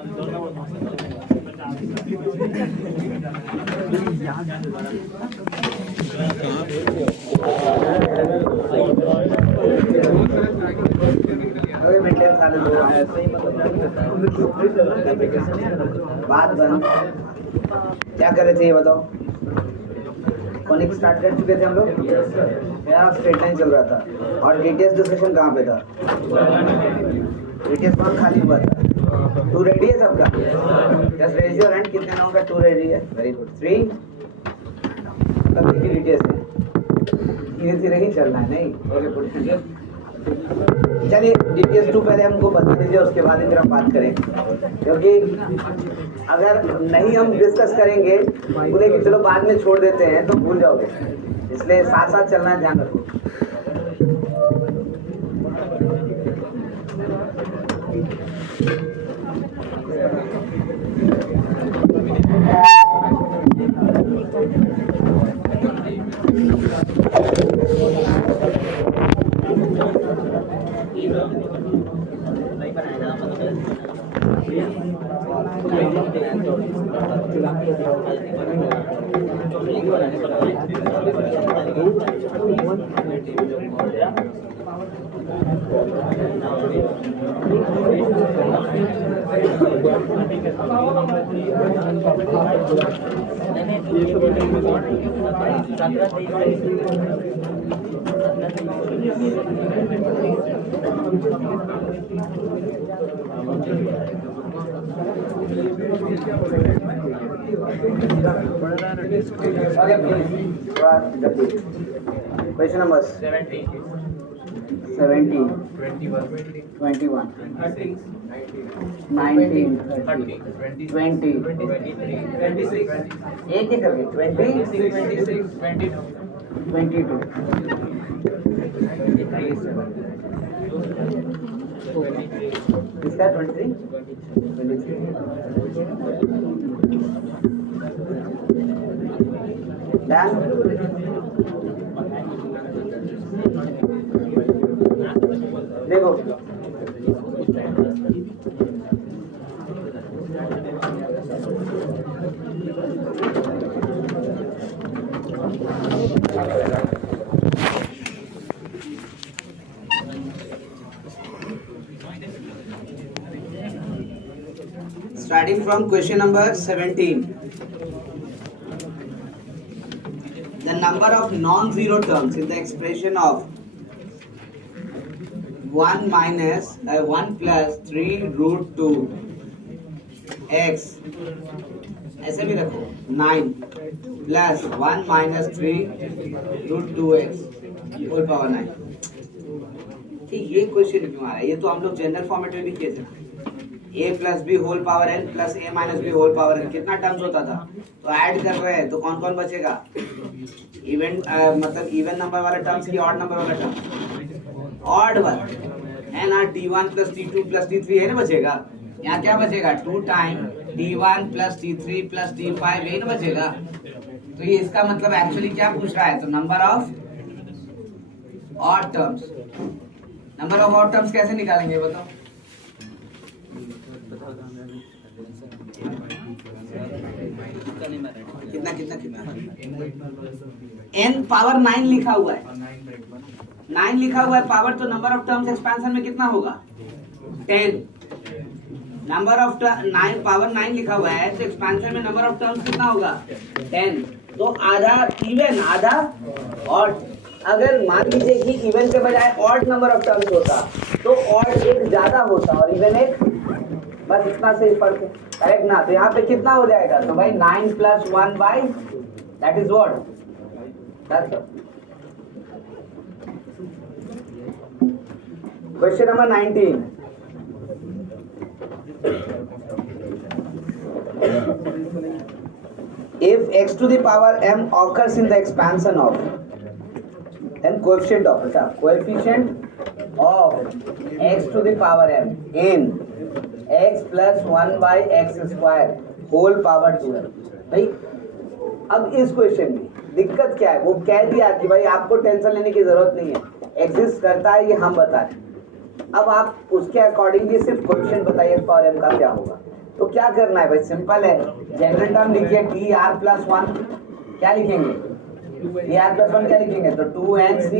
बात बंद। क्या कर रहे थे ये बताओ? कॉनिक स्टार्ट कर चुके थे हम लोग? मेरा स्ट्रेट लाइन चल रहा था और डिटेल्स डिस्कशन कहाँ पे था? डिटेल्स बहुत खाली हुआ था। टू रेडी है सबका? Just raise your hand. कितने लोगों का टू रेडी है? Very good. 3 अब देखिए डिटेल्स है, धीरे धीरे ही चलना है, नहीं? ओके, चलिए DTS 2 पहले हमको बता दीजिए, उसके बाद फिर हम बात करें, क्योंकि अगर नहीं हम डिस्कस करेंगे बोले कि चलो बाद में छोड़ देते हैं तो भूल जाओगे, इसलिए साथ साथ चलना है, ध्यान रखो। Question number 17, 21, 19, 30, 20, 26, एक ही करके 26, 22, इसका 23, डन। देखो starting from question number 17, the number of non-zero terms in the expression of 1 minus 1 plus 3 root 2 x, ऐसे भी रखो 9 plus 1 minus 3 root 2x whole power 9। ठीक, ये क्वेश्चन क्यों आ रहा है? ये तो हम लोग जनरल फॉर्मेट में भी किए थे, a plus B whole power n plus a minus B whole power n। कितना टर्म्स होता था? तो ऐड कर रहे हैं तो कौन कौन बचेगा? इवन मतलब इवन नंबर वाला टर्म्स की ऑड नंबर वाला टर्म? ऑड वाला है ना। t1 plus t2 plus t3 है ना बचेगा। यहाँ क्या बचेगा? 2 time t1 plus t3 plus t5 है ना बचेगा। तो ये इसका मतलब एक्चुअली क्या पूछ रहा है? तो number of odd terms. Number of odd terms कैसे निकालेंगे बताओ? कितना कितना कितना? n पावर 9 लिखा हुआ है, 9 लिखा हुआ है पावर, तो नंबर ऑफ टर्म्स एक्सपेंशन में कितना होगा? 10। नंबर ऑफ 9 पावर 9 लिखा हुआ है तो एक्सपेंशन में नंबर ऑफ टर्म्स कितना होगा? 10। तो आधा इवन आधा ऑड। अगर मान लीजिए कि इवन के बजाय ऑड नंबर ऑफ टर्म्स होता तो ऑड एक ज्यादा होता और इवन एक, बस इतना से फर्क है, करेक्ट ना? तो यहाँ पे कितना हो जाएगा? तो भाई 9 plus 1 by that is what? That's all. Question number 19, if x to the power m occurs in the expansion of, then coefficient of x to the power m in x plus 1 by x square whole power 2 है। भाई अब इस question में दिक्कत क्या है? वो कह दिया कि भाई आपको टेंशन लेने की जरूरत नहीं है, एग्जिस्ट करता है, ये हम बता रहे हैं। अब आप उसके अकॉर्डिंगली सिर्फ कोएफिशिएंट बताइए पावर m का क्या होगा। तो क्या करना है भाई, सिंपल है, जनरल टर्म लिखिए टी आर प्लस वन, क्या लिखेंगे टी आर प्लस वन, क्या लिखेंगे तो 2nc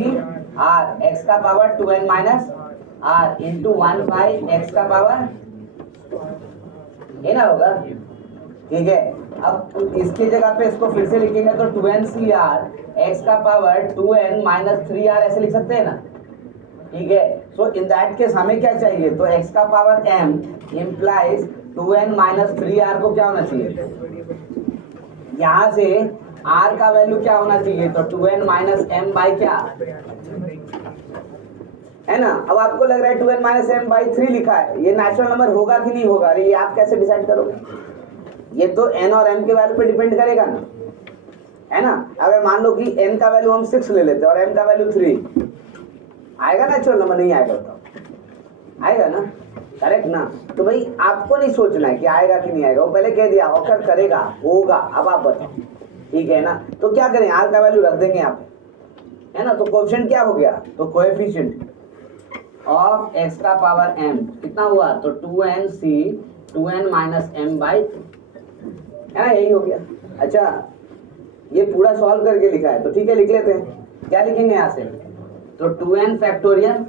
आर एक्स का power 2n minus R into 1 by x का पावर, ये ना होगा, ठीक है। अब इसकी जगह पे इसको फिर से लिखेंगे तो 2nc आर एक्स का पावर 2n माइनस 3r ऐसे लिख सकते हैं ना, ठीक है। सो इन दैट केस हमें क्या चाहिए, तो x का power m implies 2n minus 3r को क्या होना चाहिए, यहां से r का वैल्यू क्या होना चाहिए, तो 2n माइनस m बाई क्या है ना। अब आपको लग रहा है 2n माइनस m बाई 3 लिखा है, ये नेचुरल नंबर होगा कि नहीं होगा, अरे ये आप कैसे डिसाइड करोगे, ये तो n और m के वैल्यू पे डिपेंड करेगा ना, है ना। अगर मान लो कि n का वैल्यू हम 6 ले लेते हैं और m का वैल्यू 3, आएगा नेचुरल नंबर, नहीं आएगा बताओ, आएगा ना, करेक्ट ना। तो भाई आपको नहीं सोचना है कि आएगा कि नहीं आएगा, वो पहले कह दिया ऑकर करेगा, होगा, अब आप बताओ, ठीक है ना। तो क्या करें, r का वैल्यू रख देंगे यहाँ पे, है ना। तो कोएफिशिएंट क्या हो गया, तो कोएफिशिएंट ऑफ x का पावर m कितना हुआ, तो 2nc 2n minus m by, है ना, यही हो गया। अच्छा ये पूरा सॉल्व करके लिखा है, तो ठीक है लिख लेते हैं, क्या लिखेंगे यहाँ से, तो 2n factorial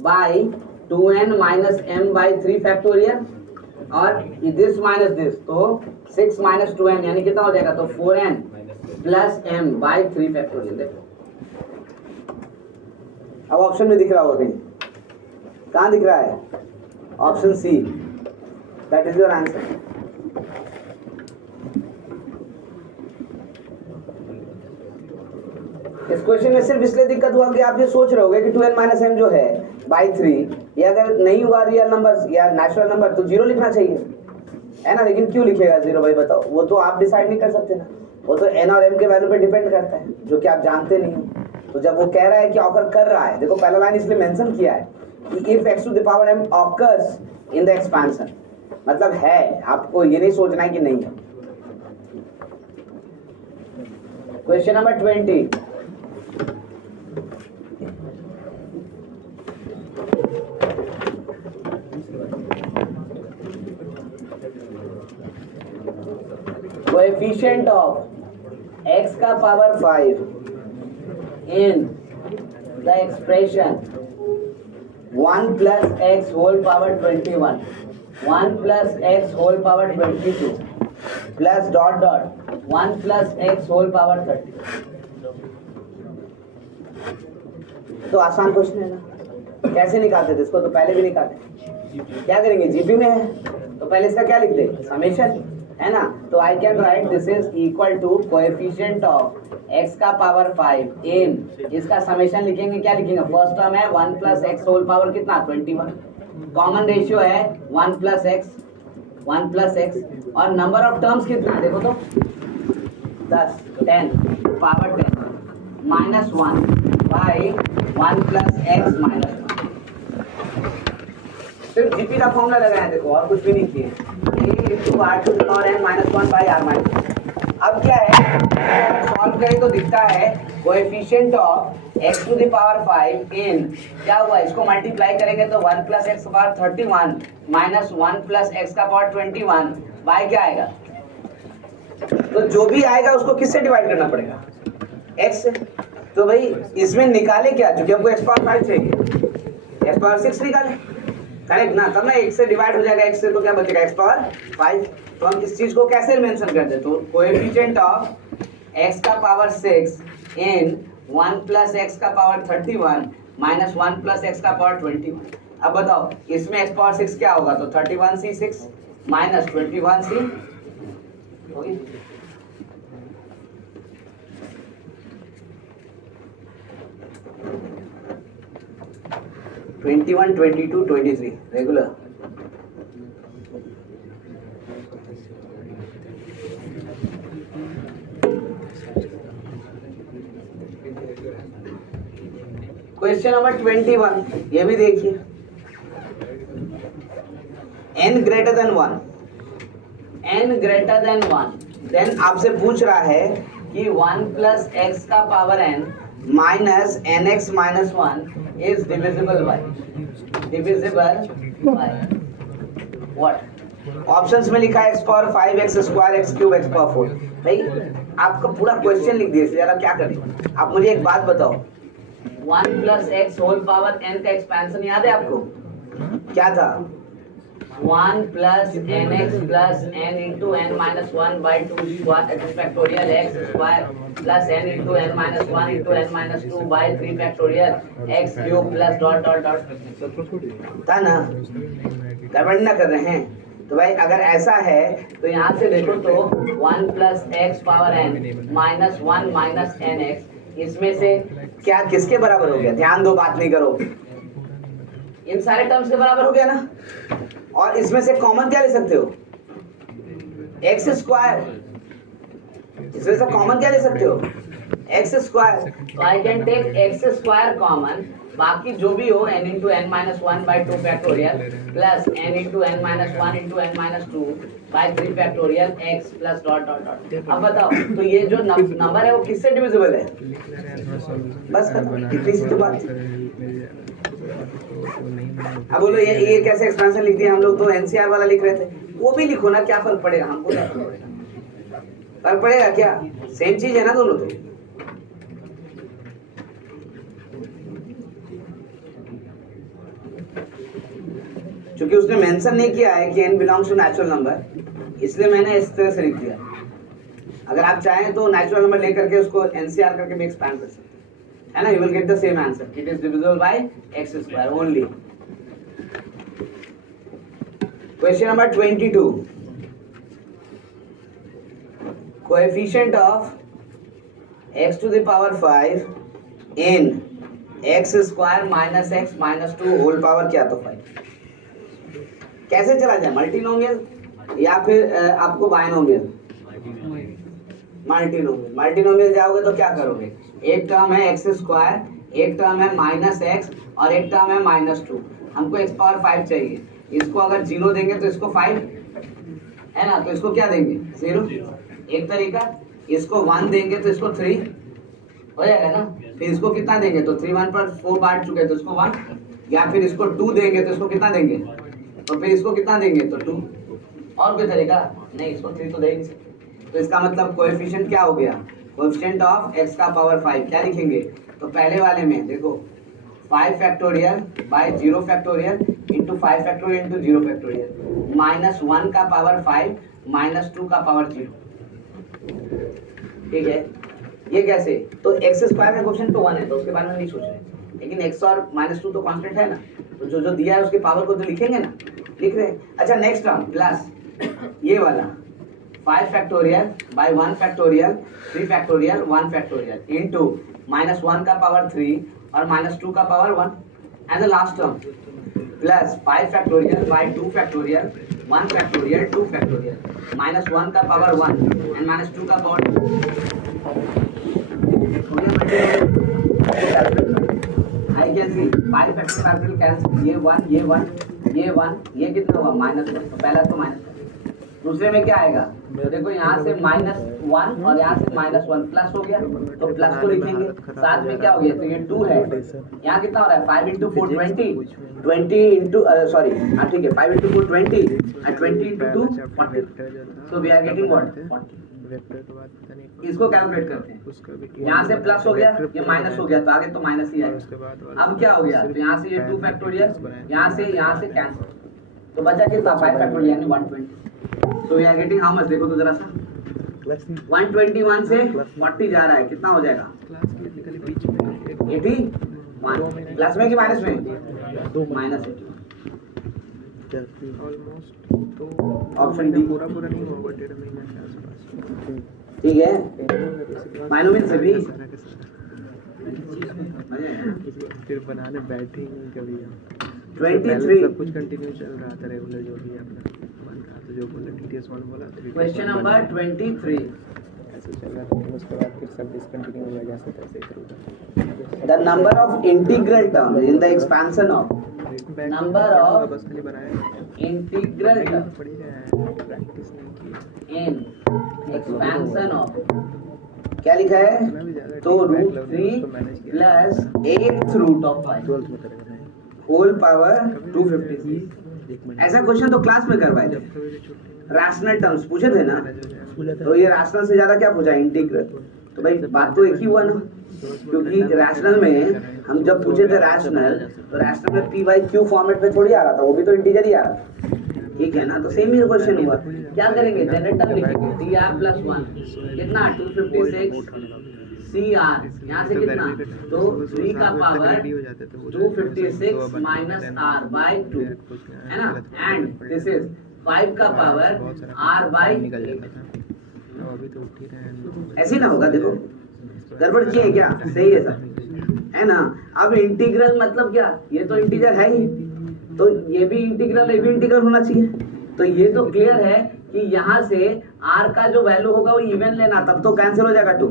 by 2n minus m by 3 factorial, और दिस माइनस दिस, तो 6 माइनस 2n यानी कितना हो जाएगा, तो 4n plus m by 3 factorial. देखो अब ऑप्शन में दिख रहा होगा कहीं, कहाँ दिख रहा है, option C, that is your answer. इस क्वेश्चन में सिर्फ इसलिए दिक्कत हुआ कि आप ये सोच रहे होगे कि 2n माइनस m जो है बाई 3, ये अगर नहीं हुआ रियल नंबर या नेचुरल नंबर तो 0 लिखना चाहिए, है ना। लेकिन क्यों लिखेगा 0 भाई बताओ, वो तो आप डिसाइड नहीं कर सकते ना, वो तो n और m के वैल्यू पे डिपेंड करता है, जो कि आप जानते नहीं हो। तो जब वो कह रहा है कि ऑकर कर रहा है, देखो पहला लाइन इसलिए मेंशन किया है कि if x to the power m occurs in the expansion, मतलब है, आपको ये नहीं सोचना है कि नहीं है। Question number 20, coefficient of x का power 5 in the expression 1 plus x whole power 21, 1 plus x whole power 22 plus dot dot 1 plus x whole power 30। तो आसान क्वेश्चन है ना, कैसे निकालते थे इसको, तो पहले भी निकालते, क्या करेंगे, जीपी में है तो पहले इसका क्या लिख दे, समेशन, है ना। तो I can write this is equal to coefficient of x का पावर 5 इन, इसका समेशन लिखेंगे, क्या लिखेंगे, फर्स्ट टर्म है 1 प्लस x होल पावर कितना 21, कॉमन रेशियो है 1 प्लस x, और नंबर ऑफ टर्म्स कितना देखो तो 10 10 power 10 minus 1 by 1 plus x minus 1, सिर्फ जीपी का फॉर्मूला लगाया है, देखो और कुछ भी नहीं किए, r to the power n minus 1 by r minus 1। अब क्या है, सॉल्व करें तो दिखता है coefficient of x to the power 5 in, क्या हुआ, इसको मल्टीप्लाई करेंगे तो 1 प्लस एक्स का पावर 31 माइनस 1 प्लस एक्स का पावर 21 बाई क्या आएगा, तो जो भी आएगा उसको किससे डिवाइड करना पड़ेगा, x से। तो भाई इसमें निकाले क्या, क्योंकि हमको x पावर 5 चाहिए, x पावर 6 निकाले, करेक्ट ना, तब ना x से डिवाइड हो जाएगा, x से तो क्या बचेगा x पावर 5। तो हम इस चीज को कैसे मेंशन करते हैं, तो कोएफिशिएंट ऑफ x का पावर 6 इन 1 प्लस एक्स का पावर 31 माइनस 1 प्लस एक्स का पावर 21। अब बताओ इसमें x पावर 6 क्या होगा, तो 31c 6 माइनस 21c होगी, ट्वेंटी-वन 22 23 रेगुलर। क्वेश्चन नंबर 21, ये भी देखिए, n greater than 1, n greater than 1, then आपसे पूछ रहा है कि 1 प्लस एक्स का power n minus nx minus 1 is divisible by what, options में लिखा है x power 5 x square x cube x power 4। भाई आपका पूरा क्वेश्चन लिख दिए, जरा क्या करें। आप मुझे एक बात बताओ, 1 plus X whole power n का एक्सपेंशन याद है आपको? क्या था? 1 plus N X plus N into N minus 1 by 2 factorial X square plus N into N minus 1 into N minus 2 by 3 factorial X cube plus dot dot dot. था ना? गड़बड़ ना कर रहे हैं? तो भाई अगर ऐसा है तो यहाँ से देखो तो 1 plus X power N minus 1 minus N X, इसमें से क्या किसके बराबर हो गया? ध्यान दो, बात नहीं करो। इन सारे टर्म्स के बराबर हो गया ना। और इसमें से कॉमन क्या ले सकते हो? X square. इसमें से कॉमन क्या ले सकते हो? X square. तो I can take x square common, बाकी जो भी हो n into N minus 1 by 2 factorial plus n into N minus 1 into N minus 2 by 3 factorial x plus dot dot dot. अब बताओ तो ये जो नंबर है वो किससे डिविजिबल है? बस इतनी सी तो बात। अब बोलो ये कैसे एक्सपेंशन लिख दिया हम लोग? तो एनसीआर वाला लिख रहे थे, वो भी लिखो ना, क्या फर्क पड़ेगा हमको? क्या फर्क पड़ेगा? फर्क पड़ेगा क्या? सेम चीज है ना दोनों तो। क्योंकि उसने मेंशन नहीं किया है कि n belongs to natural number, इसलिए मैंने इस तरह से लिख दिया। अगर आप चाहें तो नेचुरल नंबर लेकर के उसको एनसीआर करके भी एक्सपैंड कर सकते हैं, है ना? You will get the same answer, it is divisible by X square only. Question number 22, coefficient of x to the power 5 in x square minus x minus 2 whole power क्या? तो 5। कैसे चला जाए? मल्टीनोमियल या फिर आपको बायनोमियल? मल्टीनोमियल। मल्टीनोमियल जाओगे तो क्या करोगे? एक टर्म है एक्स स्क्वायर, एक टर्म है माइनस एक्स और एक टर्म है माइनस 2। हमको x पावर 5 चाहिए। इसको अगर 0 देंगे तो इसको 5 है ना, तो इसको क्या देंगे? 0 एक तरीका। इसको 1 देंगे तो इसको 3 हो जाएगा ना। फिर इसको कितना देंगे? तो 3 1 पर 4 बांट चुके तो इसको 1। या फिर इसको 2 देंगे तो इसको कितना देंगे? तो फिर इसको कितना देंगे? तो 2। और कोई तरीका नहीं, इसको 3 तो दे ही नहीं सकते। तो इसका मतलब कोएफिशिएंट क्या हो गया? कोएफिशिएंट ऑफ x का पावर 5 क्या लिखेंगे? तो पहले वाले में देखो 5 factorial by 0 factorial into 5 factorial into 0 factorial minus 1 का पावर 5 माइनस 2 का पावर 0। ठीक है, ये कैसे? तो एक्स स्क्वायर का क्वेश्चन तो 1 है तो उसके बारे में नहीं सोच रहे, लेकिन x और माइनस 2 तो कांस्टेंट है ना, तो जो जो दिया है उसके पावर को तो लिखेंगे ना, लिख रहे हैं। अच्छा नेक्स्ट टर्म प्लस ये वाला 5 factorial by 1 factorial 3 factorial 1 factorial into minus 1 का पावर 3 और माइनस 2 का power 1 and the last term plus 5 factorial by 2 factorial 1 factorial 2 factorial minus 1 का पावर 1 एंड माइनस 2 का power 2। I can C 5 factorial cancel, ये 1 ये 1 ये 1 ये कितना हुआ? माइनस 1। तो पहला तो माइनस, दूसरे में क्या आएगा? तो देखो यहाँ से माइनस 1 और यहाँ से माइनस 1 प्लस हो गया तो प्लस को लिखेंगे। साथ में क्या हो गया? तो ये 2 है, यहाँ कितना हो रहा है? 5 इंटू 4 20 इंटू सॉरी हाँ ठीक है 5 into 4 20 and 20 into 2 40। So we are getting what? 40। इसको कैलकुलेट करते हैं। यहाँ से प्लस हो गया, ये माइनस हो गया तो आगे तो माइनस ही आएगा। अब क्या हो गया? तो यहाँ से ये 2 फैक्टोरियल यहाँ से कैंसिल, तो बचा कितना? 5 फैक्टोरियल यानी 120। तो we are getting how much? देखो तो जरा सा 121 से 40 जा रहा है, कितना हो जाएगा? 81। प्लस में कि माइनस में? माइनस 81। ऑप्शन डी पूरा नहीं होगा, 1.5 महीना के आसपास। ठीक है, बायनोमियल से भी फिर बनाने बैठे ही कभी हम 23 सब कुछ कंटिन्यू चल रहा था, रेगुलर जो भी अपना बन रहा था, जो बोला TTS 1 बोला। क्वेश्चन नंबर 23, ऐसे चल रहा था, उसके बाद फिर सब डिसकंटिन्यू हो गया, जैसे तैसे इधर। The number of integral term in the expansion of number of बस खाली बनाया इंटीग्रल टर्म पड़ी है, प्रैक्टिस नहीं की इन एक्सपेंशन ऑफ क्या लिखा है? तो √3 plus 8th root of 5 12th में करेंगे होल पावर 256 ऐसा क्वेश्चन तो क्लास में करवाए थे, रैशनल टर्म्स पूछे थे ना, तो ये रैशनल से ज्यादा क्या पूछा, इंटीग्रल। तो भाई बात तो एक ही हुआ ना, क्योंकि रैशनल में हम जब पूछे थे रैशनल, तो रैशनल में पी बाई क्यू फॉर्मेट में थोड़ी आ रहा था, वो भी तो इंटीजर ही आ रहा था, ठीक है ना। तो सेम ही क्वेश्चन हुआ, क्या करेंगे, जनरल टर्म लिखेंगे, डी आर प्लस 1 कितना 256 सी आर, यहाँ से कितना, तो 3 का पावर 256 माइनस आर बाई 2 है ना, एंड दिस इज 5 का पावर आर बाई, ऐसे ना होगा, देखो गड़बड़ किए है क्या, सही है सर, है ना। अब इंटीग्रल मतलब क्या, ये तो इंटीजर है ही, तो ये भी इंटीग्रल, ये भी इंटीग्रल होना चाहिए। तो ये तो क्लियर है कि यहाँ से r का जो वैल्यू होगा वो इवन लेना, तब तो कैंसिल हो जाएगा 2,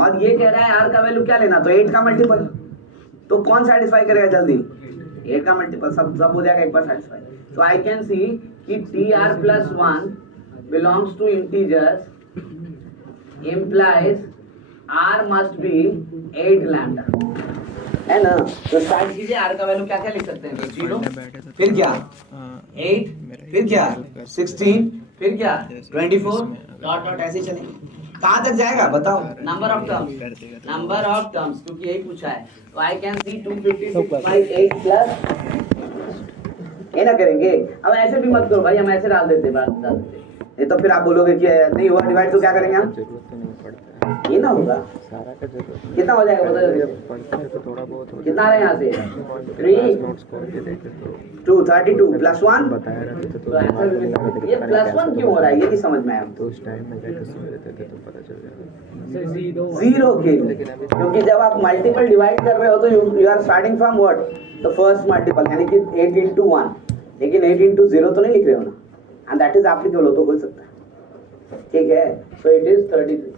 और ये कह रहा है r का वैल्यू क्या लेना, तो 8 का मल्टीपल, तो कौन सेटिस्फाई करेगा जल्दी, 8 का मल्टीपल, सब हो जाएगा एक बार सेटिस्फाई। तो आई कैन सी कि tr plus 1 belongs to integers implies r must be 8 lambda, है ना। तो स्टार्ट कीजिए, r का वैल्यू क्या क्या लिख सकते हैं, 0, फिर क्या 8, फिर क्या 16, फिर क्या 24, डॉट डॉट ऐसे चलेंगे, कहाँ तक जाएगा बताओ, नंबर ऑफ टर्म्स, क्योंकि यही पूछा है। तो I can C 256 by 8 plus, ये ना करेंगे, अब ऐसे भी मत करो भाई, हम ऐसे डाल देते नहीं तो फिर आप बोलोगे कि नहीं हुआ डिवाइड, तो क्या करेंगे हम, ये ना होगा, सारा का जरूरत कितना हो जाएगा बताओ, पढ़ते हैं तो थोड़ा बहुत हो कितना आ रहा है यहाँ से 3 नोट्स खोल के देखे तो 232 प्लस 1, बताया रहते थे, तो आंसर ये प्लस 1 क्यों हो रहा है, ये नहीं समझ में आया। तो उस टाइम में जाकर सुन लेते थे तो पता चल जाएगा जीरो के, क्योंकि जब आप मल्टीपल डिवाइड कर रहे हो तो you are starting from what, the first multiple, यानी कि 8 into 1, लेकिन 8 into 0 तो नहीं लिख रहे हो ना, एंड दैट इज एप्लीकेबल, तो हो सकता है, ठीक है। So it is 33।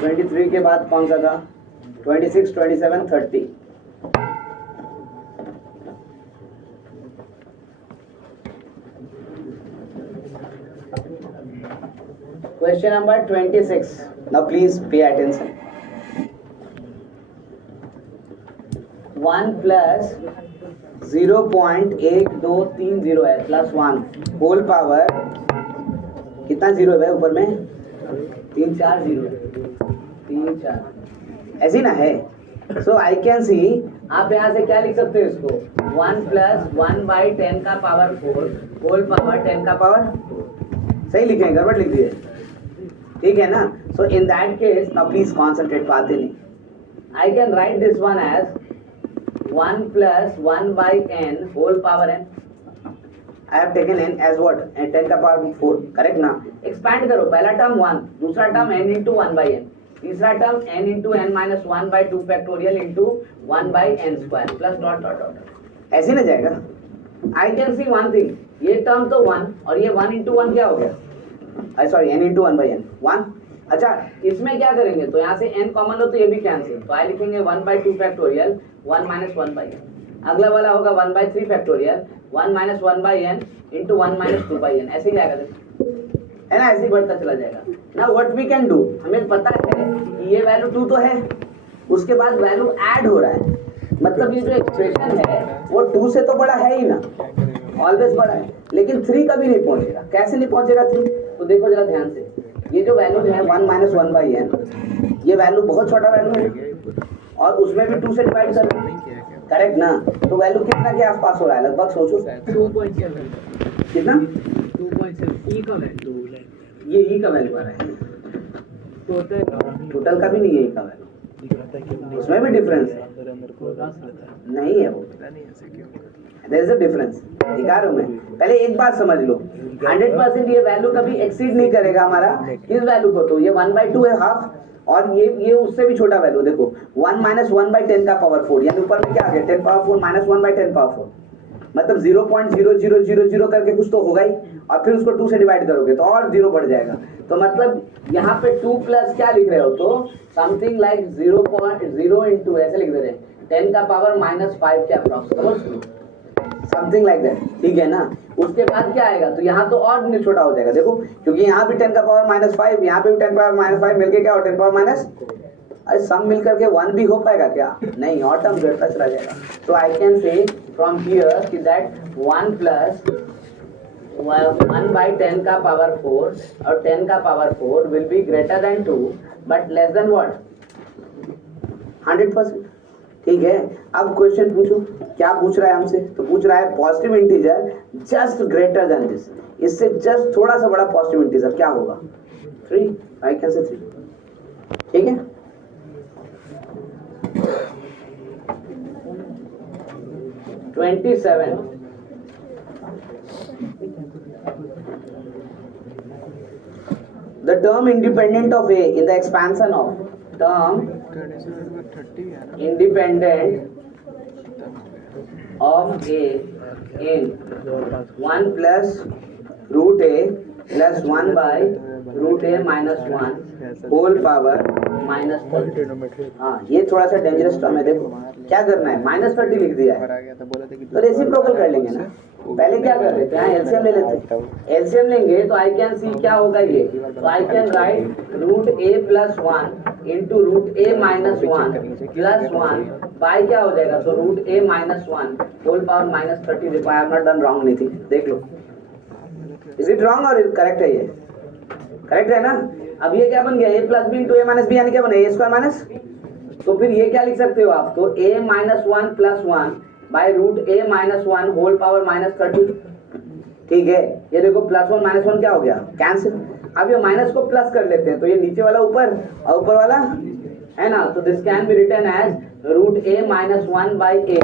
(23) के बाद कौन सा था, 26, 27, 30। Question number 26. Now please pay attention. 1 plus 0.1230 है, प्लस 1 होल पावर, कितना जीरो है भाई ऊपर में, 3 4 0, 3 4 ऐसी ना है। सो आई कैन सी, आप यहाँ से क्या लिख सकते हो इसको, 1 plus 1 by 10 का पावर 4 होल पावर 10 का पावर, सही लिखेंगे, गड़बड़ लिख दिए, ठीक है ना। So in that case now please concentrate, पाते नहीं, I can write this one as 1 plus 1 by n whole power n, I have taken n as what, 10 का पावर 4, करेक्ट ना। एक्सपैंड करो, पहला टर्म 1, दूसरा term n into 1 by n, तीसरा term n into n minus 1 by 2 factorial into 1 by n square plus dot dot dot, ऐसे ना जाएगा। I can see one thing, ये टर्म तो 1 और ये 1 into 1 क्या हो गया, sorry n into 1 by n 1। अच्छा इसमें क्या करेंगे, तो यहाँ से n कॉमन लो तो ये भी कैंसिल, तो आई लिखेंगे 1 by 2 factorial 1 minus 1 by n, अगला वाला होगा 1 by 3 factorial 1 minus 1 by n into 1 minus 2 by n, ऐसे ही आएगा, है ना, ऐसे ही बढ़ता चला जाएगा। Now what we can do, हमें पता है कि ये वैल्यू 2 तो है, उसके बाद वैल्यू ऐड हो रहा है, मतलब ये जो एक्सप्रेशन है वो 2 से तो बड़ा है ही ना, ऑलवेज बड़ा है, लेकिन 3 कभी नहीं पहुंचेगा। कैसे नहीं पहुंचेगा 3, तो देखो जरा ध्यान से, ये जो वैल्यू है 1 minus 1 by n, ये वैल्यू बहुत छोटा वैल्यू है और उसमें भी 2 से डिवाइड कर रहे हैं, करेक्ट ना। तो वैल्यू कितना के आसपास हो रहा है, लगभग सोचो 2.7, कितना, 2.7 ई का वैल्यू, ये ई का वैल्यू आ रहा है, टोटल का भी नहीं है ई का वैल्यू, उसमें भी डिफरेंस है, नहीं है वो, देयर इज अ डिफरेंस, दिखा रहा हूं मैं। पहले एक बात समझ लो, 100% ये वैल्यू कभी एक्सीड नहीं करेगा हमारा इस वैल्यू को, तो ये 1/2 है हाफ, और ये उससे भी छोटा वैल्यू देखो 1 minus 1 by 10 का पावर 4, यानी ऊपर में क्या आ गया 10 power 4 minus 1 by 10 power 4, मतलब 0.0000 करके कुछ तो होगा ही, और फिर उसको 2 से डिवाइड करोगे तो और 0 बढ़ जाएगा, तो मतलब यहाँ पे 2 प्लस क्या लिख रहे हो, तो समथिंग लाइक 0.0 into ऐसे लिख दे रहे हैं 10 का पावर -5 के अप्रॉक्स, समथिंग लाइक दैट, ठीक है ना। उसके बाद क्या आएगा, तो यहाँ तो और छोटा हो जाएगा देखो, क्योंकि यहाँ भी 10 का पावर -5, यहाँ पे भी 10 पावर -5 मिलके क्या हो 10 पावर माइनस, अरे सम मिलकर के 1 भी हो पाएगा क्या, नहीं, और टर्म घटता चला जाएगा। तो I can say from here कि दैट 1 प्लस 1/10 का पावर 4 और 10 का power 4 will be greater then 2 but less than what 100%, ठीक है। अब क्वेश्चन पूछो, क्या पूछ रहा है हमसे, तो पूछ रहा है positive integer just greater than this, इससे जस्ट थोड़ा सा बड़ा पॉजिटिव इंटीजर क्या होगा 3, आई कैन से 3, ठीक है। The term independent of A in the expansion of term independent of A in 1 plus root A plus 1 by root A minus 1 whole power minus 30। हाँ, ये थोड़ा सा डेंजरस टर्म है, देखो क्या करना है, -30 लिख दिया है तो रेसिप्रोकल कर लेंगे ना। पहले क्या कर रहे थे, यहाँ एलसीएम ले लेते, एलसीएम लेंगे तो आई कैन सी क्या होगा ये, तो I can write root A plus 1 into root A minus 1 plus 1 by क्या हो जाएगा, तो root A minus 1 whole power -30। देखो I have not done wrong anything, देख लो इज इट रॉन्ग और करेक्ट है, ये करेक्ट है ना। अब ये क्या बन गया, ए प्लस बी इंटू ए माइनस बी, यानी क्या बने ए स्क्वायर माइनस, तो फिर ये क्या लिख सकते हो आप, तो a minus 1 plus 1 by root A minus 1 whole power -30, ठीक है। ये देखो +1 -1 क्या हो गया, कैंसिल। अब ये माइनस को प्लस कर लेते हैं, तो ये नीचे वाला ऊपर और ऊपर वाला है ना, तो this can be written as root A minus 1 by A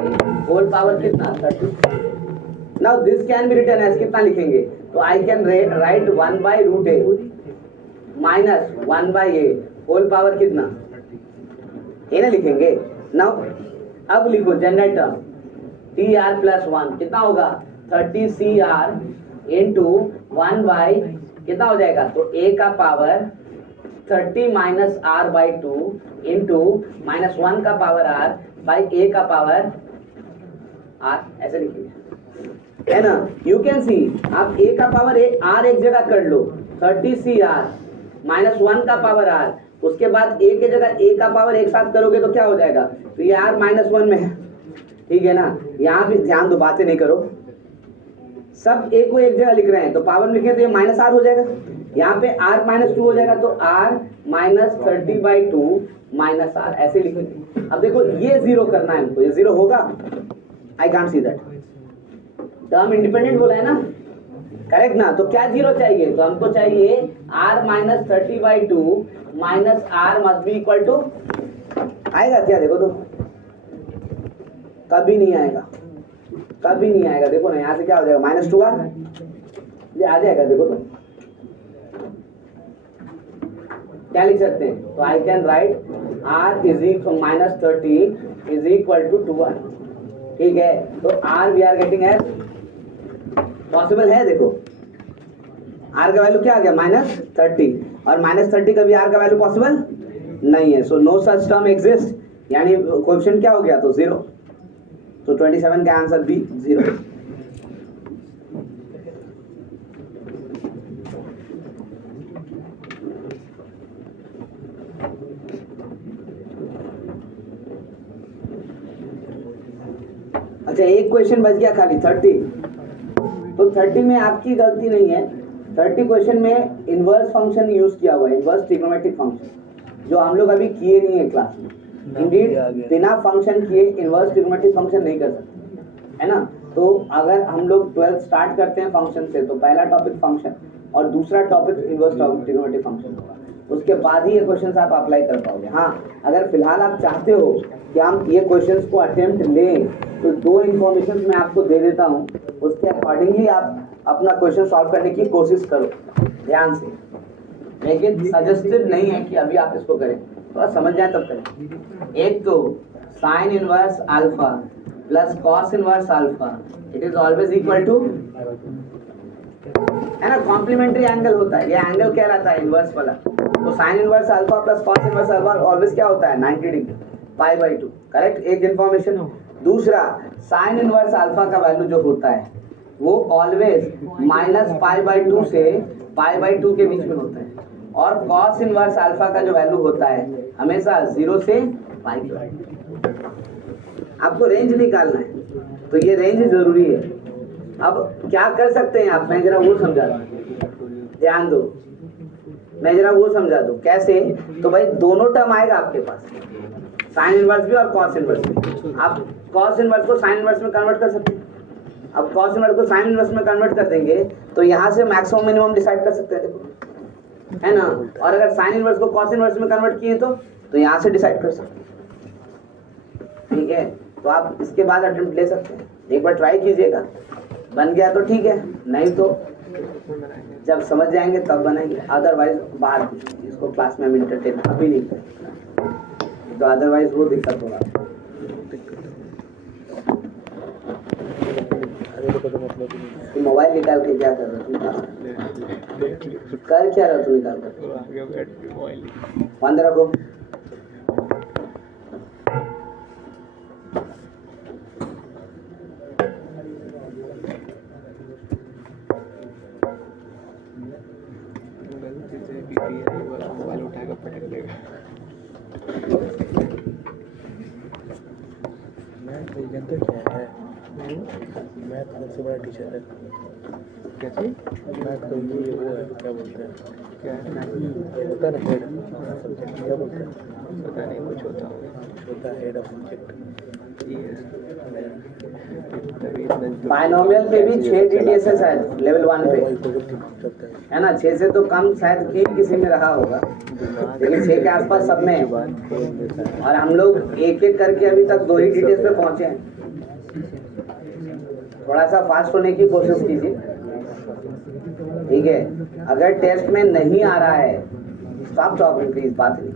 whole power कितना 30। Now this can be written as कितना लिखेंगे, तो I can write 1 by root A minus 1 by A whole power कितना, ये ना लिखेंगे। नाउ अब लिखो जनरल टर्म TR प्लस 1 कितना होगा 30CR इंटू 1 बाई कितना हो जाएगा, तो A का power 30 minus R by 2 into -1 का पावर R बाई A का पावर R, ऐसे लिखिए है ना। यू कैन सी आप A का पावर R एक जगह कर लो 30CR -1 का पावर R, उसके बाद A के जगह A का पावर एक साथ करोगे तो क्या हो जाएगा, तो ये R -1 में है, ठीक है ना। यहाँ भी ध्यान दो, बातें नहीं करो, सब A को एक जगह लिख रहे हैं तो पावर में लिखे तो ये -R हो जाएगा, यहाँ पे R -2 हो जाएगा तो R -30/2 -R ऐसे लिखेंगे। अब देखो ये 0 करना है हमको, ये 0 होगा, I can't see that, term independent बोला है ना, करेक्ट ना। तो क्या 0 चाहिए, तो हमको चाहिए R -30/2 -R must be equal to, आएगा क्या, देखो तो कभी नहीं आएगा, कभी नहीं आएगा। देखो ना यहाँ से क्या हो जाएगा -2R, ये आ जाएगा, देखो तो क्या लिख सकते हैं, तो I can write R is equal -30 is equal to 2R, ठीक है। तो R we are getting as possible है, देखो R का वैल्यू क्या आ गया -30 और -30 का भी R का वैल्यू पॉसिबल नहीं है, so no such term exist, यानी कोएफिशिएंट क्या हो गया, तो 0, तो 27 का आंसर बी 0। अच्छा एक क्वेश्चन बच गया खाली 30, तो 30 में आपकी गलती नहीं है, 30 क्वेश्चन में इनवर्स फंक्शन यूज किया हुआ है, इनवर्स ट्रिग्नोमेट्रिक फंक्शन, जो हम लोग अभी किए नहीं है क्लास में। इंडीड बिना फंक्शन किए इनवर्स ट्रिग्नोमेट्रिक फंक्शन नहीं कर सकते, है ना। तो अगर हम लोग 12th स्टार्ट करते हैं फंक्शन से, तो पहला टॉपिक फंक्शन और दूसरा टॉपिक इनवर्स ट्रिग्नोमेट्रिक फंक्शन होगा, उसके बाद ही ये क्वेश्चन आप अप्लाई कर पाओगे। हाँ, अगर फिलहाल आप चाहते हो कि हम ये क्वेश्चंस को अटेम्प्ट लें, तो 2 इन्फॉर्मेशन मैं आपको दे देता हूँ, उसके अकॉर्डिंगली आप अपना क्वेश्चन सॉल्व करने की कोशिश करो ध्यान से, लेकिन सजेस्टेड नहीं है कि अभी आप इसको करें, थोड़ा समझ जाए तब करें। एक तो sine inverse alpha plus cos inverse alpha, it is always equal to, है ना, कॉम्प्लीमेंट्री एंगल होता है, ये एंगल क्या रहता है इनवर्स वाला, तो sine inverse alpha plus cos inverse alpha always क्या होता है 90 डिग्री, π/2, करेक्ट, एक इन्फॉर्मेशन। दूसरा साइन इनवर्स अल्फा का वैल्यू जो होता है वो ऑलवेज -π/2 से π/2 के बीच में होता है, और कॉस इनवर्स अल्फा का जो वैल्यू होता है हमेशा 0 से π के। आपको रेंज निकालना है, तो ये रेंज जरूरी है। अब क्या कर सकते हैं आप, मैं जरा वो समझा दूं, ध्यान दो, मैं जरा वो समझा दूं कैसे। तो भाई दोनों टर्म आएगा आपके पास, साइन इनवर्स भी और कॉस इनवर्स भी। आप कॉस इनवर्स को साइन इनवर्स में कन्वर्ट कर सकते हैं। अब कॉस इनवर्स को साइन इनवर्स में कन्वर्ट कर देंगे तो यहाँ से मैक्सिमम मिनिमम डिसाइड कर सकते हैं, देखो, है ना। और अगर साइन इनवर्स को कॉस इनवर्स में कन्वर्ट किए तो यहाँ से डिसाइड कर सकते हैं, ठीक है। तो आप इसके बाद अटेम्प्ट ले सकते हैं, एक बार ट्राई कीजिएगा, बन गया तो ठीक है, नहीं तो जब समझ जाएंगे तब बनाएंगे, अदरवाइज बाहर इसको क्लास में हम इंटरटेन अभी नहीं करेंगे, तो अदरवाइज वो दिक्कत होगा। मोबाइल निकाल के क्या कर रहा है, कर क्या रहा तू, निकाल कर बंद रखो। मोबाइल उठाकर पटक देगा। मैथ तो क्या है, मैथ सबसे बड़ा टीचर है। कैसे मैथ तो ये वो है, क्या बोलते हैं, क्या है होता है ना, हेड सब्जेक्ट, क्या बोलते हैं, पता नहीं, कुछ होता है हेड ऑफ सब्जेक्ट। बाइनोमियल पे भी 6 डीटीएस है शायद लेवल 1 पे, है ना। 6 से तो कम शायद 3 किसी में रहा होगा, लेकिन 6 के आसपास सब में है। और हम लोग एक एक करके अभी तक 2 ही डीटीएस पे पहुंचे हैं। थोड़ा सा फास्ट होने की कोशिश कीजिए, ठीक है। अगर टेस्ट में नहीं आ रहा है, स्टॉप टॉकिंग प्लीज, बात नहीं।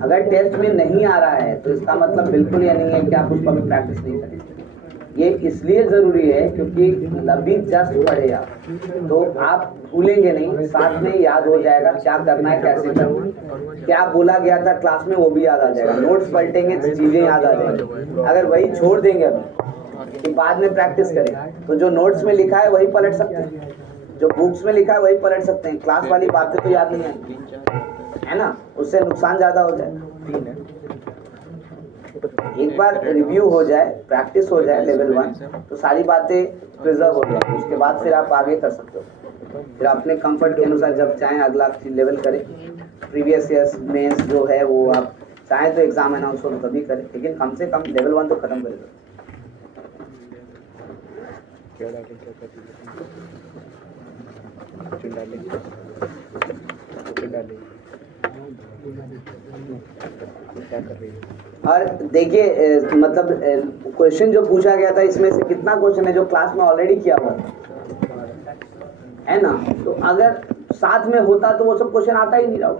अगर टेस्ट में नहीं आ रहा है तो इसका मतलब बिल्कुल ये नहीं है कि आप उसको अभी प्रैक्टिस नहीं करेंगे। ये इसलिए जरूरी है क्योंकि अभी जस्ट पढ़े आप, तो आप भूलेंगे नहीं, साथ में याद हो जाएगा क्या करना है, कैसे करना है, क्या बोला गया था क्लास में वो भी याद आ जाएगा। नोट्स पलटेंगे तो चीजें याद आ जाएंगी। अगर वही छोड़ देंगे अभी कि बाद में प्रैक्टिस करें, तो जो नोट्स में लिखा है वही पलट सकते हैं, जो बुक्स में लिखा है वही पलट सकते हैं, क्लास वाली बातें तो याद नहीं आएंगी, है ना, उससे नुकसान ज्यादा हो जाएगा। एक बार रिव्यू हो जाए, प्रैक्टिस हो जाए लेवल 1, तो सारी बातें प्रिजर्व हो जाए, उसके बाद फिर आप आगे कर सकते हो। फिर अपने कंफर्ट के अनुसार जब चाहें अगला लेवल करें, प्रीवियस ईयर्स मेंस जो है वो आप चाहें तो एग्जाम अनाउंस हो तो तभी करें, लेकिन कम से कम लेवल 1 तो खत्म करें। क्या कर रही है। और देखिए मतलब क्वेश्चन जो पूछा गया था इसमें से कितना क्वेश्चन है जो क्लास में ऑलरेडी किया हुआ है ना। तो अगर साथ में होता तो वो सब क्वेश्चन आता ही नहीं रहा,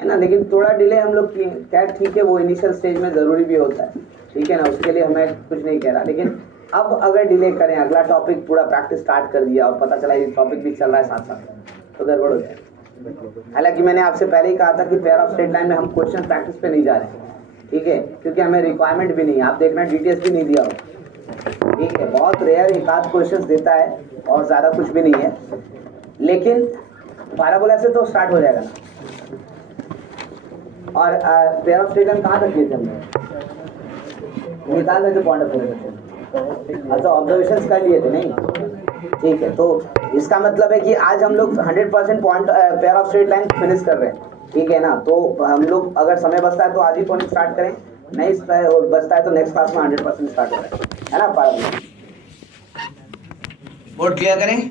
है ना। लेकिन थोड़ा डिले हम लोग किए, क्या ठीक है, वो इनिशियल स्टेज में जरूरी भी होता है, ठीक है ना, उसके लिए हमें कुछ नहीं कह रहा। लेकिन अब अगर डिले करें, अगला टॉपिक पूरा प्रैक्टिस स्टार्ट कर दिया और पता चला ये टॉपिक भी चल रहा है साथ साथ, तो गड़बड़ हो जाए। हालांकि मैंने आपसे पहले ही कहा था कि पेयर ऑफ स्ट्रेट लाइन में हम क्वेश्चन प्रैक्टिस पे नहीं जा रहे हैं, ठीक है, क्योंकि हमें रिक्वायरमेंट भी नहीं है। आप देखना डिटेल्स भी नहीं दिया हो, ठीक है, बहुत रेयर एक आध क्वेश्चन देता है और ज़्यादा कुछ भी नहीं है। लेकिन पैराबोला से तो स्टार्ट हो जाएगा ना। और पेयर ऑफ स्ट्रेट लाइन कहाँ तक किए थे हमने, निकाल रहे थे पॉइंट ऑफ व्यू। अच्छा, ऑब्जर्वेशंस कर लिए थे, नहीं, ठीक है। तो इसका मतलब है कि आज हम लोग 100% point pair of straight line finish कर रहे हैं, ठीक है ना। तो हम लोग अगर समय बचता है तो आज ही पॉइंट स्टार्ट करें, नहीं बचता है तो नेक्स्ट क्लास में 100% स्टार्ट करें, है ना। बोर्ड क्लियर करें।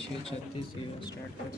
6:36 से स्टार्ट कर।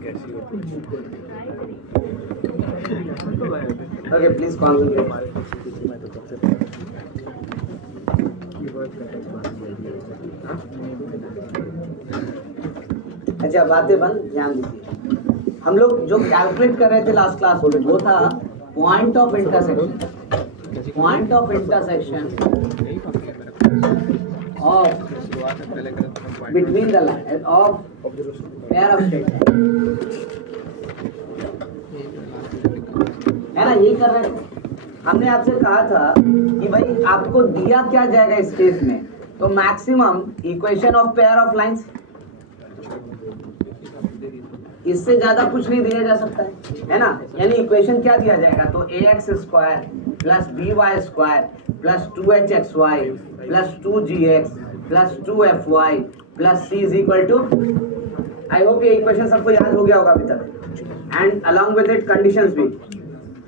कैसी होती है? Okay please concentrate. मैं तो सबसे अच्छा बातें बंद, ध्यान दीजिए। हम लोग जो कैलकुलेट कर रहे थे लास्ट क्लास में वो था point of intersection. Point of intersection of between the line of pair of state है ना, यही कर रहे थे। हमने आपसे कहा था कि भाई आपको दिया क्या जाएगा इस केस में, तो maximum equation of pair of lines, इससे ज्यादा कुछ नहीं दिया जा सकता है ना। यानी इक्वेशन क्या दिया जाएगा, तो ax square plus by square plus 2hxy plus 2gx plus 2fy plus c is equal to, I hope ये इक्वेशन सबको याद हो गया होगा अभी तक, and along with it conditions भी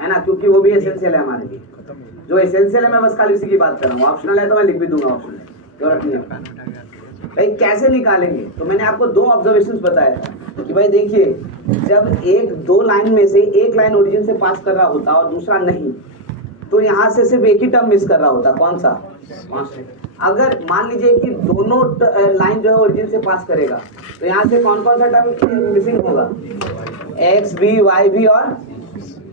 है ना, क्योंकि वो भी एसेंशियल है हमारे लिए। जो एसेंशियल है मैं बस खाली उसी की बात कर रहा हूँ, ऑप्शनल है तो मैं लिख भी दूंगा ऑप्शनल, जरूरत नहीं है। भाई कैसे निकालेंगे, तो मैंने आपको दो ऑब्जर्वेशंस बताया था कि भाई देखिए जब एक दो लाइन में से एक लाइन ओरिजिन से पास कर रहा होता और दूसरा नहीं, तो यहाँ से सिर्फ एक ही टर्म मिस कर रहा होता, कौन सा, अगर मान लीजिए कि दोनों लाइन जो है ओरिजिन से पास करेगा तो यहाँ से कौन कौन सा टर्म मिसिंग होगा, एक्स भी वाई भी, और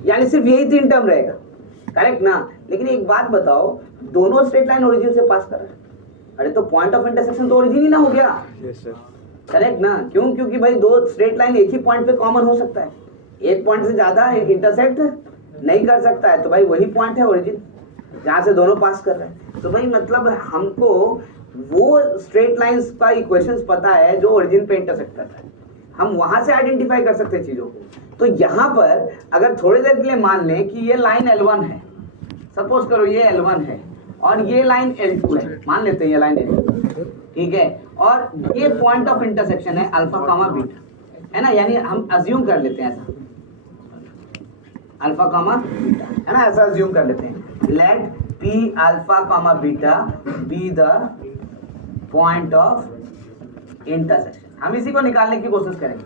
यानी सिर्फ यही तीन टर्म रहेगा, करेक्ट ना। लेकिन एक बात बताओ, दोनों स्ट्रेट लाइन ओरिजिन से पास कर रहे हैं, अरे तो पॉइंट ऑफ इंटरसेक्शन तो ओरिजिन ही ना हो गया, करेक्ट ना। क्यों, क्योंकि भाई दो स्ट्रेट लाइन एक ही पॉइंट पे कॉमन हो सकता है, एक पॉइंट से ज्यादा इंटरसेक्ट नहीं कर सकता है, तो भाई वही पॉइंट है ओरिजिन जहाँ से दोनों पास कर रहे हैं। तो भाई मतलब हमको वो स्ट्रेट लाइंस का इक्वेशंस पता है जो ओरिजिन पे इंटरसेक्ट करता है, हम वहां से आइडेंटिफाई कर सकते हैं चीजों को। तो यहाँ पर अगर थोड़ी देर के लिए मान लें कि ये लाइन L1 है, सपोज करो ये L1 है और ये लाइन L2 है, मान लेते हैं ये लाइन L2, ठीक है, और ये पॉइंट ऑफ इंटरसेक्शन है अल्फा कामा बीटा, है ना, यानी हम अज्यूम कर लेते हैं ऐसा, अल्फा कामा बीटा, है ना, ऐसा अज्यूम कर लेते हैं, let P alpha comma beta be the point of intersection. हम इसी को निकालने की कोशिश करेंगे,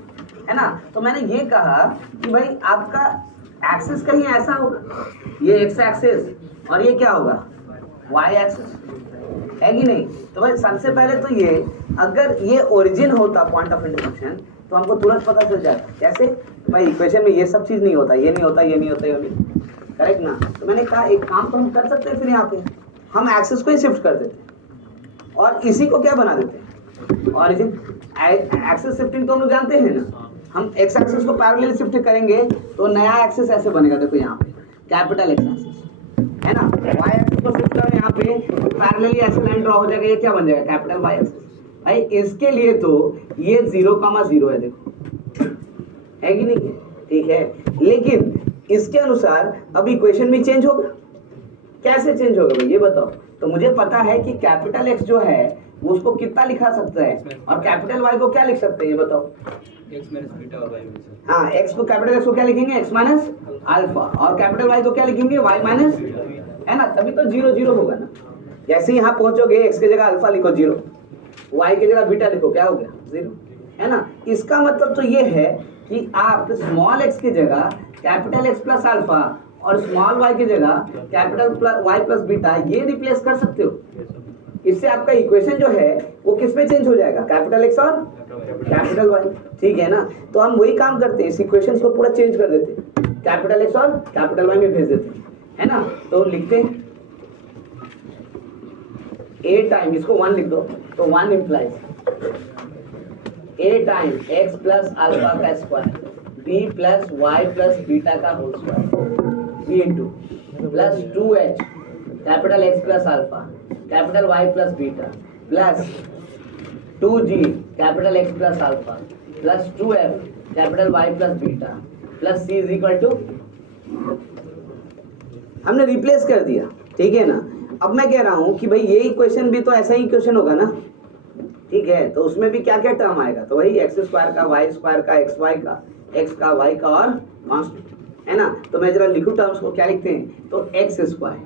है ना। तो मैंने ये कहा कि भाई आपका एक्सिस कहीं ऐसा होगा, ये एक्स एक्सिस और ये क्या होगा, वाई एक्सिस, है कि नहीं। तो भाई सबसे पहले तो ये अगर ये ओरिजिन होता पॉइंट ऑफ इंटरसेक्शन तो हमको तुरंत पता चल जाता, कैसे भाई इक्वेशन में ये सब चीज नहीं होता, ये नहीं होता, ये नहीं होता, ये नहीं, करेक्ट ना। तो मैंने कहा एक काम तो हम कर सकते हैं, फिर यहाँ पे हम एक्सिस को ही शिफ्ट कर देते हैं और इसी को क्या बना देते हैं, ओरिजिन। एक्सिस शिफ्टिंग तो हम लोग जानते हैं ना, हम एक्स एक्सिस को पैरेलल शिफ्ट करेंगे तो नया एक्सिस ऐसे बनेगा, देखो यहाँ पे कैपिटल एक्स एक्सिस, है ना, वाई एक्सिस को शिफ्ट करो यहाँ पे पैरेलली ऐसे लाइन ड्रॉ हो जाएगा, ये क्या बन जाएगा, कैपिटल वाई एक्सिस। भाई इसके लिए तो ये 0,0 है, देखो है कि नहीं, ठीक है। लेकिन इसके अनुसार अब इक्वेशन भी चेंज होगा, कैसे चेंज होगा भाई ये बताओ। तो मुझे पता है कि कैपिटल एक्स जो है वो उसको कितना लिखा सकता है और कैपिटल वाई को क्या लिख सकते हैं ये बताओ, x माइनस बीटा और y माइनस, हाँ एक्स को, कैपिटल एक्स को क्या लिखेंगे, एक्स माइनस अल्फा, और कैपिटल वाई को क्या लिखेंगे, वाई माइनस, है ना, तभी तो 0 0 होगा ना। जैसे यहाँ पहुंचोगे एक्स की जगह अल्फा लिखो 0, वाई की जगह बीटा लिखो, क्या हो गया 0, है ना। इसका मतलब तो ये है कि आप स्मॉल एक्स की जगह कैपिटल एक्स प्लस अल्फा और स्मॉल वाई की जगह कैपिटल वाई प्लस बीटा ये रिप्लेस कर सकते हो। इससे आपका इक्वेशन जो है वो किस में चेंज हो जाएगा, कैपिटल एक्स और कैपिटल वाई, ठीक है ना। तो हम वही काम करते हैं, इस इक्वेशन को पूरा चेंज कर देते हैं, कैपिटल एक्स और कैपिटल वाई में भेज देते हैं, है ना। तो लिखते हैं a टाइम, इसको 1 लिख दो, तो 1 implies a time x plus alpha का square b plus Y plus beta का whole square b into plus 2h capital x plus alpha capital y plus beta plus 2g capital x plus alpha plus 2f capital y plus beta plus c is equal to, हमने replace कर दिया, ठीक है ना। अब मैं कह रहा हूं कि भाई ये इक्वेशन भी तो ऐसा ही इक्वेशन होगा ना, ठीक है। तो उसमें भी क्या क्या टर्म आएगा, तो वही एक्स स्क्वायर का, वाई स्क्वायर का, एक्स वाई का, एक्स का, वाई का और कांस्टेंट, है ना। तो मैं जरा लिखूं टर्म्स को, क्या लिखते हैं, तो एक्स स्क्वायर,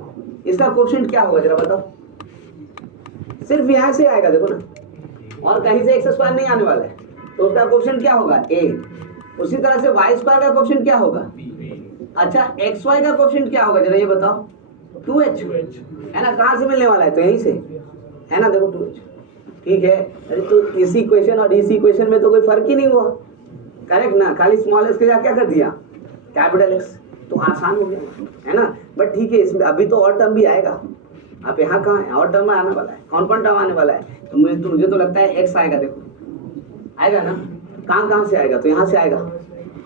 इसका कोएफिशिएंट क्या होगा जरा बताओ, सिर्फ यहाँ से आएगा देखो ना, और कहीं से एक्स स्क्वायर नहीं आने वाला है, तो उसका कोएफिशिएंट क्या होगा a। उसी तरह से वाई स्क्वायर का कोएफिशिएंट क्या होगा, अच्छा एक्स वाई का कोएफिशिएंट क्या होगा जरा ये बताओ, 2h है ना, कहाँ से मिलने वाला है, तो यहीं से है ना, देखो 2h, ठीक है। अरे तो इस इक्वेशन और इस इक्वेशन में तो कोई फर्क ही नहीं हुआ, करेक्ट ना, खाली स्मॉल एस के जगह क्या कर दिया कैपिटल एक्स, तो आसान हो गया है ना। बट ठीक है, इसमें अभी तो और टर्म भी आएगा, आप यहाँ कहाँ है, और टर्म आने वाला है, कौन कौन टर्म आने वाला है, तो मुझे तो लगता है एक्स आएगा, देखो आएगा ना, कहाँ से आएगा, तो यहाँ से आएगा,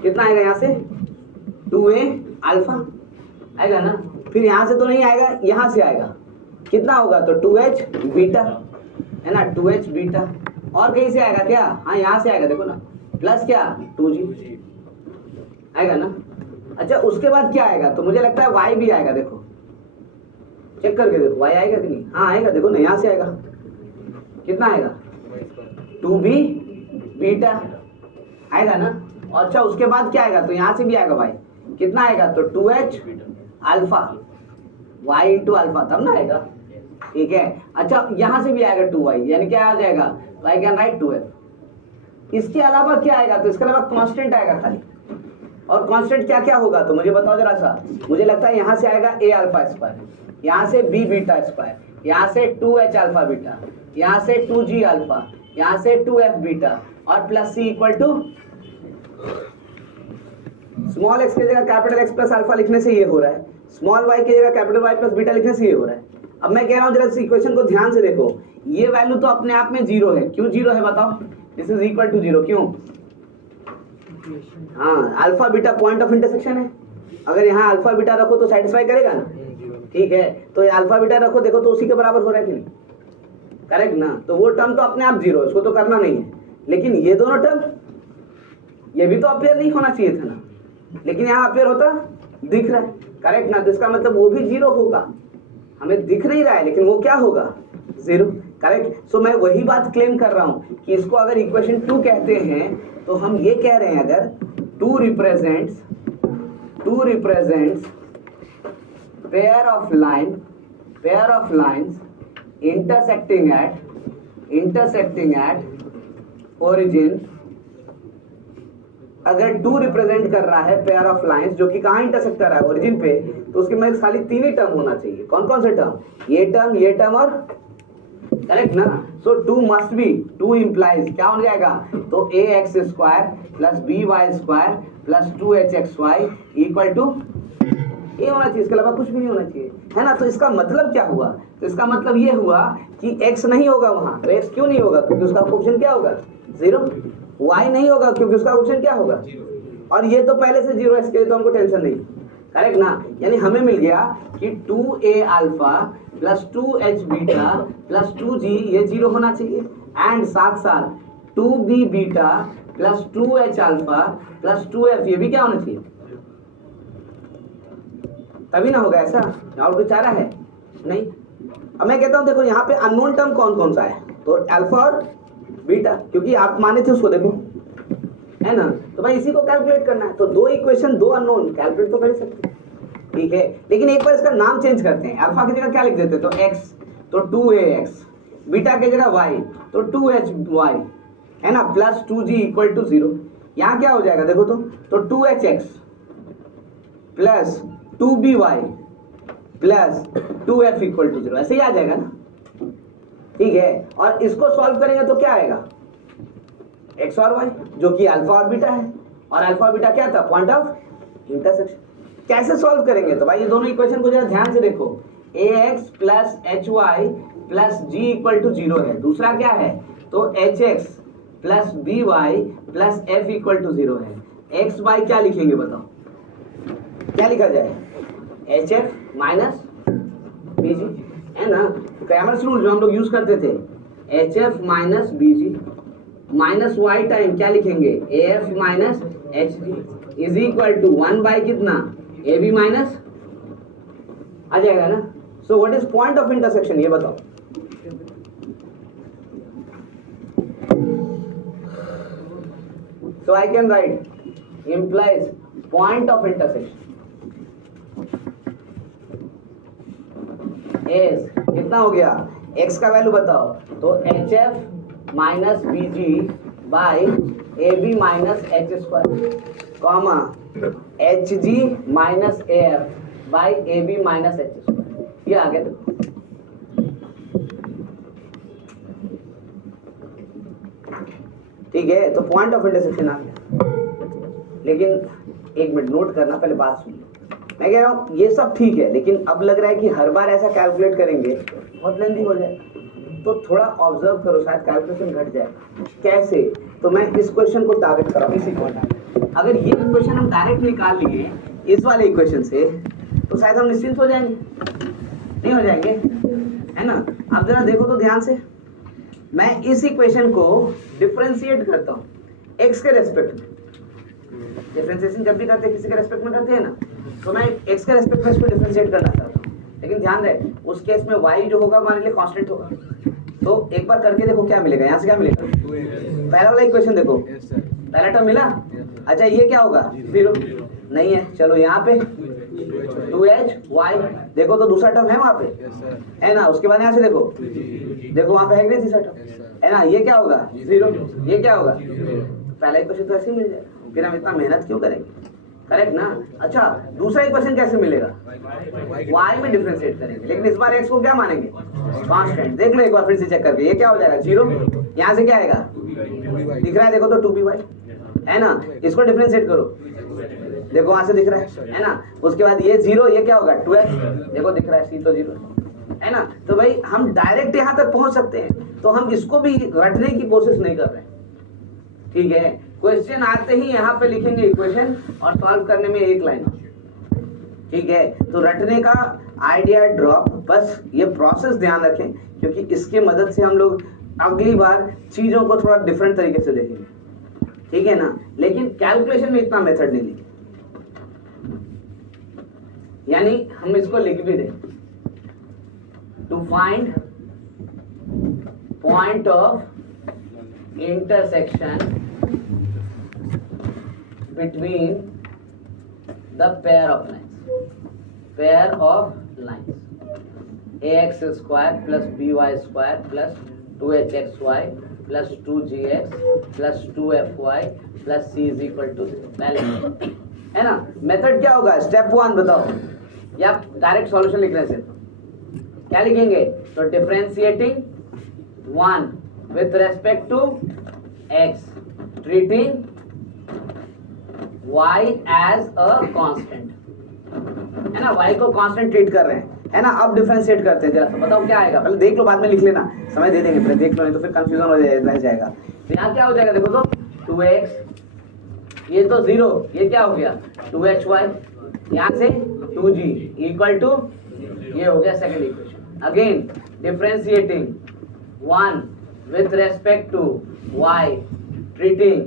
कितना आएगा यहाँ से 2a अल्फा आएगा ना, फिर यहाँ से तो नहीं आएगा, यहाँ से आएगा, कितना होगा, तो 2h बीटा है ना, 2h बीटा, और कहीं से आएगा क्या, हाँ यहाँ से आएगा देखो ना, प्लस क्या 2g आएगा ना। अच्छा उसके बाद क्या आएगा, तो मुझे लगता है y भी आएगा, देखो चेक करके देखो y आएगा कि नहीं, हाँ आएगा, देखो ना यहाँ से आएगा, कितना आएगा 2b बीटा आएगा ना। और अच्छा उसके बाद क्या आएगा, तो यहाँ से भी आएगा y, कितना आएगा, तो 2h alpha y into alpha, तब ना आएगा, ठीक है। अच्छा यहाँ से भी आएगा 2y, यानी क्या आ जाएगा, तो आई कैन राइट 2f। इसके अलावा क्या आएगा, तो इसके अलावा कांस्टेंट आएगा खाली, और कांस्टेंट क्या क्या होगा, तो मुझे बताओ जरा सा, मुझे लगता है यहाँ से आएगा a अल्फा स्क्वायर, यहाँ से b बीटा स्क्वायर, यहाँ से 2h अल्फा बीटा, यहाँ से 2g अल्फा, यहाँ से 2f बीटा, और plus c equal to small x की जगह कैपिटल x प्लस अल्फा लिखने से ये हो रहा है, स्मॉल y की जगह कैपिटल y प्लस बीटा लिखने से ये हो रहा है। अब मैं कह रहा हूँ जरा इस इक्वेशन को ध्यान से देखो, ये वैल्यू तो अपने आप में जीरो है, क्यों जीरो है बताओ, this is equal to zero, क्यों, हाँ alpha beta point of intersection है, अगर यहाँ अल्फा बीटा रखो तो सेटिस्फाई करेगा ना, ठीक है, तो ये अल्फा बीटा रखो, देखो तो उसी के बराबर हो रहा है कि नहीं, करेक्ट ना, तो वो टर्म तो अपने आप जीरो, इसको तो करना नहीं है, लेकिन ये दोनों टर्म, ये भी तो अपेयर नहीं होना चाहिए था ना, लेकिन यहाँ अपेयर होता दिख रहा है, करेक्ट ना, तो इसका मतलब वो भी जीरो होगा, हमें दिख नहीं रहा है लेकिन वो क्या होगा जीरो, करेक्ट। सो मैं वही बात क्लेम कर रहा हूं कि इसको अगर इक्वेशन 2 कहते हैं तो हम ये कह रहे हैं, अगर 2 represents pair of lines intersecting at origin, अगर 2 रिप्रेजेंट कर रहा है पेयर ऑफ लाइंस जो कि कहाँ इंटरसेक्ट कर रहा है, ओरिजिन पे, तो उसके में खाली 3 ही टर्म होना चाहिए, कौन कौन से टर्म, ये टर्म और, करेक्ट ना। सो 2 मस्ट बी, 2 इंप्लाइज क्या हो जाएगा, तो ax square plus by square plus 2hxy equal to ये होना चाहिए, इसके अलावा कुछ भी नहीं होना चाहिए, है ना। तो इसका मतलब क्या हुआ, तो इसका मतलब ये हुआ कि x नहीं होगा वहां, तो x क्यों नहीं होगा, क्योंकि उसका कोएफिशिएंट क्या होगा जीरो, y नहीं होगा क्योंकि उसका कोएफिशिएंट क्या होगा, और ये तो पहले से जीरो है, इसके लिए तो हमको टेंशन नहीं, करेक्ट ना। यानी हमें मिल गया कि 2a alpha plus 2h beta plus 2g ये जीरो होना चाहिए, एंड साथ साथ 2b beta plus 2h alpha plus 2f ये भी क्या होना चाहिए, तभी ना होगा ऐसा, और कुछ चारा है नहीं। अब मैं कहता हूं देखो यहाँ पे अननोन टर्म कौन कौन सा है, तो अल्फा और बीटा, क्योंकि आप माने थे उसको, देखो है ना, तो भाई इसी को कैलकुलेट करना है, तो 2 इक्वेशन 2 अननोन कैलकुलेट तो कर ही सकते हैं, ठीक है। लेकिन एक बार इसका नाम चेंज करते हैं, अल्फा की जगह क्या लिख देते हैं, तो x, तो 2ax, बीटा की जगह y, तो 2hy है ना, प्लस 2g इक्वल टू 0, यहाँ क्या हो जाएगा देखो तो 2hx plus 2by plus 2f equal to 0, ऐसे ही आ जाएगा ना, ठीक है। और इसको सॉल्व करेंगे तो क्या आएगा, x और y जो कि अल्फा और बीटा है, और अल्फा और बीटा क्या था, पॉइंट ऑफ इंटरसेक्शन। कैसे सॉल्व करेंगे, तो भाई ये दोनों इक्वेशन को जरा ध्यान से देखो, ax plus hy plus g equal to 0 है, दूसरा क्या है, तो hx plus by plus f equal to 0 है, x y क्या लिखेंगे बताओ, क्या लिखा जाए, hf माइनस bg, है ना। क्रैमर्स रूल जो हम लोग यूज करते थे, hf minus bg minus y time क्या लिखेंगे, af minus hg is equal to 1 by कितना, ab माइनस, आ जाएगा ना। So what is point of intersection, ये बताओ, so I can write implies point of intersection is कितना हो गया, x का वैल्यू बताओ, तो HF minus BG by AB minus H² comma HG minus AF by AB minus H²। ये आ गया। देखो ठीक है, तो पॉइंट ऑफ इंटरसेक्शन आ गया। लेकिन एक मिनट नोट करना, पहले बात सुन लो। मैं कह रहा हूँ ये सब ठीक है, लेकिन अब लग रहा है कि हर बार ऐसा कैलकुलेट करेंगे बहुत लेंथी हो जाए, तो थोड़ा ऑब्जर्व करो, शायद कैलकुलेशन घट जाए। कैसे? तो मैं इस क्वेश्चन को टारगेट कर रहा हूँ, इसी को। अगर ये इक्वेशन हम डायरेक्ट निकाल लिए इस वाले इक्वेशन से, तो शायद हम निश्चिंत हो जाएंगे, नहीं हो जाएंगे, है ना? अब जरा देखो तो ध्यान से, मैं इस इक्वेशन को डिफरेंशिएट करता हूँ x के रेस्पेक्ट में। डिफरेंशिएशन जब भी करते हैं किसी के रेस्पेक्ट में करते हैं ना, तो मैं x के रेस्पेक्ट में इसको डिफरेंशिएट करना चाहता हूँ। लेकिन ध्यान रहे, उस केस में y जो होगा हमारे लिए कांस्टेंट होगा। तो एक बार करके देखो क्या मिलेगा। यहाँ से क्या मिलेगा? पहला वाला इक्वेशन देखो, पहला टर्म मिला। अच्छा ये क्या होगा? 0 नहीं है। चलो यहाँ पे 2HY देखो तो दूसरा टर्म है वहाँ पे, है ना? उसके बाद यहाँ से देखो, देखो वहाँ पे है कि नहीं तीसरा टर्म, है ना? ये क्या होगा? 0। ये क्या होगा? पहला इक्वेशन तो ऐसे ही मिल जाएगा, फिर हम इतना मेहनत क्यों करेंगे? करेक्ट ना? अच्छा दूसरा इक्वेशन कैसे मिलेगा? y में डिफरेंशिएट करेंगे, लेकिन इस बार x को क्या मानेंगे? कांस्टेंट। देख लो एक बार फिर से चेक करके, ये क्या हो जाएगा? 0। यहाँ से क्या आएगा? दिख रहा है देखो तो 2by, है ना? इसको डिफरेंशिएट करो, देखो वहां से दिख रहा है ना? उसके बाद ये 0, ये क्या होगा? 12, देखो दिख रहा है, c तो 0, है ना? तो भाई हम डायरेक्ट यहाँ तक पहुंच सकते हैं, तो हम इसको भी रटने की कोशिश नहीं कर रहे। ठीक है, क्वेश्चन आते ही यहाँ पे लिखेंगे इक्वेशन और सॉल्व करने में एक लाइन। ठीक है, तो रटने का आइडिया ड्रॉप, बस ये प्रोसेस ध्यान रखें, क्योंकक्योंकि इसके मदद से हम लोग अगली बार चीजों को थोड़ा डिफरेंट तरीके से देखेंगे, ठीक है ना। लेकिन कैलकुलेशन में इतना मेथड नहीं लिखे, यानी हम इसको लिख भी दें, to find point of intersection between the pair of lines ax square plus by square plus 2hxy plus 2gx plus 2fy plus c is equal to 0, है ना। मेथड क्या होगा? स्टेप 1 बताओ, या डायरेक्ट सॉल्यूशन लिखने से क्या लिखेंगे? तो differentiating 1 with respect to x, treating y as a constant, है ना। y को कांस्टेंट ट्रीट कर रहे हैं, है ना। अब डिफरेंशिएट करते हैं, जरा सा बताओ क्या आएगा। पहले देख लो, बाद में लिख लेना, समय दे देंगे, पहले देख लो, नहीं तो फिर कंफ्यूजन हो रह जाएगा। तो यहाँ क्या हो जाएगा देखो तो 2x, ये तो 0, ये क्या हो गया 2hy, यहाँ से 2g इक्वल टू, ये हो गया second equation. Again differentiating 1 with respect to y, treating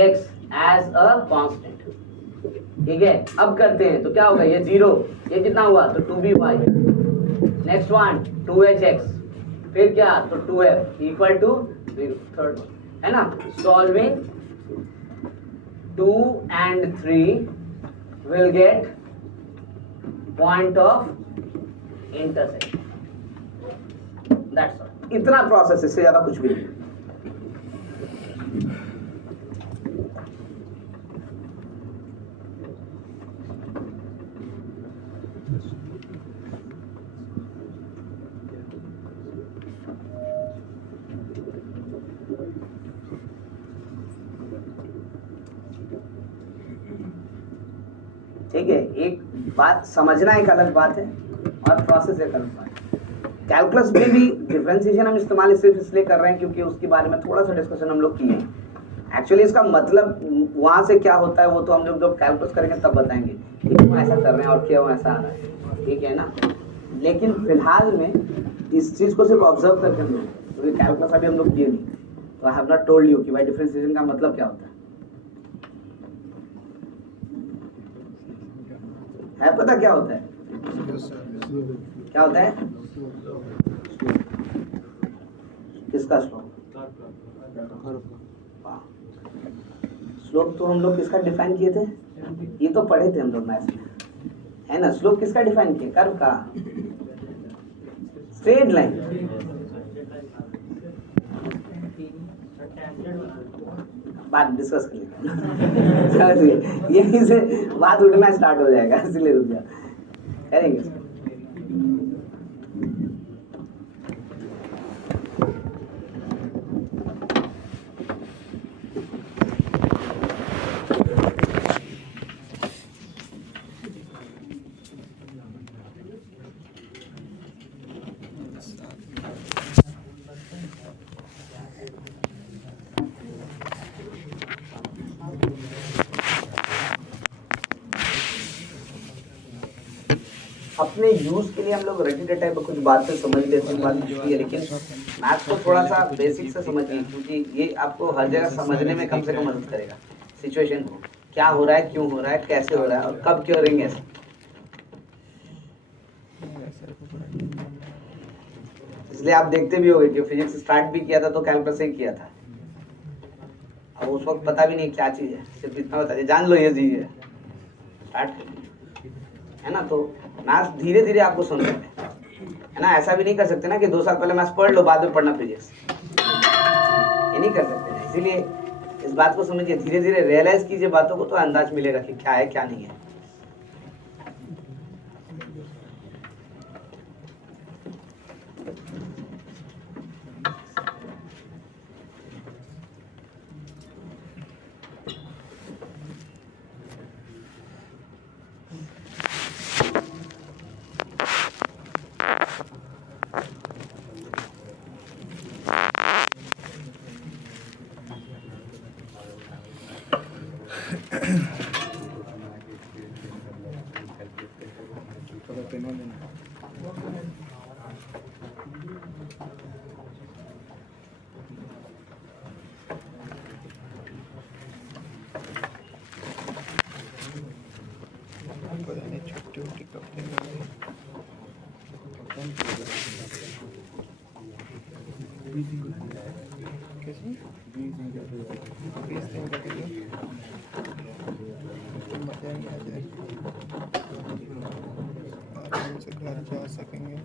x as a constant, ठीक है। अब करते हैं तो क्या होगा, ये 0, ये कितना हुआ तो 2by, नेक्स्ट वन 2hx, फिर क्या तो 2f इक्वल टू 0, थर्ड, है ना। Solving 2 and 3 will get point of intersection, that's all। इतना प्रोसेस, इससे ज्यादा कुछ भी नहीं। ठीक है, एक बात समझना एक अलग बात है और प्रोसेस एक अलग बात है। कैलकुलस में भी डिफरेंशिएशन हम इस्तेमाल सिर्फ इसलिए कर रहे हैं क्योंकि उसके बारे में थोड़ा सा डिस्कशन हम लोग किए। एक्चुअली इसका मतलब वहां से क्या होता है वो तो हम लोग जब कैलकुलस करेंगे तब बताएंगे कि क्यों ऐसा कर रहे हैं और क्यों ऐसा आ रहा है, ठीक है ना। लेकिन फिलहाल में इस चीज को सिर्फ ऑब्जर्व करके हम लोग, क्योंकि कैलकुलस अभी हम लोग किए नहीं, तो आई हैव नॉट टोल्ड यू कि भाई डिफरेंशिएशन का मतलब क्या होता है पता क्या होता है? क्या होता है? किसका स्लोप? स्लोप तो हम लोग किसका डिफाइन किए थे? ये तो पढ़े थे हम लोग मैथ्स में, है ना। स्लोप किसका डिफाइन किए? कर्व का, स्ट्रेट लाइन, बात डिस्कस कर लेंगे यहीं से बात उठना स्टार्ट हो जाएगा, इसलिए रुक जा, करेंगे इसको। अपने यूज के लिए हम लोग रटी टाइप कुछ बातें समझ लेते हैं, बात जो है, लेकिन मैथ्स को थोड़ा सा बेसिक से समझिए, क्योंकि ये आपको हर जगह समझने में कम से कम मदद करेगा। सिचुएशन को क्या हो रहा है, क्यों हो रहा है, कैसे हो रहा है और कब क्यों करेंगे ऐसे। इसलिए आप देखते भी होंगे कि फिजिक्स स्टार्ट भी किया था तो कैलकुलस से ही किया था। अब उस वक्त पता भी नहीं क्या चीज है, सिर्फ इतना बता दिया जान लो ये चीज है, स्टार्ट है ना। तो मैथ्स धीरे धीरे आपको समझ में है ना। ऐसा भी नहीं कर सकते ना कि 2 साल पहले मैथ्स पढ़ लो बाद में पढ़ना फिजिक्स, ये नहीं कर सकते ना। इसीलिए इस बात को समझिए, धीरे धीरे रियलाइज कीजिए बातों को, तो अंदाज मिलेगा कि क्या है क्या नहीं है। आराम से घर जा सकेंगे,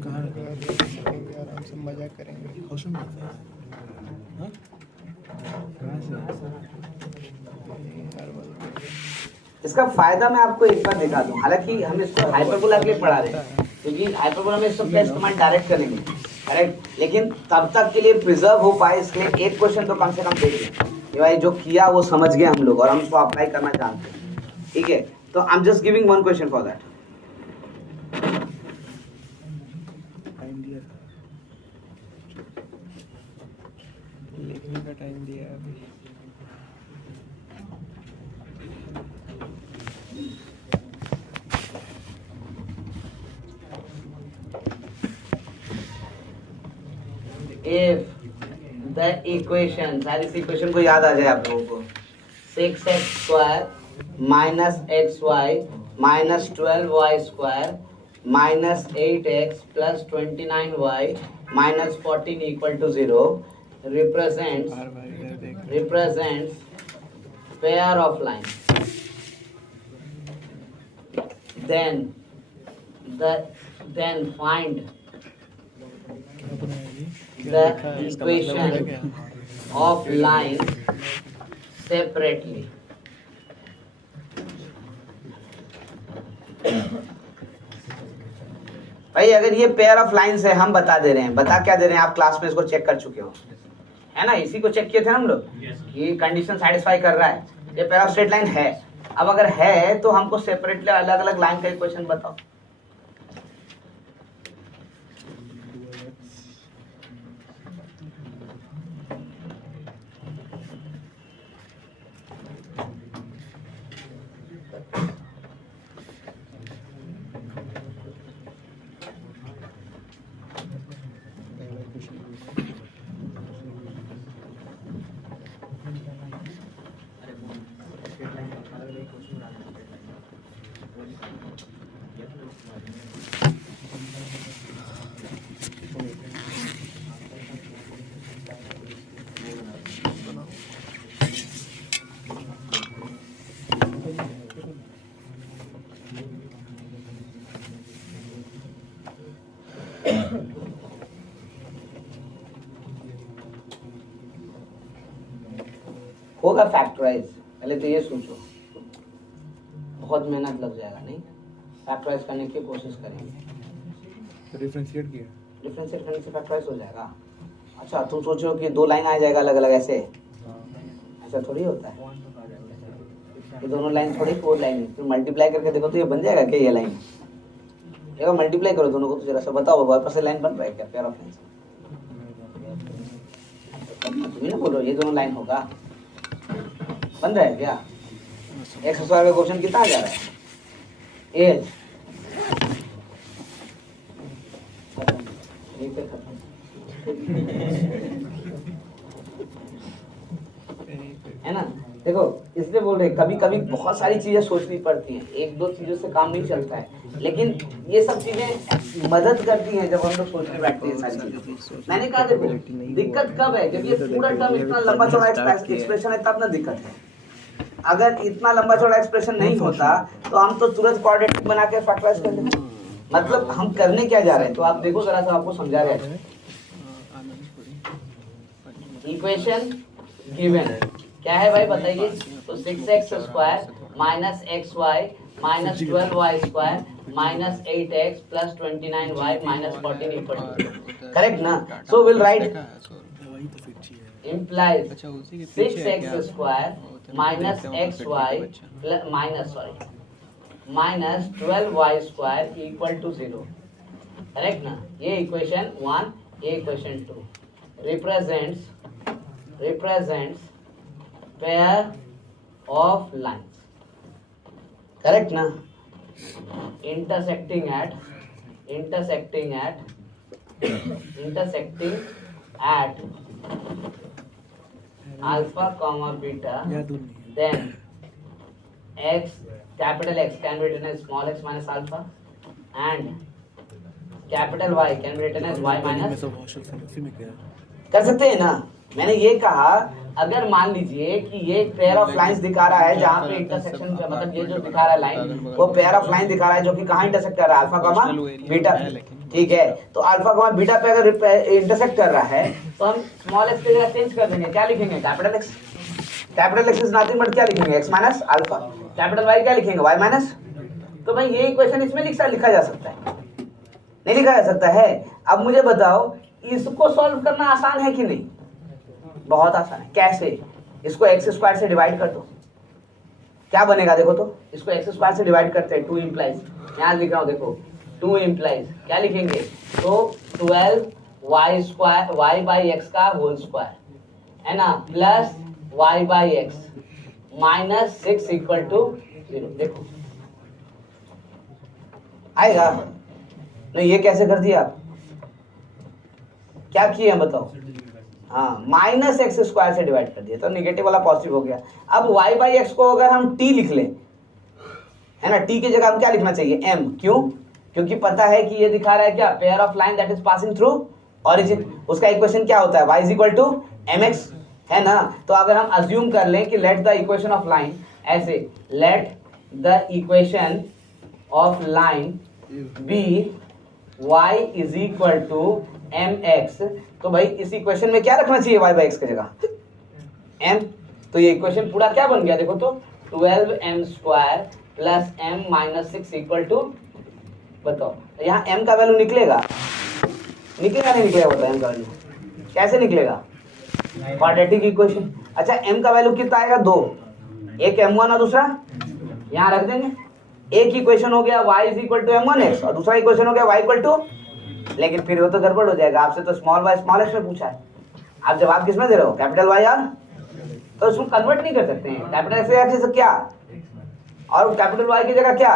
कहाँ घर जा सकेंगे, आराम से मजा करेंगे। कौशल इसका फायदा मैं आपको एक बार दिखा दूं। हालांकि हम इसको हाइपरबोला के लिए पढ़ा रहे हैं, क्योंकि हाइपरबोला में इसको क्या इस्तेमाल डायरेक्ट करेंगे, करेक्ट। लेकिन तब तक के लिए प्रिजर्व हो पाए इसके लिए एक क्वेश्चन तो कम से कम देखिए कि भाई जो किया वो समझ गए हम लोग और हम उसको अप्लाई करना जानते हैं, ठीक है। तो I am just giving one question for that. लिखने का टाइम दिया है अभी। If the equation, सारी इस इक्वेशन को याद आ जाए आप लोगों को, 6x² minus xy minus 12y² minus 8x plus 29y minus 14 equal to 0 represents pair of lines. Then find the equation of lines separately. भाई अगर ये पेयर ऑफ लाइंस है, हम बता दे रहे हैं, बता क्या दे रहे हैं, आप क्लास में इसको चेक कर चुके हो, है ना। इसी को चेक किए थे हम लोग कि कंडीशन सेटिस्फाई कर रहा है, ये पेयर ऑफ स्ट्रेट लाइन है। अब अगर है तो हमको सेपरेटली अलग अलग लाइन का इक्वेशन बताओ। फैक्टराइज, पहले तो ये सोचो, बहुत मेहनत लग जाएगा नहीं, फैक्टराइज करने की कोशिश करेंगे। डिफरेंशिएट किया, डिफरेंशिएट करने से फैक्टराइज हो जाएगा। अच्छा तुम सोचो कि दो लाइन आ जाएगा अलग अलग ऐसे, ऐसा थोड़ी होता है, ये दोनों लाइन थोड़ी फोर लाइन, फिर मल्टीप्लाई करके देखो तो ये बन जाएगा क्या, ये लाइन देखो, मल्टीप्लाई करो दोनों को तो जरा सा बताओ वापस से लाइन बन रहा है क्या, पेयर ऑफ लाइन तुम्हें ना बोलो ये दोनों लाइन होगा, बन रहा है क्या? एक्स स्क्वायर का क्वेश्चन कितना आ जा रहा है, एज है ना। देखो इसलिए बोल रहे कभी कभी बहुत सारी चीजें सोचनी पड़ती हैं, एक दो चीजों से काम नहीं चलता है, लेकिन ये सब चीजें मदद करती हैं जब हम लोग सोचने बैठते हैं सारी चीजें। मैंने कहा देखो दिक्कत कब है, जब ये पूरा टर्म इतना लंबा चौड़ा एक्सप्रेशन है तब ना दिक्कत है। अगर इतना लंबा चौड़ा एक्सप्रेशन नहीं होता तो हम तो तुरंत क्वाड्रेटिक बना के फैक्टराइज कर देते। मतलब हम करने क्या जा रहे हैं, तो आप देखो जरा सा, आपको समझा रहे हैं। इक्वेशन गिवन क्या है भाई बताइए, तो 6x square minus XY minus 12y square minus 8x plus 29y minus 14 equal to, correct ना। So will write implies 6x square minus XY minus 12y square equal to 0, correct ना। ये equation 1, ये equation 2 represents pair of lines, correct ना, intersecting at alpha comma beta, then x, capital X can be written as small x minus alpha and capital Y can be written as y minus, कर सकते हैं ना। मैंने ये कहा अगर मान लीजिए कि ये पेयर ऑफ लाइंस दिखा रहा है जहाँ पे इंटरसेक्शन, मतलब ये जो दिखा रहा है लाइन वो पेयर ऑफ लाइन दिखा रहा है जो कि कहाँ इंटरसेक्ट कर रहा है, अल्फा कॉमा बीटा, ठीक है। तो अल्फा कॉमा बीटा पे अगर इंटरसेक्ट कर रहा है तो हम स्मॉल एक्स की जगह चेंज कर देंगे, क्या लिखेंगे capital X, capital X is nothing but क्या लिखेंगे x minus alpha, capital Y क्या लिखेंगे वाई माइनस। तो भाई ये इक्वेशन इसमें लिखा जा सकता है, नहीं लिखा जा सकता है। अब मुझे बताओ इसको सॉल्व करना आसान है कि नहीं, बहुत आसान है। कैसे, इसको एक्स स्क्वायर से डिवाइड कर दो, क्या बनेगा देखो तो, इसको एक्स स्क्वायर से डिवाइड करते हैं, 2 इम्प्लाइज, यहाँ लिख रहा हूँ देखो 2 इम्प्लाइज, क्या लिखेंगे तो 12y square y by x का होल स्क्वायर है ना, plus y by x minus 6 equal to 0। देखो आएगा नहीं, ये कैसे कर दिया आप, क्या किया बताओ, हाँ माइनस एक्स स्क्वायर से डिवाइड कर दिया तो निगेटिव वाला पॉजिटिव हो गया। अब y बाई एक्स को अगर हम t लिख लें, है ना, t की जगह हम क्या लिखना चाहिए m, क्यों, क्योंकि पता है कि ये दिखा रहा है क्या pair of line that is passing through origin, उसका इक्वेशन क्या होता है y is equal to mx, है ना। तो अगर हम अज्यूम कर लें कि let the equation of line, ऐसे let the equation of line be y is equal to mx, तो भाई इस इक्वेशन में क्या रखना चाहिए y बाई एक्स की जगह m, तो ये इक्वेशन पूरा क्या बन गया देखो तो 12m square plus m minus 6 equal to, बताओ यहाँ m का वैल्यू निकलेगा नहीं निकलेगा, बताओ m का वैल्यू कैसे निकलेगा, क्वाड्रेटिक इक्वेशन। अच्छा m का वैल्यू कितना आएगा 2, एक m1 और दूसरा यहाँ रख देंगे, एक इक्वेशन हो गया y is equal to m1x और दूसरा इक्वेशन हो गया y इक्वल टू, लेकिन फिर वो तो गड़बड़ हो जाएगा, आपसे तो स्मॉल y स्मॉल x में पूछा है, आप जवाब किसमें दे रहे हो कैपिटल Y यार, तो उसको कन्वर्ट नहीं कर सकते हैं, कैपिटल x से क्या और कैपिटल Y की जगह क्या,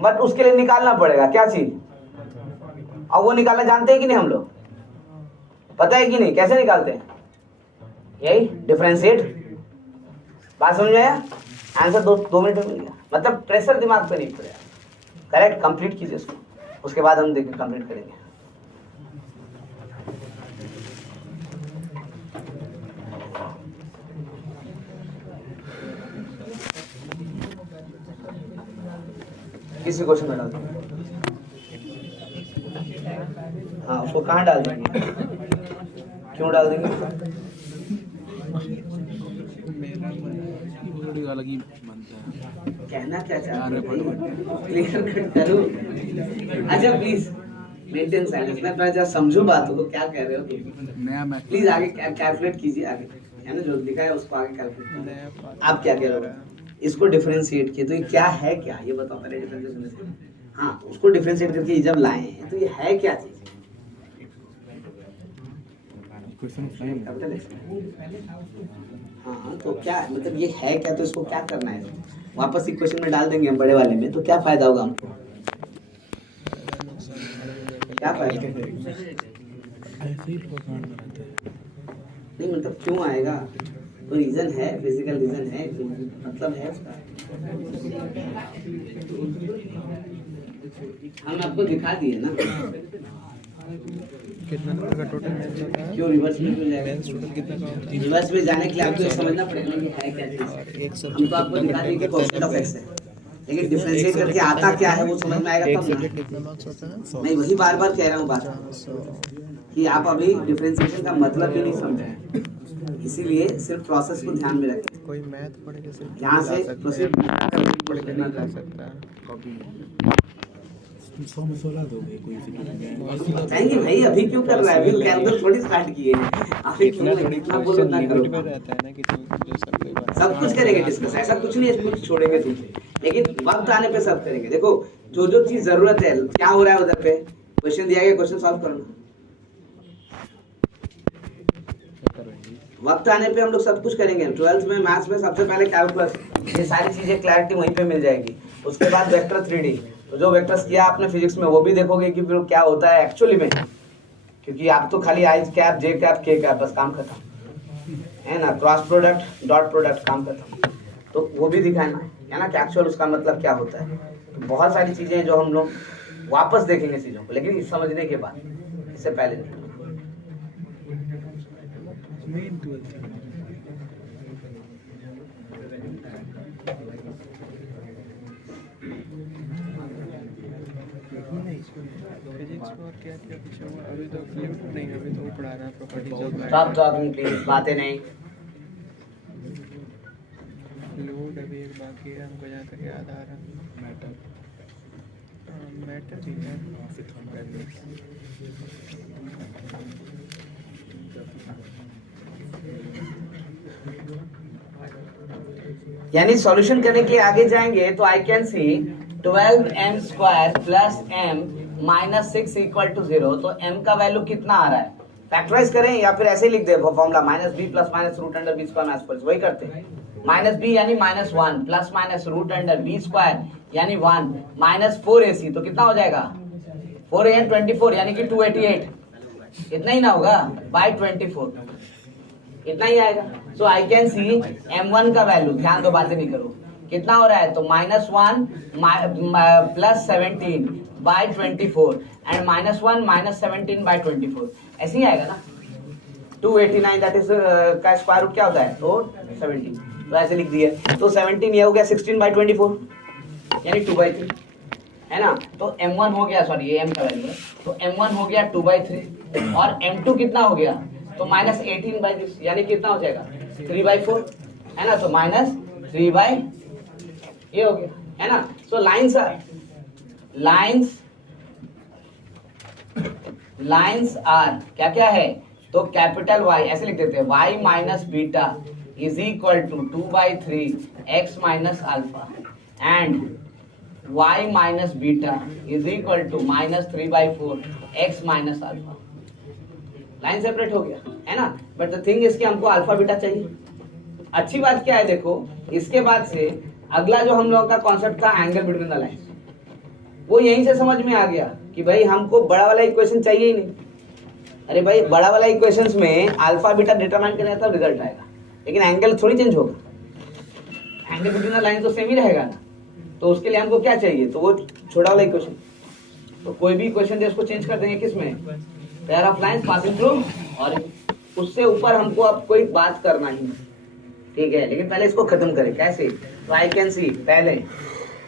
बट उसके लिए निकालना पड़ेगा क्या चीज, और वो निकालना जानते हैं कि नहीं हम लोग, पता है कि नहीं कैसे निकालते हैं, यही डिफरेंशिएट, बात समझ में आया, आंसर 2 मिनट में मिल गया, मतलब प्रेशर दिमाग पे नहीं पड़ेगा। करेक्ट, कंप्लीट कीजिए इसको, उसके बाद हम देखिए कंप्लीट करेंगे। किसी क्वेश्चन में डाल देंगे, हाँ उसको कहाँ डाल देंगे, क्यों डाल देंगे, थोड़ी अलग ही बनता है। कहना क्या चाहते हो क्लियर कट करो। अच्छा प्लीज मेंटेन साइलेंस। मैं थोड़ा समझू बातों को, क्या कह रहे हो तुम। नया मैथ प्लीज आगे कैलकुलेट कीजिए, आगे है ना जो लिखा है उसको आगे कैलकुलेट कीजिए। आप क्या कह रहे हो, इसको डिफरेंशिएट किए तो ये क्या है, क्या ये बताओ पहले डिफरेंशिएशन से। हाँ उसको डिफरेंशिएट करके ये जब लाए हैं तो ये है क्या चीज। कैपिटल है। हाँ तो क्या मतलब ये है क्या, तो इसको क्या करना है, वापस इक्वेशन में डाल देंगे हम बड़े वाले में, तो क्या फायदा होगा हमको, क्या फायदा। ऐसे ही प्रोग्राम बनाते हैं। नहीं मतलब क्यों आएगा, कोई रीजन है, फिजिकल रीजन है, मतलब है उसका। हम आपको दिखा दिए ना। कितना नंबर का टोटल मेंस होता है? क्यों रिवर्स में क्यों जाएगा, मेंस टोटल कितना का होता है? रिवर्स में जाने के लिए आपको ये समझना पड़ेगा कि है क्या चीज। हम तो आपको दिखा दिए कि कोएफिशिएंट ऑफ एक्स है, लेकिन डिफरेंशिएट करके आता क्या है वो समझ में आएगा एक तब ना। सब्जेक्ट कितना मार्क्स होता है? मैं वही बार बार कह रहा हूँ बात कि आप अभी डिफरेंशिएशन का मतलब ही नहीं समझे, इसीलिए सिर्फ प्रोसेस को ध्यान में रखें। कोई मैथ पढ़े के सिर्फ यहाँ से प्रोसीड प्रोसीड पढ़ के नहीं जा सकता है। कॉपी 100 में 16 दोगे कोई सी नहीं भाई अभी क्यों कर रहा है, अभी कैलकुलेट थोड़ी स्टार्ट किए हैं, अभी क्यों इतना बोलो ना करो। लिमिट में रहता है ना कि जो सब कोई बात सब कुछ करेंगे डिस्कस, ऐसा कुछ नहीं है कुछ छोड़ेंगे तुमसे, लेकिन वक्त आने पे सब करेंगे। देखो जो जो चीज जरूरत है, क्या हो रहा है उधर पे क्वेश्चन दिया गया, क्वेश्चन सॉल्व करना। वक्त आने पे हम लोग सब कुछ करेंगे। 12th में मैथ्स में सबसे पहले कैलकुलस, ये सारी चीजें क्लैरिटी वहीं पे मिल जाएगी। उसके बाद वेक्टर 3D, तो जो वेक्टर्स किया आपने फिजिक्स में वो भी देखोगे कि फिर क्या होता है एक्चुअली में, क्योंकि आप तो खाली आई कैप जे कैप के कैप बस काम खत्म है ना, क्रॉस प्रोडक्ट डॉट प्रोडक्ट काम खत्म, तो वो भी दिखाना है ना कि एक्चुअल उसका मतलब क्या होता है। तो बहुत सारी चीजें जो हम लोग वापस देखेंगे चीजों को, लेकिन समझने के बाद, इससे पहले नहीं। मेन 12th फिजिक्स और क्या क्या पीछे हुआ अभी तो फ्लूइड नहीं, अभी तो पढ़ा रहा है properties of stop talking please, बातें नहीं। फ्लूइड अभी एक बाकी है हमको जहाँ तक याद आ रहा है। मैटर भी है। यानी सॉल्यूशन करने के लिए आगे जाएंगे तो I can see 12m square plus m minus 6 equal to 0, तो m का वैल्यू कितना आ रहा है, फैक्टराइज करें या फिर ऐसे ही लिख दे formula minus B plus minus root under B square minus 4, वही करते हैं। माइनस बी यानी minus 1 plus minus root under B square यानी 1 माइनस 4ac, तो कितना हो जाएगा 4an 24 यानी कि 288, इतना ही ना होगा बाय 24, इतना ही आएगा। सो आई कैन सी m1 का वैल्यू, ध्यान दो बातें नहीं करो, कितना हो रहा है, तो -1 plus 17 by 24 and -1 minus 17 by 24, ऐसे ही आएगा ना। 289 दैट इज का स्क्वायर रूट क्या होता है, तो 17, तो ऐसे लिख दिए, तो 17 ये हो गया 16 बाय 24 यानी 2/3 है ना। तो m1 हो गया, सॉरी ये m का वैल्यू है, तो m1 हो गया 2/3 और m2 कितना हो गया, तो -18/this यानी कितना हो जाएगा 3/4 है ना, तो -3 ये हो गया है ना। सो लाइन्स आर क्या क्या है, तो कैपिटल Y ऐसे लिख देते हैं, y minus beta is equal to 2/3 x minus alpha and y minus beta is equal to -3/4 x minus alpha. Line separate हो गया है ना, बट द थिंग इसके हमको अल्फा बीटा चाहिए। अच्छी बात क्या है, देखो इसके बाद से अगला जो हम लोगों का कॉन्सेप्ट था एंगल बिटवीन द लाइंस, वो यहीं से समझ में आ गया कि भाई हमको बड़ा वाला इक्वेशन चाहिए ही नहीं। अरे भाई बड़ा वाला इक्वेशंस में अल्फा बीटा डिटरमाइन करने तब रिजल्ट आएगा, लेकिन एंगल थोड़ी चेंज होगा, एंगल बिटवीन द लाइन तो सेम ही रहेगा ना। तो उसके लिए हमको क्या चाहिए, तो वो छोटा वाला इक्वेशन, तो कोई भी इक्वेशन जो उसको चेंज कर देंगे किसमें, pair of lines passing through, और उससे ऊपर हमको अब कोई बात करना ही नहीं, ठीक है। लेकिन पहले इसको खत्म करें, कैसे, तो आई कैन सी पहले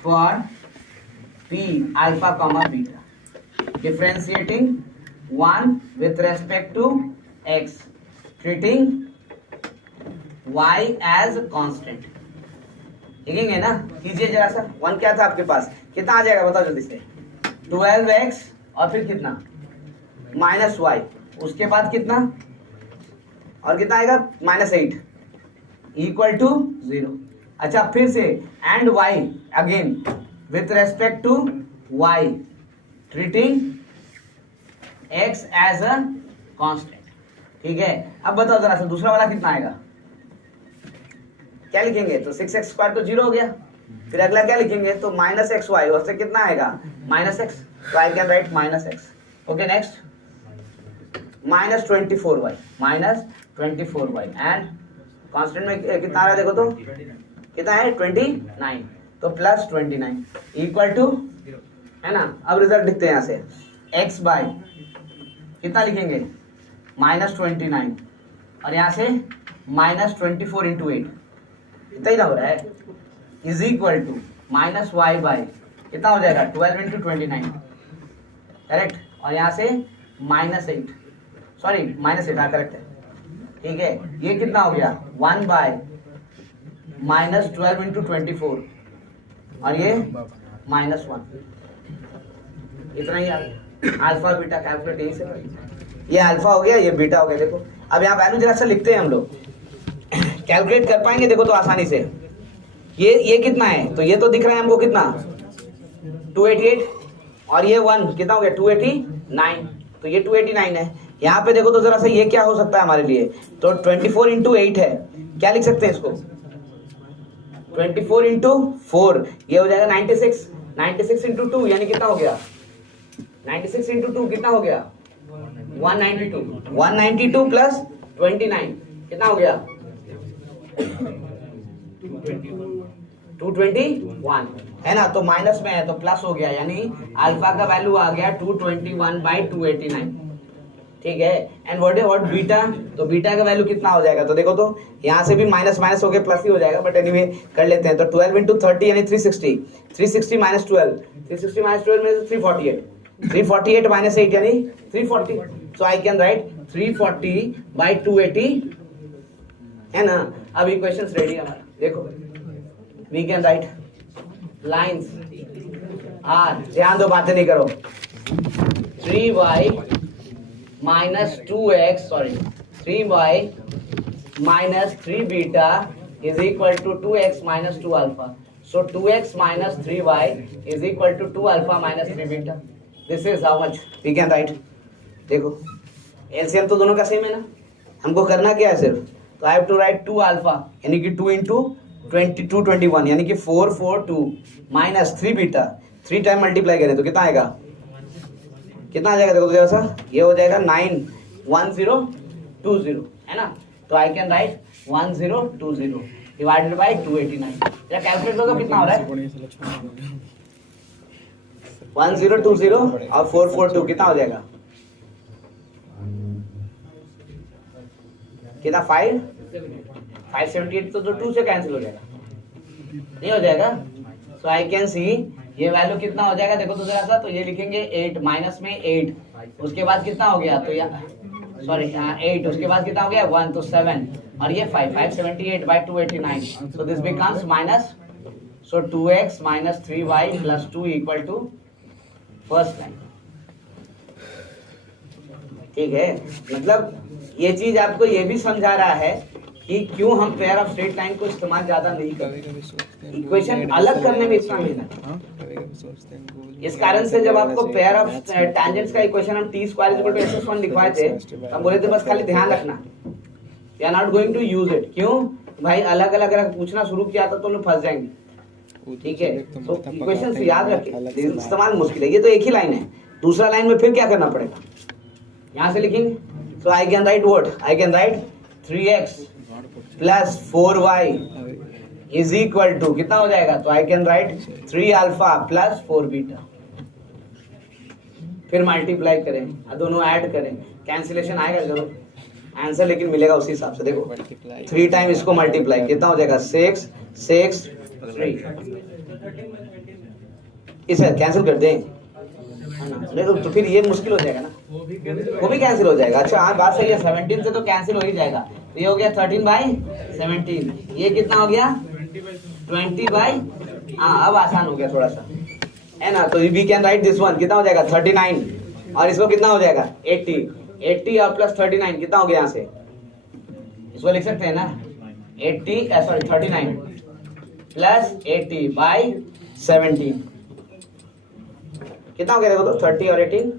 for p alpha comma beta differentiating 1 with respect to x, treating y as a constant, लिखेंगे ना, कीजिए जरा सा। 1 क्या था आपके पास, कितना आ जाएगा बताओ जल्दी से। 12x और फिर कितना -y, उसके बाद कितना और कितना आएगा -8 इक्वल टू 0। अच्छा फिर से and y again with respect to y treating x as a constant. ठीक है, अब बताओ जरा सा दूसरा वाला कितना आएगा, क्या लिखेंगे, तो 6x² तो 0 हो गया। फिर अगला क्या लिखेंगे, तो -xy और से कितना आएगा -x, तो I can right -x। Okay next -24y and constant में कितना आ रहा है देखो तो कितना है 29, तो +29 इक्वल टू है ना। अब रिजल्ट लिखते हैं यहाँ से, x बाय कितना लिखेंगे -29 और यहाँ से -24 इंटू 8 इतना ही ना हो रहा है, is equal to -y by कितना हो जाएगा 12 इंटू 29 करेक्ट, और यहाँ से -8 सॉरी -8 हाँ करेक्ट है। ठीक है, ये कितना हो गया 1 बाय -12 इंटू 24 और ये -1 इतना ही अल्फा बीटा कैलकुलेट यही से, ये अल्फा हो गया ये बीटा हो गया। देखो अब यहाँ वैल्यू जरा सा लिखते हैं हम लोग, कैलकुलेट कर पाएंगे देखो तो आसानी से। ये कितना है, तो ये तो दिख रहा है हमको कितना 288 और ये 1 कितना हो गया 289, तो ये 289 है। यहाँ पे देखो तो जरा सा ये क्या हो सकता है हमारे लिए, तो 24 इंटू 8 है, क्या लिख सकते हैं इसको 24 इंटू 4 ये हो जाएगा 96 इंटू 2 यानी कितना हो गया 96 इंटू 2 कितना हो गया 192 प्लस 29 कितना हो गया 221 है ना, तो माइनस में है तो प्लस हो गया, यानी अल्फा का वैल्यू आ गया 221/289। ठीक है, एंड व्हाट बीटा, तो बीटा का वैल्यू कितना हो जाएगा, तो देखो तो यहाँ से भी माइनस माइनस हो गया प्लस ही हो जाएगा, बट एनीवे कर लेते हैं। तो 12 इंटू 30 यानी 360 माइनस 12 में 348 माइनस 8 यानी 340, सो आई कैन राइट 340/280 है ना। अब इक्वेशंस रेडी है हमारा, देखो we can write lines are, ध्यान दो बातें नहीं करो, 3y minus 2x, sorry 3y minus 3 beta is equal to 2x minus 2 alpha. So 2x minus 3y is equal to 2 alpha minus 3 beta. This is how much we can write. देखो LCM तो दोनों का same है ना, हमको करना क्या है सिर्फ, तो I have to write 2 alpha यानी कि 2 into 21 यानी कि 442 minus 3 beta 3 टाइम मल्टीप्लाई करें तो कितना आएगा, कितना आ जाएगा देखो तो जरा सा, ये हो जाएगा 91020 है ना, तो I can right 1020 divided by 289। जरा कैलकुलेट करो कितना हो रहा है 1020 और 442 कितना हो जाएगा, कितना 578, तो जो 2 से कैंसिल हो जाएगा, नहीं हो जाएगा। सो आई कैन सी ये वैल्यू कितना हो जाएगा देखो तो जरा सा, तो ये लिखेंगे 8 माइनस में 8 उसके बाद कितना हो गया, तो यहाँ सॉरी 8 उसके बाद कितना हो गया 1 तो 7 और ये 578/289, so this becomes minus, so 2x minus 3y plus 2 equal to first line. ठीक है, मतलब ये चीज आपको ये भी समझा रहा है कि क्यों हम पेयर ऑफ स्ट्रेट लाइन को इस्तेमाल ज्यादा नहीं करते, इक्वेशन अलग करने में इतना मेहनत। इस कारण से जब आपको पेयर ऑफ टैंजेंट्स का इक्वेशन हम t² = SS1 लिखवाए थे, हम बोले थे बस खाली ध्यान रखना, we are not going to use it. क्यों भाई, अलग अलग अगर पूछना शुरू किया तो तुम लोग फंस जाएंगे। ठीक है, तो इक्वेशन याद रखें, इस्तेमाल मुश्किल है। ये तो एक ही लाइन है, दूसरा लाइन में फिर क्या करना पड़ेगा, यहाँ से लिखेंगे। So I can write what, I can write 3x plus 4y is equal to कितना हो जाएगा, तो I can write 3 alpha plus 4 beta, फिर मल्टीप्लाई करें, दोनों ऐड करें, कैंसिलेशन आएगा जरूर आंसर, लेकिन मिलेगा उसी हिसाब से। देखो 3 टाइम इसको मल्टीप्लाई कितना हो जाएगा 6 6 3, इसे कैंसिल कर दें, देखो तो फिर ये मुश्किल हो जाएगा ना, वो भी कैंसिल हो जाएगा। अच्छा हाँ बात सही है, 17 से तो कैंसिल हो ही जाएगा, तो ये हो गया 13/17, ये कितना हो गया 20 बाई, हाँ अब आसान हो गया थोड़ा सा, है ना। तो we can write this one, कितना हो जाएगा 39, और इसको कितना हो जाएगा 80 और प्लस 39 कितना हो गया यहाँ से, इसको लिख सकते हैं ना 39 प्लस 80 बाई 17 कितना हो गया देखो तो 30 और 18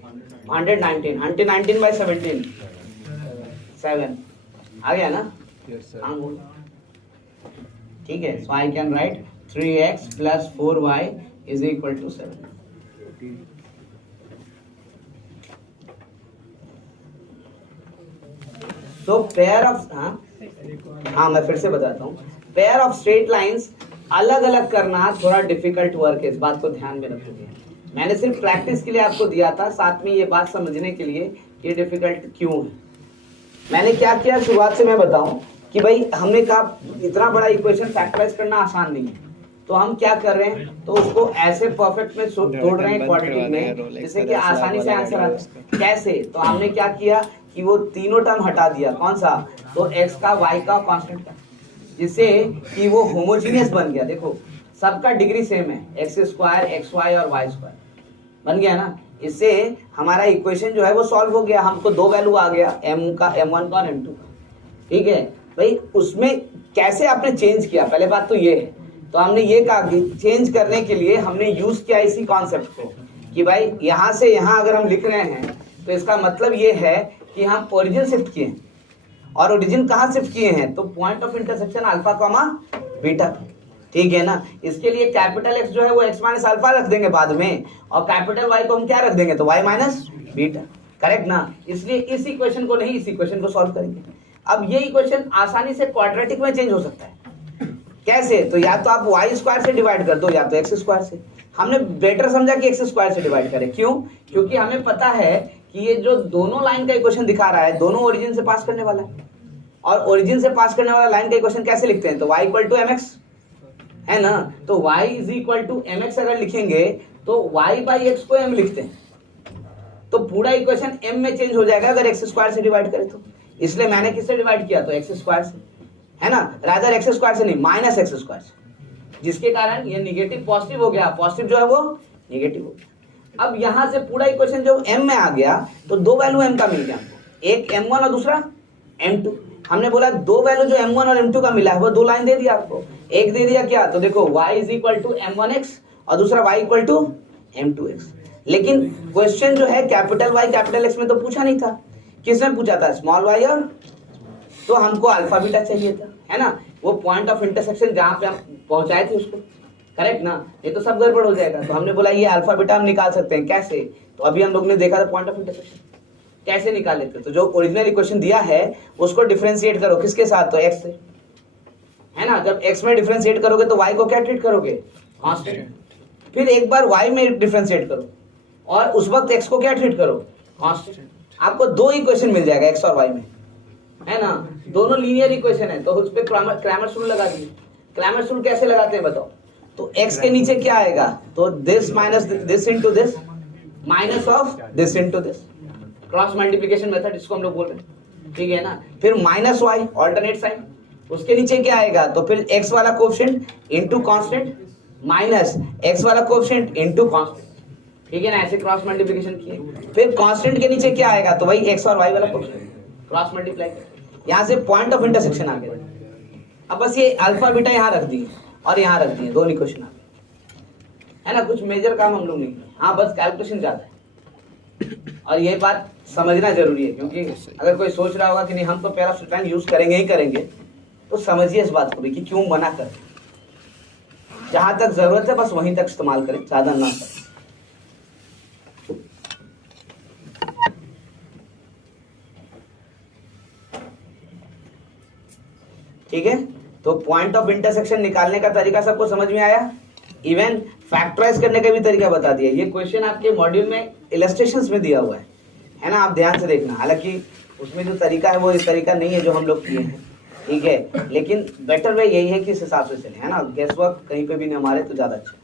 119 बाई 17 7 आ गया ना। हाँ बोल। ठीक है, so I can write 3x plus 4y is equal to 7। तो पेयर ऑफ, हाँ मैं फिर से बताता हूँ, पेयर ऑफ स्ट्रेट लाइंस अलग अलग करना थोड़ा डिफिकल्ट वर्क है, इस बात को ध्यान में रखोगे। मैंने सिर्फ प्रैक्टिस के लिए आपको दिया था, साथ में ये बात समझने के लिए ये डिफिकल्ट क्यों है। मैंने क्या किया शुरुआत से मैं बताऊं कि भाई हमने कहा इतना बड़ा इक्वेशन फैक्टराइज करना आसान नहीं है, तो हम क्या कर रहे हैं, तो उसको ऐसे परफेक्ट में तोड़ रहे हैं क्वाड्रेटिक में, जिससे कि आसानी से आंसर आता है। कैसे, तो हमने क्या किया कि वो तीनों टर्म हटा दिया, कौन सा, तो x का, y का, कांस्टेंट का, जिससे कि वो होमोजीनियस बन गया। देखो सबका डिग्री सेम है, x स्क्वायर, एक्स वाई और y स्क्वायर बन गया ना। इससे हमारा इक्वेशन जो है वो सॉल्व हो गया, हमको दो वैल्यू आ गया, m1 का और m2 का। ठीक है भाई, उसमें कैसे आपने चेंज किया, पहले बात तो ये है। तो हमने ये कहा कि चेंज करने के लिए हमने यूज किया इसी कॉन्सेप्ट को कि भाई यहाँ से यहाँ अगर हम लिख रहे हैं तो इसका मतलब ये है कि हम ओरिजिन शिफ्ट किए हैं, और ओरिजिन कहाँ शिफ्ट किए हैं, तो point of intersection alpha comma beta. ठीक है ना। इसके लिए कैपिटल एक्स जो है वो एक्स माइनस अल्फा रख देंगे बाद में, और कैपिटल वाई को हम क्या रख देंगे, तो वाई माइनस बीटा, करेक्ट ना। इसलिए इस इक्वेशन को नहीं, इस इक्वेशन को सॉल्व करेंगे। अब ये इक्वेशन आसानी से क्वाड्रेटिक में चेंज हो सकता है। कैसे, तो या तो आप वाई स्क्वायर से डिवाइड कर दो या तो एक्स स्क्वायर से। हमने बेटर समझा कि एक्स स्क्वायर से डिवाइड करें, क्यों, क्योंकि हमें पता है कि ये जो दोनों लाइन का इक्वेशन दिखा रहा है दोनों ओरिजिन से पास करने वाला है, और ओरिजिन से पास करने वाला लाइन का इक्वेशन कैसे लिखते हैं, तो y इक्वल टू mx है ना। तो y is equal to mx अगर लिखेंगे तो y बाई एक्स को m लिखते हैं, तो पूरा इक्वेशन m में चेंज हो जाएगा अगर एक्स स्क्वायर से डिवाइड करें तो। इसलिए मैंने किससे डिवाइड किया, तो एक्स स्क्वायर से, है ना, रादर एक्स स्क्वायर से नहीं, माइनस एक्स स्क्वायर से, जिसके कारण ये निगेटिव पॉजिटिव हो गया, पॉजिटिव जो है वो निगेटिव हो गया। अब यहां से पूरा इक्वेशन जो m में आ गया, तो दो वैल्यू m का मिल गया हमको, एक m1 और दूसरा m2। हमने बोला दो वैल्यू जो m1 और m2 का मिला है वो दो लाइन दे दिया आपको, एक दे दिया क्या, तो देखो y is equal to m1x और दूसरा y इक्वल टू m2x। लेकिन क्वेश्चन जो है कैपिटल Y कैपिटल X में तो पूछा नहीं था, किसमें पूछा था, स्मॉल y, और तो हमको अल्फा बीटा चाहिए था, है ना। वो पॉइंट ऑफ इंटरसेक्शन जहां पे हम पहुंचाए थे उसको, करेक्ट ना, ये तो सब गड़बड़ हो जाएगा। तो हमने बोला ये अल्फा बीटा हम निकाल सकते हैं, कैसे, तो अभी हम लोग ने देखा था पॉइंट ऑफ इंटरसेक्शन कैसे निकाल लेते, तो जो ओरिजिनल इक्वेशन दिया है उसको डिफरेंशिएट करो, किसके साथ, तो x से, है ना। जब x में डिफरेंशिएट करोगे तो y को क्या ट्रीट करोगे, कांस्टेंट। फिर एक बार y में डिफरेंशिएट करो और उस वक्त x को क्या ट्रीट करो, कांस्टेंट। आपको दो इक्वेशन मिल जाएगा x और y में, है ना। दोनों लीनियर इक्वेशन है, तो उस पर क्रैमर्स रूल लगा दीजिए। क्रैमर्स रूल कैसे लगाते हैं बताओ, तो x के नीचे क्या आएगा, तो this minus this into this minus of this into this, cross multiplication method इसको हम लोग बोल रहे हैं, ठीक है ना। फिर माइनस वाई ऑल्टरनेट साइन, उसके नीचे क्या आएगा, तो फिर x वाला coefficient into constant minus x वाला कोएफिशिएंट इनटू कांस्टेंट, ठीक है ना। ऐसे क्रॉस मल्टीप्लिकेशन किए, फिर कांस्टेंट के नीचे क्या आएगा, तो वही x और y वाला कोएफिशिएंट क्रॉस मल्टीप्लाई कर, यहाँ से पॉइंट ऑफ इंटरसेक्शन आ गया। अब बस ये अल्फा बीटा यहाँ रख दिए और यहाँ रख दिए, दोनों इक्वेशन आ गए, है ना। कुछ मेजर काम हम लोग नहीं किए, हाँ बस कैलकुलेशन ज्यादा है, और ये बात समझना जरूरी है, क्योंकि अगर कोई सोच रहा होगा कि नहीं हम तो pair of straight line use करेंगे ही करेंगे, तो समझिए इस बात को भी कि क्यों मना करें। जहां तक जरूरत है बस वहीं तक इस्तेमाल करें, ज्यादा ना करें। ठीक है, तो पॉइंट ऑफ इंटरसेक्शन निकालने का तरीका सबको समझ में आया, इवन फैक्टराइज करने का भी तरीका बता दिया। ये क्वेश्चन आपके मॉड्यूल में इलस्ट्रेशंस में दिया हुआ है ना, आप ध्यान से देखना। हालांकि उसमें जो तरीका है वो इस तरीका नहीं है जो हम लोग किए हैं, ठीक है, लेकिन बेटर वे यही है कि इस हिसाब से चले, है ना। गेस वर्क कहीं पे भी न हमारे तो ज्यादा अच्छा।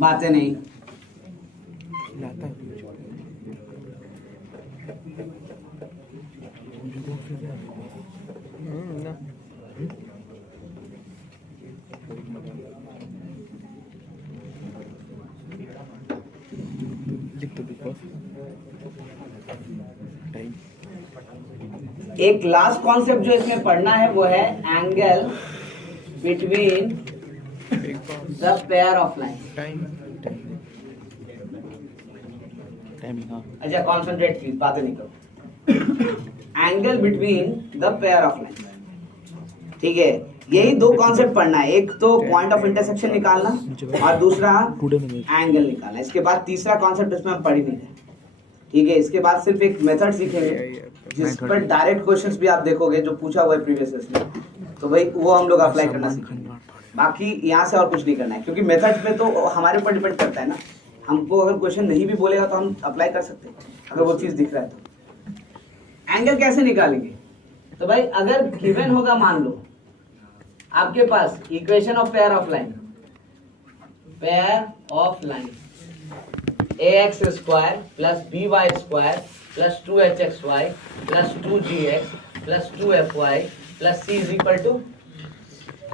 बातें नहीं। लाता है ना। लिख तो बिग बॉस टाइम। एक लास्ट कॉन्सेप्ट जो इसमें पढ़ना है वो है angle between the pair of line. Time हाँ। अच्छा कॉन्सेंट्रेट प्लीज, बातें नहीं करो। Angle between the pair of line, ठीक है। यही दो कॉन्सेप्ट पढ़ना है, एक तो पॉइंट ऑफ इंटरसेक्शन निकालना और दूसरा एंगल निकालना। इसके बाद तीसरा कॉन्सेप्ट इसमें हम पढ़ ही नहीं रहे, ठीक है। इसके बाद सिर्फ एक मेथड सीखेंगे जिस पर डायरेक्ट क्वेश्चंस भी आप देखोगे जो पूछा हुआ है प्रीवियस में, तो भाई वो हम लोग अप्लाई करना सीखेंगे। बाकी यहाँ से और कुछ नहीं करना है, क्योंकि मेथड में तो हमारे ऊपर डिपेंड करता है ना। हमको अगर क्वेश्चन नहीं भी बोलेगा तो हम अप्लाई कर सकते हैं अगर वो चीज दिख रहा है तो। एंगल कैसे निकालेंगे? तो भाई अगर गिवन होगा, मान लो आपके पास equation of pair of line, ax square plus by square plus 2hxy plus 2gx plus 2fy plus c is equal to,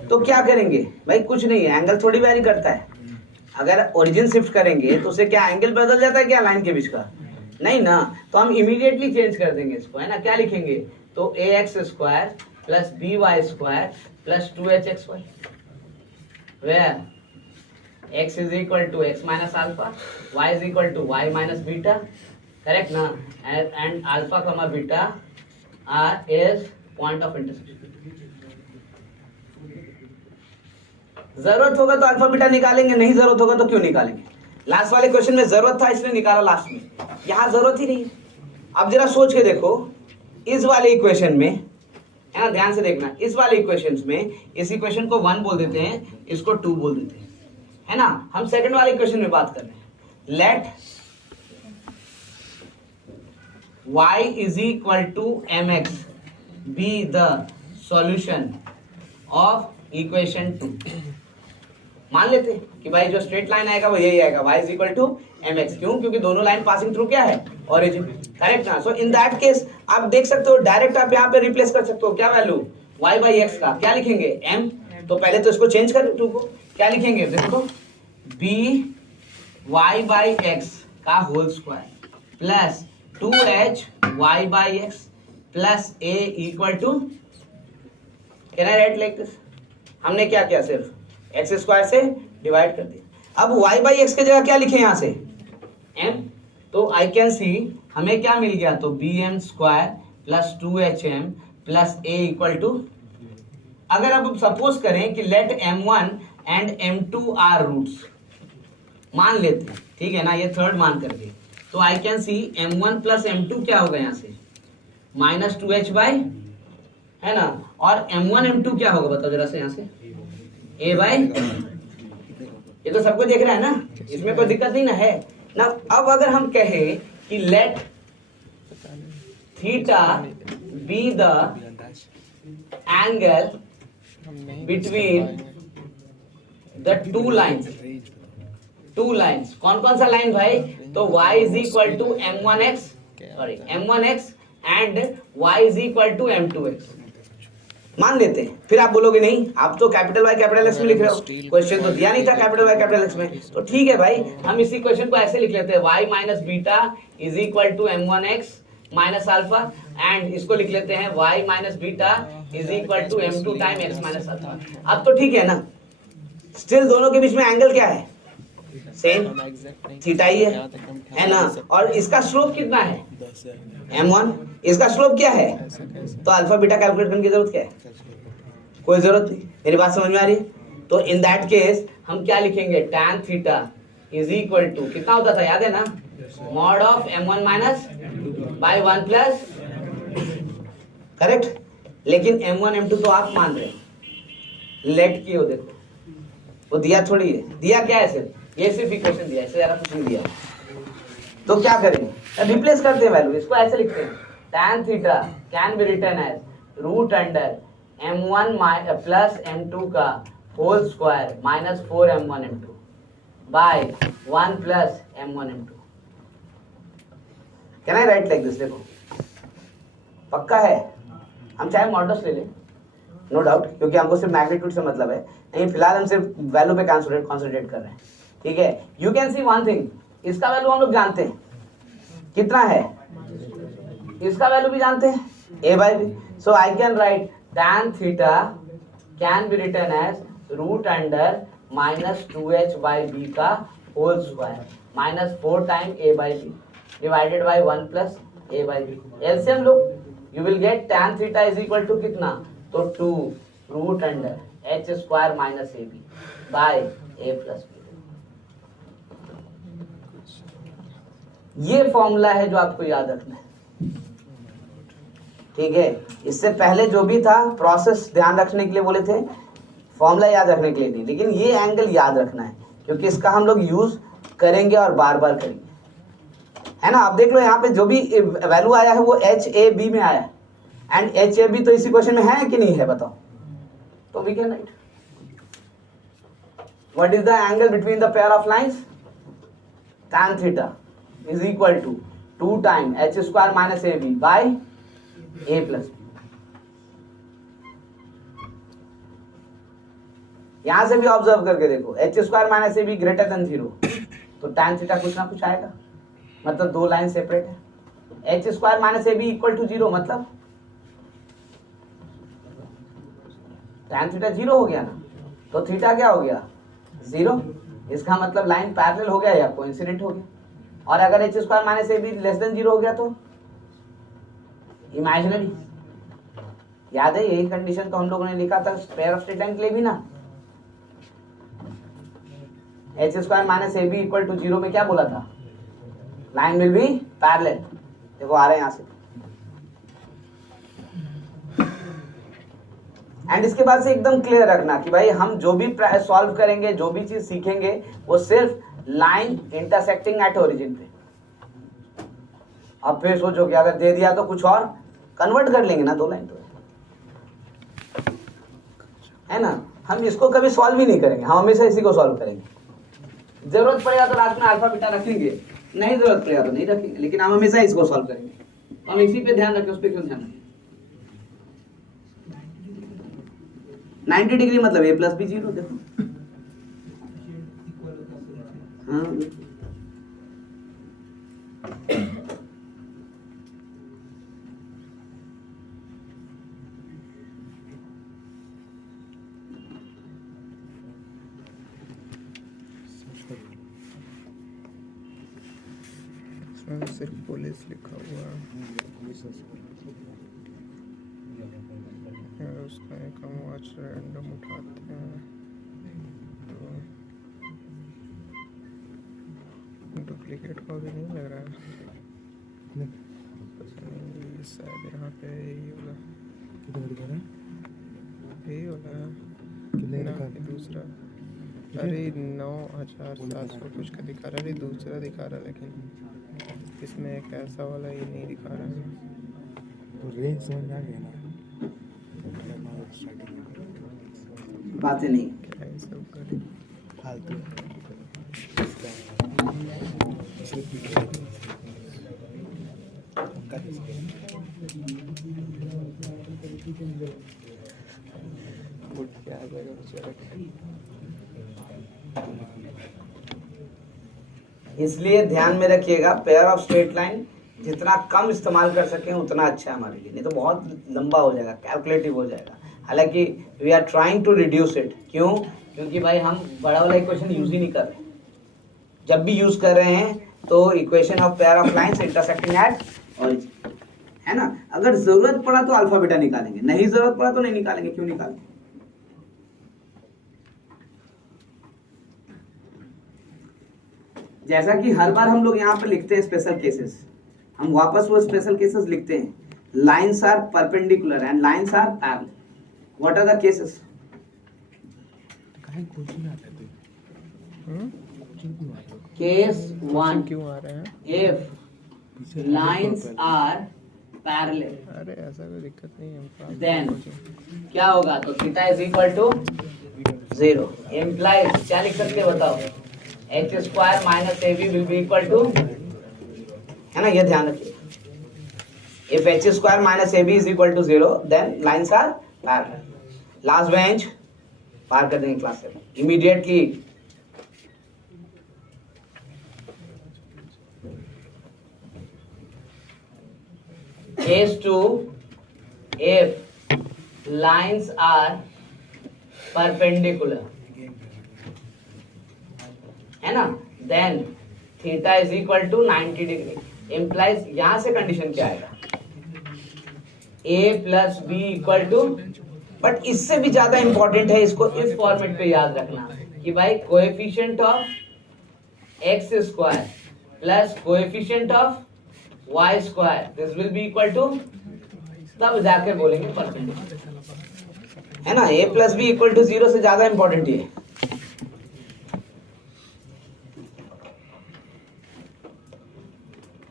तो क्या करेंगे भाई? कुछ नहीं है, एंगल थोड़ी वैरी करता है। अगर ओरिजिन शिफ्ट करेंगे तो उससे क्या एंगल बदल जाता है क्या लाइन के बीच का? नहीं ना, तो हम इमीडिएटली चेंज कर देंगे इसको, है ना। क्या लिखेंगे? तो ax square plus by square plus 2hxy, where x is equal to x minus alpha, y is equal to y minus beta, correct ना? And alpha comma beta is point of intersection. जरूरत होगा तो alpha beta निकालेंगे, नहीं जरूरत होगा तो क्यों निकालेंगे? लास्ट वाले क्वेश्चन में जरूरत था इसलिए निकाला लास्ट में, यहाँ जरूरत ही नहीं है। अब जरा सोच के देखो, इस वाले इक्वेशन में, है ना, ध्यान से देखना, इस वाले इक्वेशंस में इस इक्वेशन को 1 बोल देते हैं, इसको 2 बोल देते हैं, है ना। हम सेकंड वाले इक्वेशन में बात कर रहे हैं। Let y is equal to mx be the solution of equation 2। मान लेते हैं कि भाई जो स्ट्रेट लाइन आएगा वो यही आएगा, y is equal to mx। क्यों? क्योंकि दोनों लाइन पासिंग थ्रू क्या है? ओरिजिन, करेक्ट ना। सो इन दैट केस आप देख सकते हो, डायरेक्ट आप यहाँ पे रिप्लेस कर सकते हो। क्या वैल्यू? y बाई x का क्या लिखेंगे? m। तो पहले तो इसको चेंज कर 2 को, क्या लिखेंगे? देखो b y बाई x का whole square plus 2h y by x plus a equal to, can I write like this? हमने क्या किया? सिर्फ एक्स स्क्वायर से डिवाइड कर दिया। अब y बाई एक्स की जगह क्या लिखे यहाँ से? m। तो आई कैन सी हमें क्या मिल गया? तो bm square plus 2hm plus a equal to, अगर अब सपोज करें कि late m1 and m2 are roots, मान लेते हैं, ठीक है ना, ये थर्ड मान करके, तो I can C m1 plus m2 क्या होगा यहाँ से? माइनस 2h बाई, है ना, और m1 m2 क्या होगा बताओ जरा से यहाँ से? a बाई, ये तो सबको देख रहा है ना, इसमें कोई दिक्कत नहीं ना है ना। अब अगर हम कहें कि let theta be the angle between the two lines, कौन कौन सा लाइन भाई? तो y is equal to m1x, sorry m1x and y is equal to m2x मान लेते हैं। फिर आप बोलोगे नहीं, आप तो कैपिटल Y कैपिटल X में लिख रहे हो, क्वेश्चन तो दिया नहीं था कैपिटल Y कैपिटल X में। तो ठीक है भाई, हम इसी क्वेश्चन को ऐसे लिख लेते हैं, y minus beta is equal to m1x minus alpha, and इसको लिख लेते हैं y minus beta is equal to m2 time x minus alpha. अब तो ठीक है ना, स्टिल दोनों के बीच में एंगल क्या है? सेम, थीटा ही है ना। और इसका स्लोप कितना है? m1। इसका स्लोप क्या है? तो अल्फा बीटा कैलकुलेट करने की जरूरत क्या है? कोई जरूरत नहीं। मेरी बात समझ में आ रही है? तो इन दैट केस हम क्या लिखेंगे? tan theta is equal to कितना होता था याद है ना? Mod of m1 minus by 1 plus, correct. लेकिन m1 m2 तो आप मान रहे हो, लेट की हो, देखो वो दिया थोड़ी है, दिया क्या है? सिर्फ ये सिर्फ इक्वेशन दिया है, इससे ज्यादा कुछ नहीं दिया। तो क्या करेंगे? रिप्लेस करते हैं वैल्यू, इसको ऐसे लिखते हैं, tan theta can be written as root under m1 plus m2 का whole square minus 4m1 m2। By 1 plus m1 m2। Can I write like this? देखो पक्का है, हम चाहे मॉडल्स ले लें, नो डाउट, क्योंकि हमको सिर्फ मैग्नीट्यूड से मतलब है, नहीं फिलहाल हम सिर्फ वैल्यू पे कॉन्सेंट्रेट कर रहे हैं, ठीक है। You can see one thing, इसका वैल्यू हम लोग जानते हैं कितना है, इसका वैल्यू भी जानते हैं a by B. So I can write tan theta can be written as root under minus 2h by B का whole square minus 4 time a by B divided by 1 plus a by B. LCM लो, you will get tan theta is equal to कितना, तो 2 root under h square minus A B by a plus B. ये formula है जो आपको याद रखना है, ठीक है। इससे पहले जो भी था प्रोसेस ध्यान रखने के लिए बोले थे, फॉर्मूला याद रखने के लिए नहीं, लेकिन ये एंगल याद रखना है क्योंकि इसका हम लोग यूज करेंगे और बार बार करेंगे, है ना। आप देख लो यहाँ पे जो भी वैल्यू आया है वो एच ए बी में आया है, एंड एच ए बी तो इसी क्वेश्चन में है कि नहीं है बताओ, तो we can write what is the angle between the pair of lines, tan theta is equal to 2 time h square minus A B by a plus b. यहां से भी ऑब्जर्व करके देखो, h स्क्वायर माइनस ए b greater than 0, तो tan theta कुछ ना कुछ आएगा, मतलब दो लाइन सेपरेट है। h square minus A b equal to 0 मतलब tan थीटा 0 हो गया ना, तो थीटा क्या हो गया 0, इसका मतलब लाइन पैरेलल हो गया या कोइंसिडेंट हो गया। और अगर h square minus A be less than 0 हो गया तो इमेजिनरी। याद है यही कंडीशन तो हम लोगों ने लिखा था पेयर ऑफ स्ट्रेट लाइन के लिए भी ना, h square minus A b equal to 0 में क्या बोला था, लाइन विल बी पैरेलल। देखो आ रहे हैं यहां से, एंड इसके बाद से एकदम क्लियर रखना कि भाई हम जो भी सॉल्व करेंगे, जो भी चीज सीखेंगे, वो सिर्फ लाइन इंटरसेक्टिंग एट ओरिजिन पे। अब फिर सोचो कि अगर दे दिया तो कुछ और कन्वर्ट कर लेंगे ना, दो लाइन तो है ना। हम इसको कभी सॉल्व ही नहीं करेंगे, हम हमेशा इसी को सॉल्व करेंगे। जरूरत पड़ेगा तो लास्ट में अल्फा बीटा रखेंगे, नहीं जरूरत पड़ेगा तो नहीं रखेंगे, लेकिन हम हमेशा इसको सॉल्व करेंगे। हम इसी पे ध्यान रखें, उस पर क्यों ध्यान रखें। 90 डिग्री मतलब a प्लस बी 0। देखो हाँ, इसमें सिर्फ पुलिस लिखा हुआ है, उसका एक हम वॉच रैंडम उठाते हैं तो डुप्लीकेट कॉपी नहीं लग रहा है, शायद यहाँ पे यही होगा, यही होगा ना कि दूसरा। अरे 9700 कुछ का दिखा रहा है, दूसरा दिखा रहा है, लेकिन इसमें एक ऐसा वाला ये नहीं दिखा रहा है। तो रेंज समझ में आ गया ना, बातें नहीं क्या ये सब करे फालतू उठ के आ जाएगा बेचारा। इसलिए ध्यान में रखिएगा, पेयर ऑफ स्ट्रेट लाइन जितना कम इस्तेमाल कर सकें उतना अच्छा है हमारे लिए, नहीं तो बहुत लंबा हो जाएगा, कैलकुलेटिव हो जाएगा। हालांकि we are trying to reduce it. क्यों? क्योंकि भाई हम बड़ा वाला इक्वेशन यूज ही नहीं कर रहे। जब भी यूज कर रहे हैं तो equation of pair of lines intersecting at origin, है ना। अगर जरूरत पड़ा तो अल्फा बीटा निकालेंगे, नहीं जरूरत पड़ा तो नहीं निकालेंगे। क्यों निकालेंगे? जैसा कि हर बार हम लोग यहाँ पे लिखते हैं स्पेशल केसेस, हम वापस वो स्पेशल केसेस लिखते हैं। Lines are perpendicular and lines are parallel. What are the cases? Case 1, क्यों आ रहे हैं? if lines are parallel, अरे ऐसा कोई दिक्कत नहीं है। then क्या होगा? तो theta is equal to 0 implies क्या लिख सकते हैं बताओ? H square minus A B will be equal to, है ना, ये ध्यान रखिए। If H square minus A B is equal to 0 then lines are parallel. Last bench पार कर देंगे class 7 immediately. Case 2, if lines are perpendicular, है ना, then theta is equal to 90 degree, implies यहां से कंडीशन क्या आएगा, a plus b equal to, but इससे भी ज्यादा इंपॉर्टेंट है, इसको इस फॉर्मेट पे याद रखना कि भाई coefficient of x square plus coefficient of y square this will be equal to, तब जाके बोलेंगे परपेंडिकुलर, है ना। a plus b equal to 0 से ज्यादा इंपॉर्टेंट ये,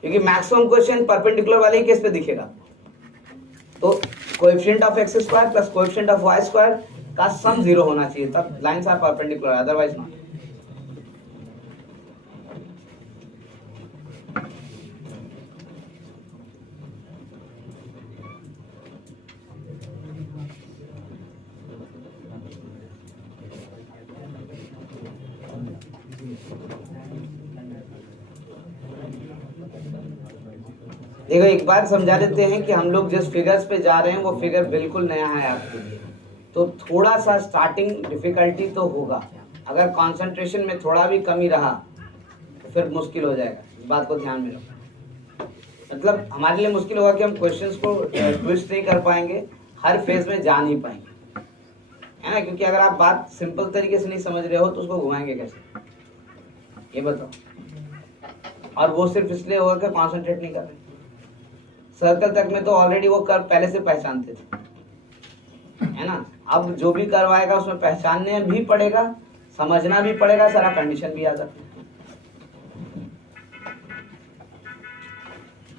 क्योंकि मैक्सिमम क्वेश्चन परपेंडिकुलर वाले ही केस पे दिखेगा। तो coefficient of x square plus coefficient of y square का सम 0 होना चाहिए, तब lines are perpendicular, otherwise not. देखो एक बार समझा देते हैं कि हम लोग जिस फिगर्स पे जा रहे हैं वो फिगर बिल्कुल नया है आपके लिए, तो थोड़ा सा स्टार्टिंग डिफिकल्टी तो होगा। अगर कंसंट्रेशन में थोड़ा भी कमी रहा तो फिर मुश्किल हो जाएगा, इस बात को ध्यान में रखो। मतलब हमारे लिए मुश्किल होगा कि हम क्वेश्चंस को ट्विस्ट नहीं कर पाएंगे, हर फेज में जा नहीं पाएंगे, है ना, क्योंकि अगर आप बात सिंपल तरीके से नहीं समझ रहे हो तो उसको घुमाएंगे कैसे, ये बताओ। और वो सिर्फ इसलिए होगा कि कॉन्सेंट्रेट नहीं कर रहे। सर्कल तक में तो ऑलरेडी वो कर्व पहले से पहचानते थे, है ना। अब जो भी कर्व आएगा उसमें पहचानने भी पड़ेगा, समझना भी पड़ेगा, सारा कंडीशन भी याद रखना।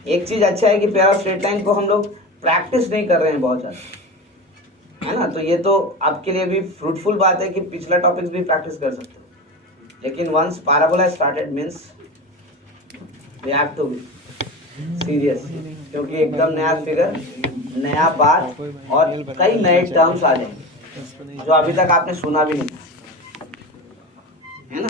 एक चीज अच्छा है कि पेयर ऑफ स्ट्रेट लाइन को हम लोग प्रैक्टिस नहीं कर रहे हैं बहुत ज्यादा, है ना, तो ये तो आपके लिए भी फ्रूटफुल बात है कि पिछला टॉपिक्स भी प्रैक्टिस कर सकते हो। लेकिन once parabola started means we have to be serious, क्योंकि एकदम नया फिगर, नया बात और कई नए टर्म्स आ जाएंगे जो अभी तक आपने सुना भी नहीं था, है ना।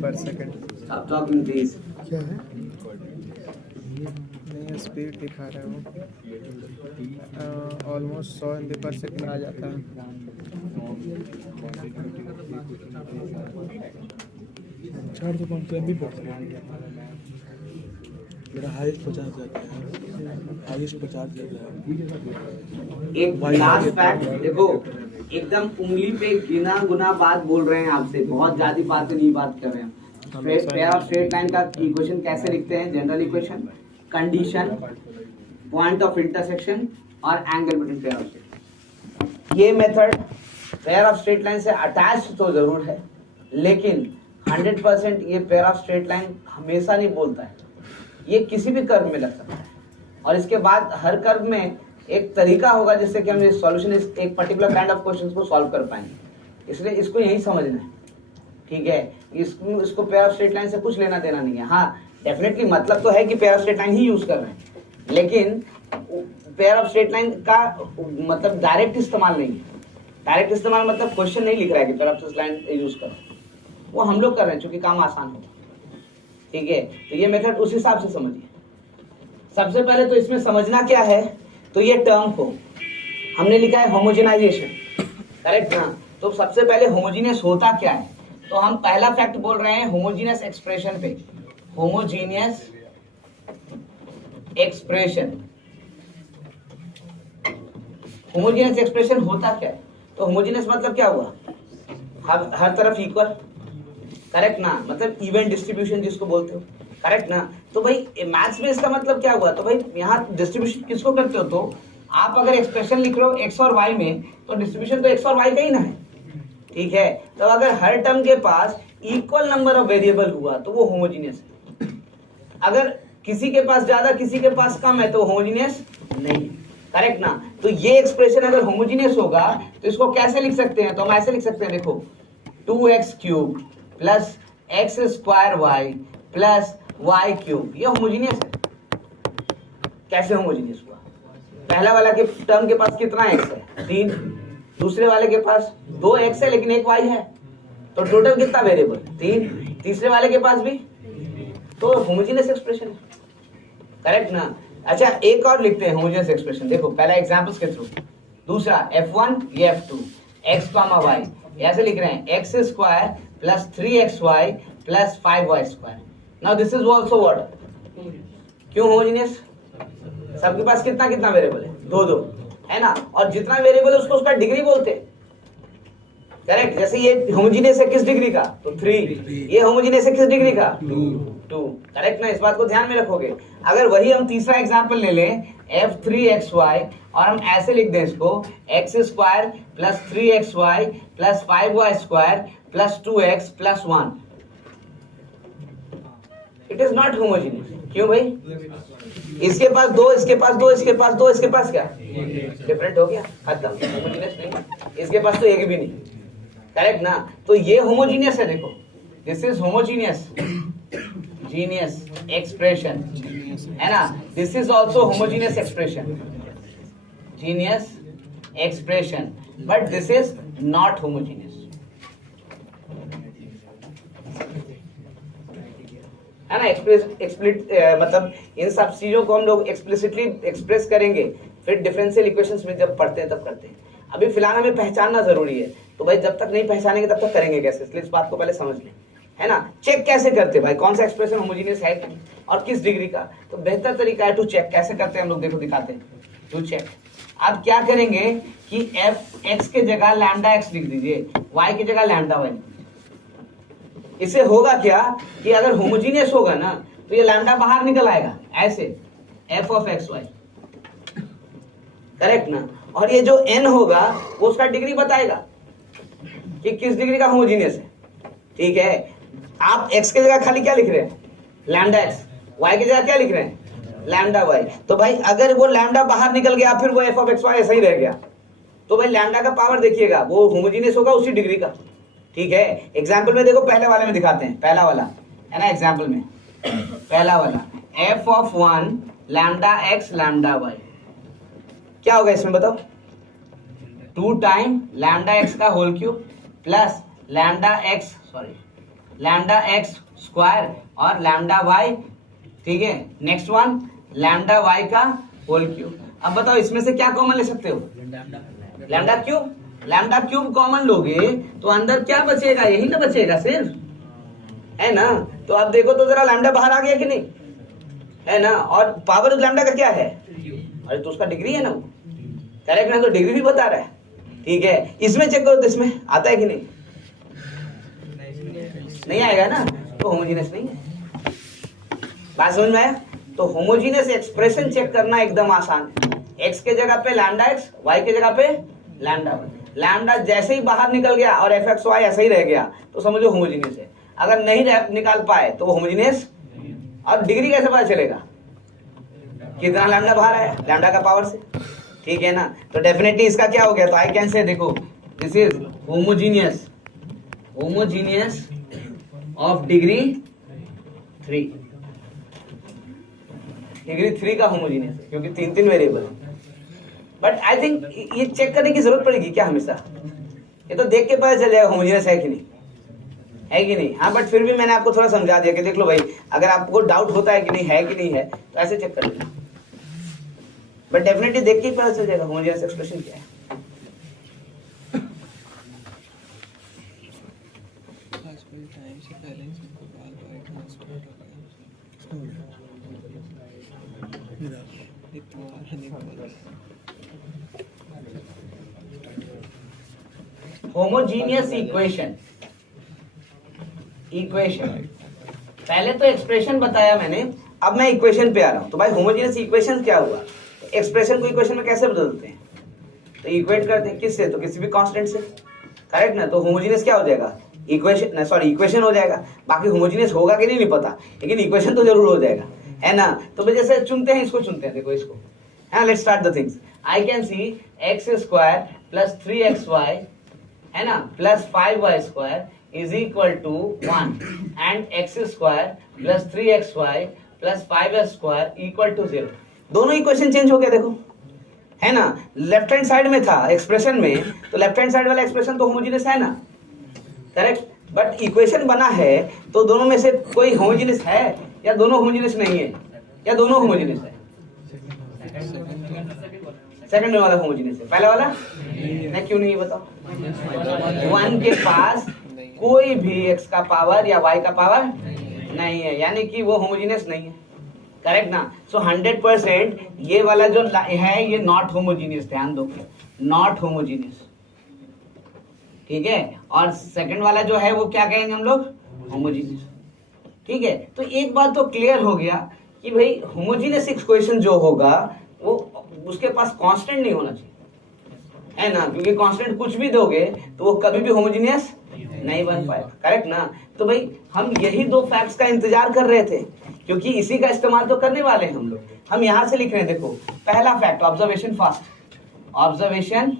पर सेकंड Stop talking please. क्या है? नहीं स्पीड दिखा रहा है वो, ऑलमोस्ट 100 MB पर सेकंड आ जाता है। चार तो 500 MB पर सेकंड, मेरा हाईएस्ट 50 जाता है, हाईएस्ट 50 जाता है। एक लास्ट फैक्ट देखो, एकदम उंगली पे गिना गुना बात बोल रहे हैं आपसे, बहुत ज्यादा बातें नहीं बात कर रहे हैं। पेयर ऑफ स्ट्रेट लाइन का इक्वेशन कैसे लिखते हैं, general equation, condition, point of intersection और angle between pair of straight. ये method pair of straight line से अटैच तो जरूर है, लेकिन 100% ये पेयर ऑफ स्ट्रेट लाइन हमेशा नहीं बोलता है, ये किसी भी कर्व में लग सकता है। और इसके बाद हर कर्व में एक तरीका होगा जिससे कि हम ये सॉल्यूशन एक पर्टिकुलर काइंड ऑफ क्वेश्चंस को सॉल्व कर पाएंगे। इसलिए इसको यही समझना है, ठीक है। इसको पेयर ऑफ स्ट्रेट लाइन से कुछ लेना देना नहीं है। हाँ डेफिनेटली मतलब तो है कि pair of straight line he use कर रहे हैं, लेकिन पेयर ऑफ स्ट्रेट लाइन का मतलब डायरेक्ट इस्तेमाल नहीं है। डायरेक्ट इस्तेमाल मतलब क्वेश्चन नहीं लिख रहा है कि pair of straight line use करो, वो हम लोग कर रहे हैं क्योंकि काम आसान होता है, ठीक है। तो ये मेथड उस हिसाब से समझिए। सबसे पहले तो इसमें समझना क्या है, तो ये टर्म को हमने लिखा है होमोजेनाइजेशन, करेक्ट ना। तो सबसे पहले होमोजीनियस होता क्या है, तो हम पहला फैक्ट बोल रहे हैं होमोजीनियस एक्सप्रेशन पे। होमोजीनियस एक्सप्रेशन, होमोजीनियस एक्सप्रेशन होता क्या है, तो होमोजीनियस मतलब क्या हुआ, हर तरफ इक्वल, करेक्ट ना, मतलब इवन डिस्ट्रीब्यूशन जिसको बोलते हो। करेक्ट ना। तो भाई मैथ्स में इसका मतलब क्या हुआ, तो भाई यहाँ डिस्ट्रीब्यूशन किसको करते हो, तो आप अगर एक्सप्रेशन लिख रहे हो एक्स और वाई में, तो डिस्ट्रीब्यूशन तो एक्स और वाई का ही ना है, ठीक है। तो अगर हर टर्म के पास इक्वल नंबर ऑफ वेरिएबल हुआ तो वो होमोजीनियस है। अगर किसी के पास ज्यादा किसी के पास कम है तो होमोजीनियस नहीं है, करेक्ट ना। तो ये एक्सप्रेशन अगर होमोजीनियस होगा तो इसको कैसे लिख सकते हैं, तो हम ऐसे लिख सकते हैं, देखो 2x cube plus x square y plus y cube, ये होमोजीनियस है। कैसे होमोजीनियस हुआ, पहला वाला के टर्म के पास कितना x है 3, दूसरे वाले के पास 2x है लेकिन 1 y है, तो टोटल कितना वेरिएबल 3, तीसरे वाले के पास भी, तो होमोजीनियस एक्सप्रेशन है, करेक्ट ना। अच्छा एक और लिखते हैं होमोजेनियस एक्सप्रेशन, देखो पहला एग्जांपल्स के थ्रू, दूसरा f1 ये f2 x, y, ऐसे लिख रहे हैं x square plus 3xy plus 5y square. Now this is also what, क्यों होमोजेनियस, सबके पास कितना कितना वेरिएबल है, दो दो है ना, और जितना वेरिएबल है उसको उसका डिग्री बोलते हैं, करेक्ट। जैसे ये होमोजेनियस है किस डिग्री का, तो 3, ये होमोजेनियस है किस डिग्री का, 2, करेक्ट ना। इस बात को ध्यान में रखोगे। अगर वही हम तीसरा एग्जांपल ले लें f3xy और हम ऐसे लिख दें इसको x square plus 3xy plus 5y square plus 2x plus 1, it is not homogeneous. क्यों भाई, इसके पास 2, इसके पास 2, इसके पास 2, इसके पास क्या डिफरेंट हो गया, खत्म, होमोजेनियस नहीं। इसके पास तो एक भी नहीं, करेक्ट ना। तो ये होमोजीनियस है, देखो this is homogeneous genius expression है ना, this is also homogeneous expression, genius expression, but this is not homogeneous, है ना। मतलब इन सब चीजों को हम लोग एक्सप्लिसिटली एक्सप्रेस करेंगे फिर डिफरेंशियल इक्वेशंस में जब पढ़ते हैं तब करते हैं। अभी फिलहाल हमें पहचानना जरूरी है, तो भाई जब तक नहीं पहचानेंगे तब तक करेंगे कैसे, इसलिए इस बात को पहले समझ लें, है ना। चेक कैसे करते भाई कौन सा एक्सप्रेशन होमोजीनियस है और किस डिग्री का, तो बेहतर तरीका है टू चेक। कैसे करते हैं हम लोग, देखो दिखाते हैं, टू चेक। आप क्या करेंगे कि एफ एक्स के जगह लैम्डा एक्स लिख दीजिए, वाई की जगह लैम्डा वाई। इससे होगा क्या कि अगर होमोजीनियस होगा ना तो ये लैम्डा बाहर निकल आएगा ऐसे, f of x y, correct ना। और ये जो n होगा वो उसका डिग्री बताएगा कि किस डिग्री का होमोजीनियस है, ठीक है। आप x के जगह खाली क्या लिख रहे हैं, लैम्डा x, y की जगह क्या लिख रहे हैं, लैम्डा y। तो भाई अगर वो लैम्डा बाहर निकल गया फिर वो f ऑफ एक्स वाई ऐसा ही रह गया, तो भाई लैम्डा का पावर देखिएगा वो होमोजीनियस होगा उसी डिग्री का, ठीक है। एग्जाम्पल में देखो, पहले वाले में दिखाते हैं, पहला वाला है ना, एग्जाम्पल में पहला वाला f of 1 lambda x lambda y, क्या होगा इसमें बताओ, 2 टाइम लैम्डा x का whole cube plus lambda x square और लैम्डा y, ठीक है। नेक्स्ट वन लैम्डा y का होल क्यूब। अब बताओ इसमें से क्या कॉमन ले सकते हो, lambda cube. Lambda cube common लोगे तो अंदर क्या बचेगा, यही ना बचेगा सिर्फ, है ना। तो अब देखो तो जरा लैम्डा बाहर आ गया कि नहीं, है ना। और पावर लैम्डा का क्या है, अरे तो उसका डिग्री है ना वो, करेक्ट ना, तो डिग्री भी बता रहा है, ठीक है। इसमें चेक करो तो इसमें आता है कि नहीं, नहीं आएगा ना, तो होमोजीनियस नहीं है। बात समझ में आया। तो होमोजीनियस एक्सप्रेशन चेक करना एकदम आसान है, एक्स के जगह पे लैम्डा एक्स, वाई के जगह पे लैम्डा वाई। लैम्डा जैसे ही बाहर निकल गया और एफ एक्स वाई ऐसा ही रह गया तो समझो होमोजीनियस है। अगर नहीं निकाल पाए तो वो होमोजीनियस, और डिग्री कैसे पता चलेगा, कितना लैम्डा बाहर है, लैम्डा का पावर से, ठीक है ना। तो डेफिनेटली इसका क्या हो गया, तो आई कैन से देखो this is homogeneous of degree 3, degree 3 का होमोजीनियस है क्योंकि 3 वेरिएबल है। बट आई थिंक ये चेक करने की जरूरत पड़ेगी क्या हमेशा, ये तो देख के पता चल जाएगा होमोजीनियस है कि नहीं, है कि नहीं। हाँ बट फिर भी मैंने आपको थोड़ा समझा दिया कि देख लो भाई, अगर आपको डाउट होता है कि नहीं है कि नहीं है तो ऐसे चेक कर लेना, बट डेफिनेटली देख के ही पता चल जाएगा होमोजेनियस एक्सप्रेशन क्या है। टाइम से पहले ही सबको बाल बाल ट्रांसपोर्ट हो गया। होमोजीनियस इक्वेशन पहले तो एक्सप्रेशन बताया मैंने, अब मैं इक्वेशन पे आ रहा हूं। तो भाई होमोजेनियस इक्वेशन क्या हुआ, एक्सप्रेशन को इक्वेशन में कैसे बदलते हैं, तो इक्वेट करते हैं किससे, तो किसी भी कांस्टेंट से, करेक्ट ना। तो होमोजेनियस क्या हो जाएगा, इक्वेशन, सॉरी इक्वेशन हो जाएगा। बाकी होमोजेनियस होगा कि नहीं पता, लेकिन इक्वेशन तो जरूर हो जाएगा, है ना। तो भाई जैसे चुनते हैं, इसको चुनते हैं, देखो इसको, हाँ let's start the things. I can see x square plus 3xy, है ना, plus 5y² is equal to 1 and x square plus 3xy plus 5s² equal to 0। दोनों इक्वेशन चेंज हो गया, देखो, है ना। लेफ्ट हैंड साइड में था एक्सप्रेशन में, तो लेफ्ट हैंड साइड वाला एक्सप्रेशन तो होमोजेनियस है ना, करेक्ट। बट इक्वेशन बना है तो दोनों में से कोई होमोजेनियस है या दोनों होमोजेनियस नहीं है, या दोनों होमोजेनियस है। सेकंड वाला होमोजेनियस है, पहला वाला नहीं, क्यों नहीं बताओ। 1 के पास कोई भी x का पावर या y का पावर नहीं है, यानी कि वो होमोजेनियस नहीं है, करेक्ट ना। सो 100% ये वाला जो है ये नॉट होमोजेनियस, ध्यान दो, नॉट होमोजेनियस, ठीक है। और सेकंड वाला जो है वो क्या कहेंगे हम लोग, होमोजेनियस, ठीक है। तो एक बात तो क्लियर हो गया कि भाई होमोजेनियस इक्वेशन जो होगा वो उसके पास कांस्टेंट नहीं होना चाहिए, है ना, क्योंकि कांस्टेंट कुछ भी दोगे तो वो कभी भी होमोजेनियस नहीं बन पाएगा, करेक्ट ना। तो भाई हम यही दो फैक्ट्स का इंतजार कर रहे थे, क्योंकि इसी का इस्तेमाल तो करने वाले हैं हम लोग। हम यहां से लिख रहे हैं, देखो पहला फैक्ट, ऑब्जर्वेशन फर्स्ट, ऑब्जर्वेशन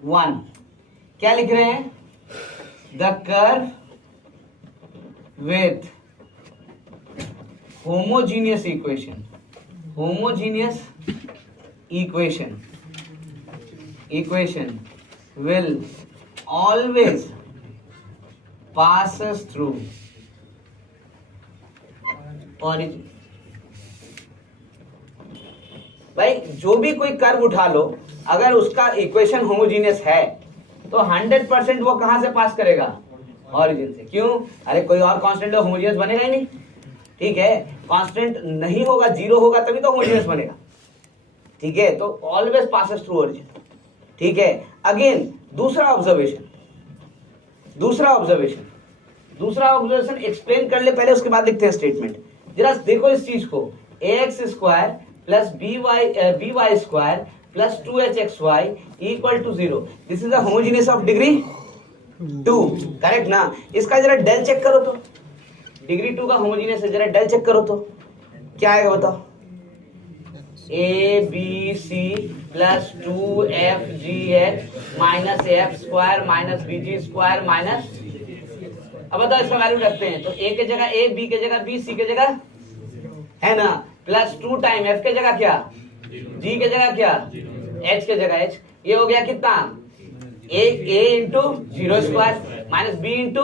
1, क्या लिख रहे हैं, the curve with homogeneous equation, homogeneous equation will always passes through origin। भाई जो भी कोई कर्व उठा लो, अगर उसका इक्वेशन होमोजीनियस है तो 100% वो कहां से पास करेगा, ऑरिजिन से। क्यों, अरे कोई और कांस्टेंट तो होमोजीनियस बनेगा ही नहीं, ठीक है। कांस्टेंट नहीं होगा, जीरो होगा तभी तो होमोजीनियस बनेगा, ठीक है। तो ऑलवेज पासेस थ्रू ओरिजिन, ठीक है। अगेन दूसरा ऑब्जर्वेशन एक्सप्लेन कर ले पहले, उसके बाद लिखते हैं स्टेटमेंट। जरा देखो इस चीज को, ax² plus by² plus 2hxy equal to 0, this is the homogeneous of degree 2, correct ना। इसका जरा डेल चेक करो तो, डिग्री 2 का होमोजेनियस है, जरा डेल चेक करो तो क्या आएगा बताओ। ABC plus 2FGH minus f² minus BG² minus, अब बताओ इसका वैल्यू रखते हैं तो A के जगह A, B के जगह B, C के जगह, है ना, प्लस 2 टाइम F के जगह क्या, G के जगह क्या, H के जगह H। ये हो गया कितना, A into 0² minus B into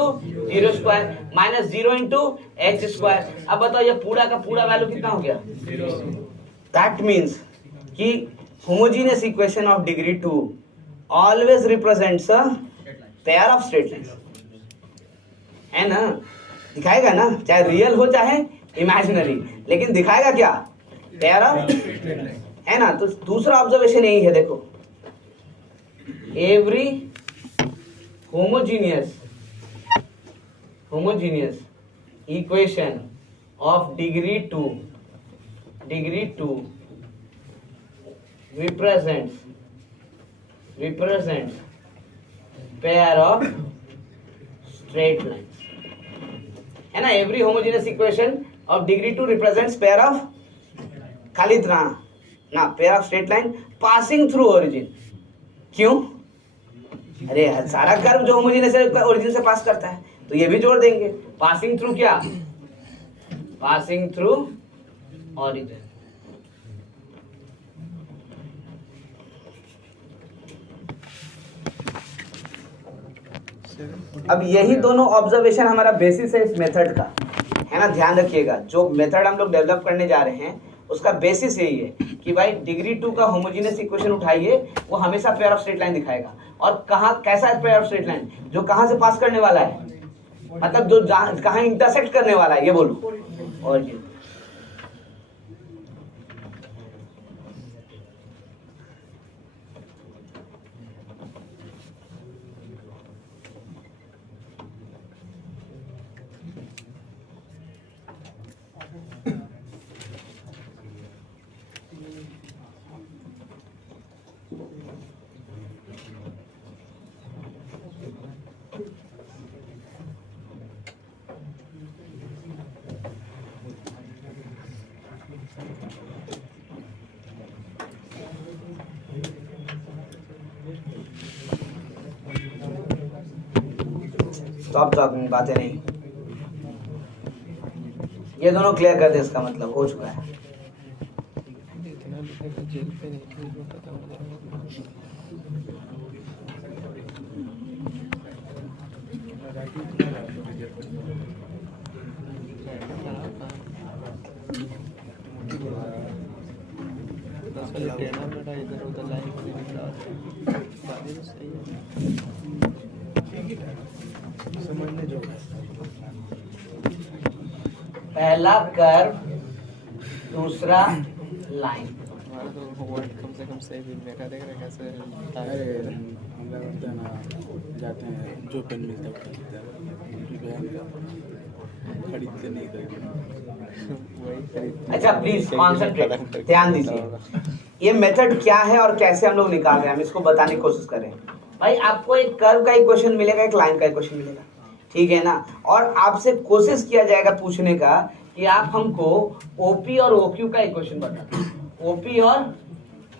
0² minus 0 into H²। अब बताओ ये पूरा का पूरा वैल्यू कितना हो गया, 0। That means कि homogeneous equation of degree 2 always represents a pair of straight lines, है ना, दिखाएगा ना, चाहे रियल हो चाहे इमेजिनरी, लेकिन दिखाएगा क्या, पेयर ऑफ, है ना। तो दूसरा ऑब्जर्वेशन यही है, देखो every homogeneous equation of degree 2 represents pair of straight lines, है ना। every homogeneous equation of degree 2 represents pair of, खाली इतना ना, pair of straight line passing through origin। क्यों, अरे सारा कर्व जो होमोजेनियस है ओरिजिन से पास करता है, तो ये भी जोड़ देंगे, पासिंग थ्रू क्या, पासिंग थ्रू ऑरिजिन। अब यही दोनों ऑब्जर्वेशन हमारा बेसिस है इस मेथड का, है ना। ध्यान रखिएगा, जो मेथड हम लोग डेवलप करने जा रहे हैं उसका बेसिस यही है कि भाई डिग्री 2 का होमोजेनियस इक्वेशन उठाइए, वो हमेशा पेयर ऑफ स्ट्रेट लाइन दिखाएगा। और कहां कैसा है पेयर ऑफ स्ट्रेट लाइन, जो कहां से पास करने वाला है, मतलब जो कहां इंटरसेक्ट करने वाला है, ये बोलो, ऑरिजिन। स्टॉप टॉकिंग, बातें नहीं। ये दोनों क्लियर कर दे, इसका मतलब हो चुका है। इतना लिखेगा जेल पे नहीं, जेल में खत्म हो जाएगा। टेढ़ा मेढ़ा इधर उधर लाइन नहीं निकला, बातें तो सही है, समझने जो है। पहला कर्व, दूसरा लाइन। हमारा तो वर्ड कम से कम सही भी मेरा देख रहे कैसे अरे हम लोग होता है ना, जाते हैं जो पेन मिलता है वो खरीदते हैं, जो बहन का खरीदते नहीं वही खरीद। अच्छा प्लीज कॉन्सेंट्रेट, ध्यान दीजिए। ये मेथड क्या है और कैसे हम लोग निकाल रहे हैं, हम इसको बताने की कोशिश करें। भाई आपको एक कर्व का इक्वेशन मिलेगा, एक लाइन का इक्वेशन मिलेगा, ठीक है ना। और आपसे कोशिश किया जाएगा पूछने का कि आप हमको ओपी और ओक्यू का इक्वेशन बता दो, ओपी और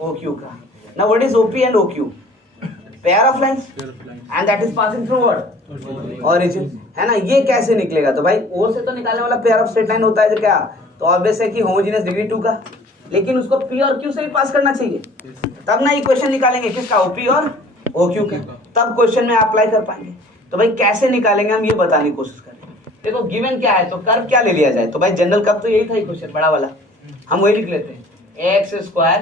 ओक्यू का। Now what is OP and OQ? Pair of lines and that is passing through what? Origin, है ना। ये कैसे निकलेगा? तो भाई ओ से तो निकालने वाला पेयर ऑफ स्ट्रेट लाइन होता है जो क्या, तो ऑब्वियस है कि होमोजेनियस डिग्री 2 का, लेकिन उसको पी और क्यू से भी पास करना चाहिए, तब ना इक्वेशन निकालेंगे किसका, ओपी और ओक्यू का, तब क्वेश्चन में अप्लाई कर पाएंगे। तो भाई कैसे निकालेंगे हम ये बताने की कोशिश करें। देखो गिवन क्या है, तो कर्व क्या ले लिया जाए, तो भाई जनरल कर्व तो यही था इक्वेशन बड़ा वाला, हम वही लिख लेते हैं, x square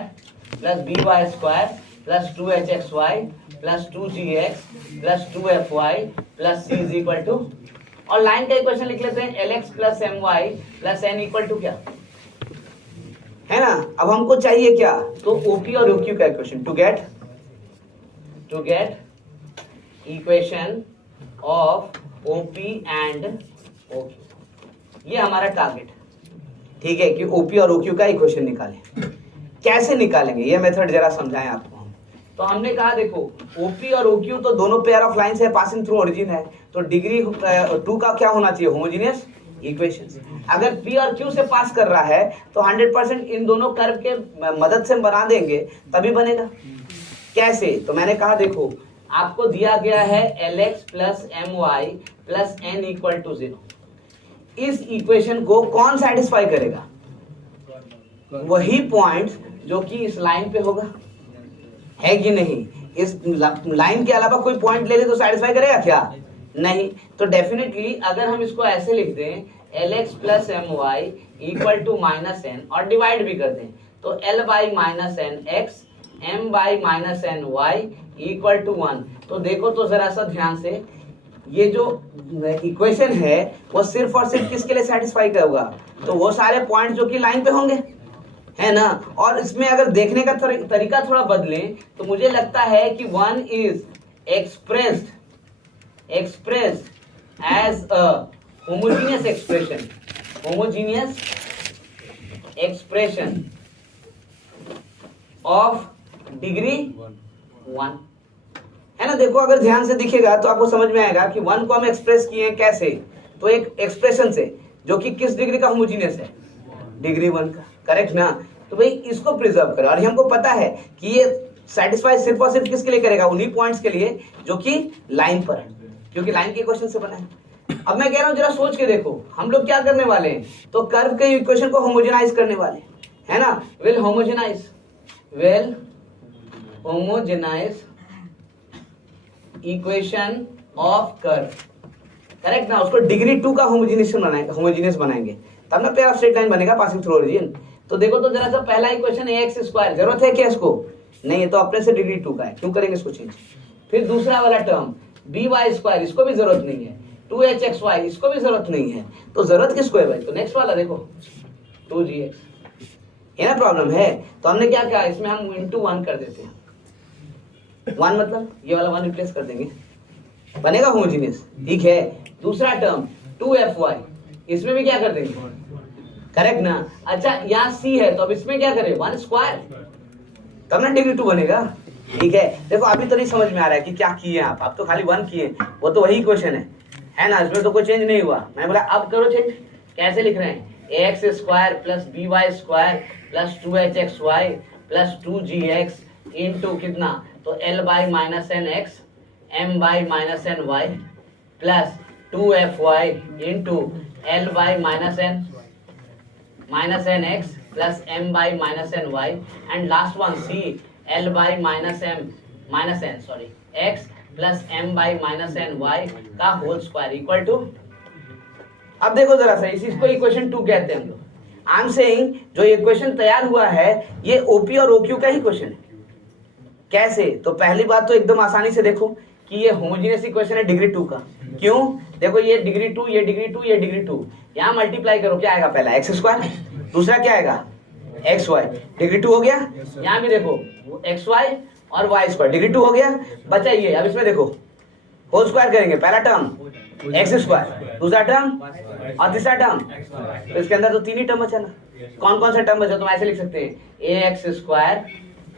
plus B Y square plus 2hxy plus 2gx plus 2fy plus c is equal to, और लाइन का इक्वेशन लिख लेते हैं lx plus my plus n equal to क्या है ना। अब हमको चाहिए क्या, तो OP और OQ का equation, to get equation of OP and OQ, ये हमारा टारगेट, ठीक है, कि OP और OQ का इक्वेशन निकालें। कैसे निकालेंगे ये मेथड जरा समझाएं आपको हम। तो हमने कहा देखो OP और OQ तो दोनों पेयर ऑफ लाइंस है, पासिंग थ्रू ओरिजिन है, तो डिग्री 2 का क्या होना चाहिए, होमोजेनियस इक्वेशंस। अगर P और Q से पास कर रहा है तो 100% इन दोनों कर्व के मदद से बना देंगे तभी बनेगा। कैसे, तो मैंने कहा देखो आपको दिया गया है Lx plus My plus n equal to 0, इस इक्वेशन को कौन सेटिस्फाई करेगा, वही पॉइंट्स जो कि इस लाइन पे होगा, है कि नहीं। इस लाइन के अलावा कोई पॉइंट ले ले तो सेटिस्फाई करेगा क्या, नहीं। तो डेफिनेटली अगर हम इसको ऐसे लिख दें Lx plus My equal to minus n और डिवाइड भी कर दें, तो L by minus N x M by minus n y equal to 1। तो देखो तो जरा सा ध्यान से, ये जो इक्वेशन है वो सिर्फ और सिर्फ किसके लिए सेटिस्फाई होगा, तो वो सारे पॉइंट जो कि लाइन पे होंगे, है ना। और इसमें अगर देखने का तरीका थोड़ा बदलें तो मुझे लगता है कि 1 is expressed as a homogeneous expression of degree 1, है ना। देखो अगर ध्यान से दिखेगा तो आपको समझ में आएगा कि 1 को हम एक्सप्रेस किए हैं कैसे, तो एक एक्सप्रेशन से जो कि किस डिग्री का होमोजेनियस है, डिग्री 1 का, करेक्ट ना। तो भाई इसको प्रिजर्व करो, और हमको पता है कि ये सेटिस्फाई सिर्फ और सिर्फ किसके लिए करेगा, उन्हीं पॉइंट्स के लिए जो कि लाइन पर है, क्योंकि लाइन के क्वेश्चन से बना है। अब मैं कह रहा हूं जरा सोच के देखो, हम लोग क्या करने वाले हैं, तो कर्व के इक्वेशन को होमोजेनाइज करने वाले हैं, है ना। Will homogenise equation of curve, correct ना। उसको डिग्री 2 का होमोजेनियस बनाएंगे, तब ना पेयर ऑफ स्ट्रेट लाइन बनेगा पासिंग थ्रू ओरिजिन। तो देखो तो जरा सा पहला इक्वेशन ax स्क्वायर, जरूरत है क्या इसको, नहीं है, तो अपने से डिग्री 2 का है, क्यों करेंगे इसको चेंज। फिर दूसरा वाला टर्म by स्क्वायर, इसको भी जरूरत नहीं है, 2hxy इसको भी जरूरत नहीं है, तो जरूरत किसको है भाई, तो नेक्स्ट वाला देखो 2gx, है ना, प्रॉब्लम है। तो हमने क्या किया, इसमें हम इंटू 1 कर देते हैं, 1 मतलब ये वाला 1 रिप्लेस कर देंगे, बनेगा होमोजेनियस, ठीक है। दूसरा टर्म 2fy, इसमें भी क्या कर देंगे, करेक्ट ना। अच्छा यहाँ c है, तो अब इसमें क्या करें, 1 स्क्वायर, तब ना डिग्री 2 बनेगा, ठीक है। देखो अभी तो नहीं समझ में आ रहा है कि क्या किए आप तो खाली 1 किए, वो तो वही क्वेश्चन है ना, इसमें तो कोई चेंज नहीं हुआ। मैंने बोला अब करो चेंज, कैसे लिख रहे हैं, ax square plus by square plus 2hxy plus 2gx into कितना, तो L by minus N x M by minus n y plus 2fy into l by minus n x plus m by minus n y, and last one c l by minus n x plus m by minus n y का whole square equal to. अब देखो जरा सा, इसको equation 2 कहते हैं हम लोग। आई एम सेइंग जो इक्वेशन तैयार हुआ है ये ओपी और ओक्यू का ही क्वेश्चन है। कैसे? तो पहली बात तो एकदम आसानी से देखो कि ये होमोजेनियस इक्वेशन है डिग्री 2 का। क्यों? देखो ये डिग्री 2, ये डिग्री 2, ये डिग्री 2, यहाँ मल्टीप्लाई करो, क्या आएगा? पहला एक्स स्क्वायर, दूसरा क्या आएगा? X Y. डिग्री 2 हो गया। यहाँ भी देखो एक्स वाई और वाई स्क्वायर, डिग्री 2 हो गया। बचा ये, अब इसमें देखो होल स्क्वायर करेंगे, पहला टर्म एक्स स्क्वायर, दूसरा टर्म और तीसरा टर्म, तो इसके अंदर तो 3 ही टर्म बचा ना। कौन कौन सा टर्म बचा? तुम ऐसे लिख सकते हैं A X square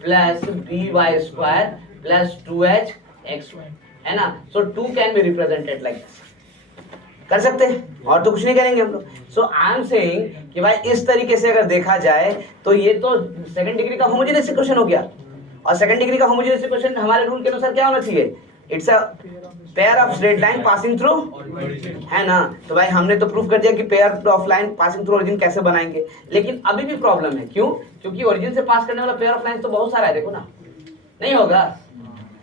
plus B Y square plus 2h X Y, है ना। So 2 can be represented like this, कर सकते हैं, और तो कुछ नहीं करेंगे हम लोग। सो आई एम सेइंग कि भाई इस तरीके से अगर देखा जाए तो ये तो सेकंड डिग्री का होमोजेनियस इक्वेशन हो गया, और सेकंड डिग्री का होमोजेनियस इक्वेशन हमारे रूल के अनुसार क्या होना चाहिए? It's a pair of straight line passing through, है ना। तो भाई हमने तो प्रूफ कर दिया कि pair of line passing through origin कैसे बनाएंगे, लेकिन अभी भी प्रॉब्लम है। क्यों? क्योंकि ओरिजिन से पास करने वाला पेयर ऑफ लाइन तो बहुत सारा है, देखो ना। नहीं होगा,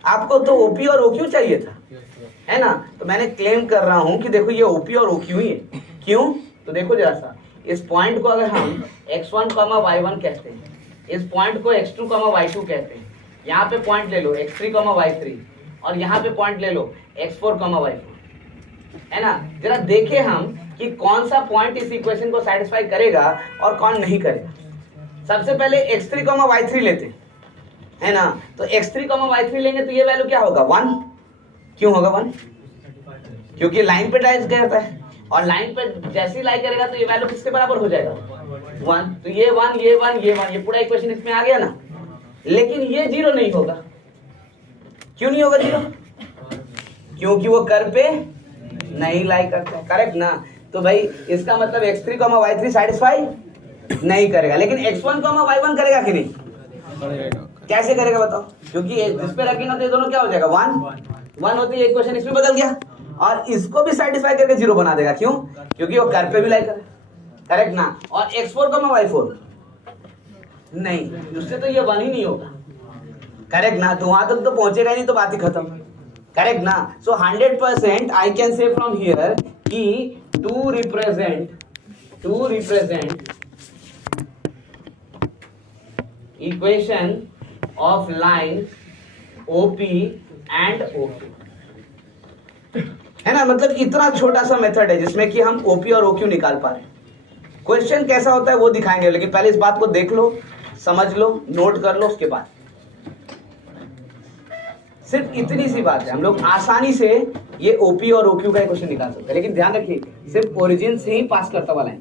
आपको तो ओपी और ओक्यू चाहिए था, है ना। तो मैंने क्लेम कर रहा हूं कि देखो ये ओपी और ओक्यू ही है। क्यों? तो देखो जरा सा, इस पॉइंट को अगर हम x1, y1 कहते हैं, इस पॉइंट को x2, y2 कहते हैं, यहाँ पे पॉइंट ले लो x3, y3, और यहाँ पे पॉइंट ले लो x4, y4, है ना। जरा देखें हम कि कौन सा पॉइंट इस इक्वेशन को सेटिस्फाई करेगा और कौन नहीं करेगा। सबसे पहले x3, y3 लेते हैं, है ना। तो x3, y3 लेंगे तो ये वैल्यू क्या होगा? 1। क्यों होगा 1? क्योंकि लाइन पे टाइज करता है, और लाइन पे जैसे ही लाई करेगा तो ये वैल्यू किसके बराबर हो जाएगा? 1। तो ये 1, ये 1, ये 1, ये पूरा इक्वेशन इसमें आ गया ना। लेकिन ये 0 नहीं होगा। क्यों नहीं होगा 0? क्योंकि वो कर पे नहीं लाई करता है, करेक्ट ना। तो भाई इसका मतलब x3, y3 सेटिस्फाई नहीं करेगा, लेकिन x1, y1 करेगा कि नहीं? कैसे करेगा बताओ? क्योंकि जिस पे रखेंगे तो ये दोनों क्या हो जाएगा? 1 होती है, इक्वेशन इसमें बदल गया, और इसको भी सेटिस्फाई करके 0 बना देगा। क्यों? क्योंकि वो कर पे भी लाई करे, करेक्ट ना। और x4, y4 नहीं, उससे तो ये 1 ही नहीं होगा, करेक्ट ना। तो वहां तक तो पहुंचेगा ही नहीं, तो बात ही खत्म, करेक्ट ना। So 100% I can say from here कि to represent equation of line OP and OQ, है ना। मतलब इतना छोटा सा मेथड है जिसमें कि हम OP और OQ निकाल पा रहे हैं। क्वेश्चन कैसा होता है वो दिखाएंगे, लेकिन पहले इस बात को देख लो, समझ लो, नोट कर लो, उसके बाद सिर्फ इतनी सी बात है, हम लोग आसानी से ये OP और OQ का क्वेश्चन निकाल सकते हैं। लेकिन ध्यान रखिए, सिर्फ ओरिजिन से ही पास करता वाला है।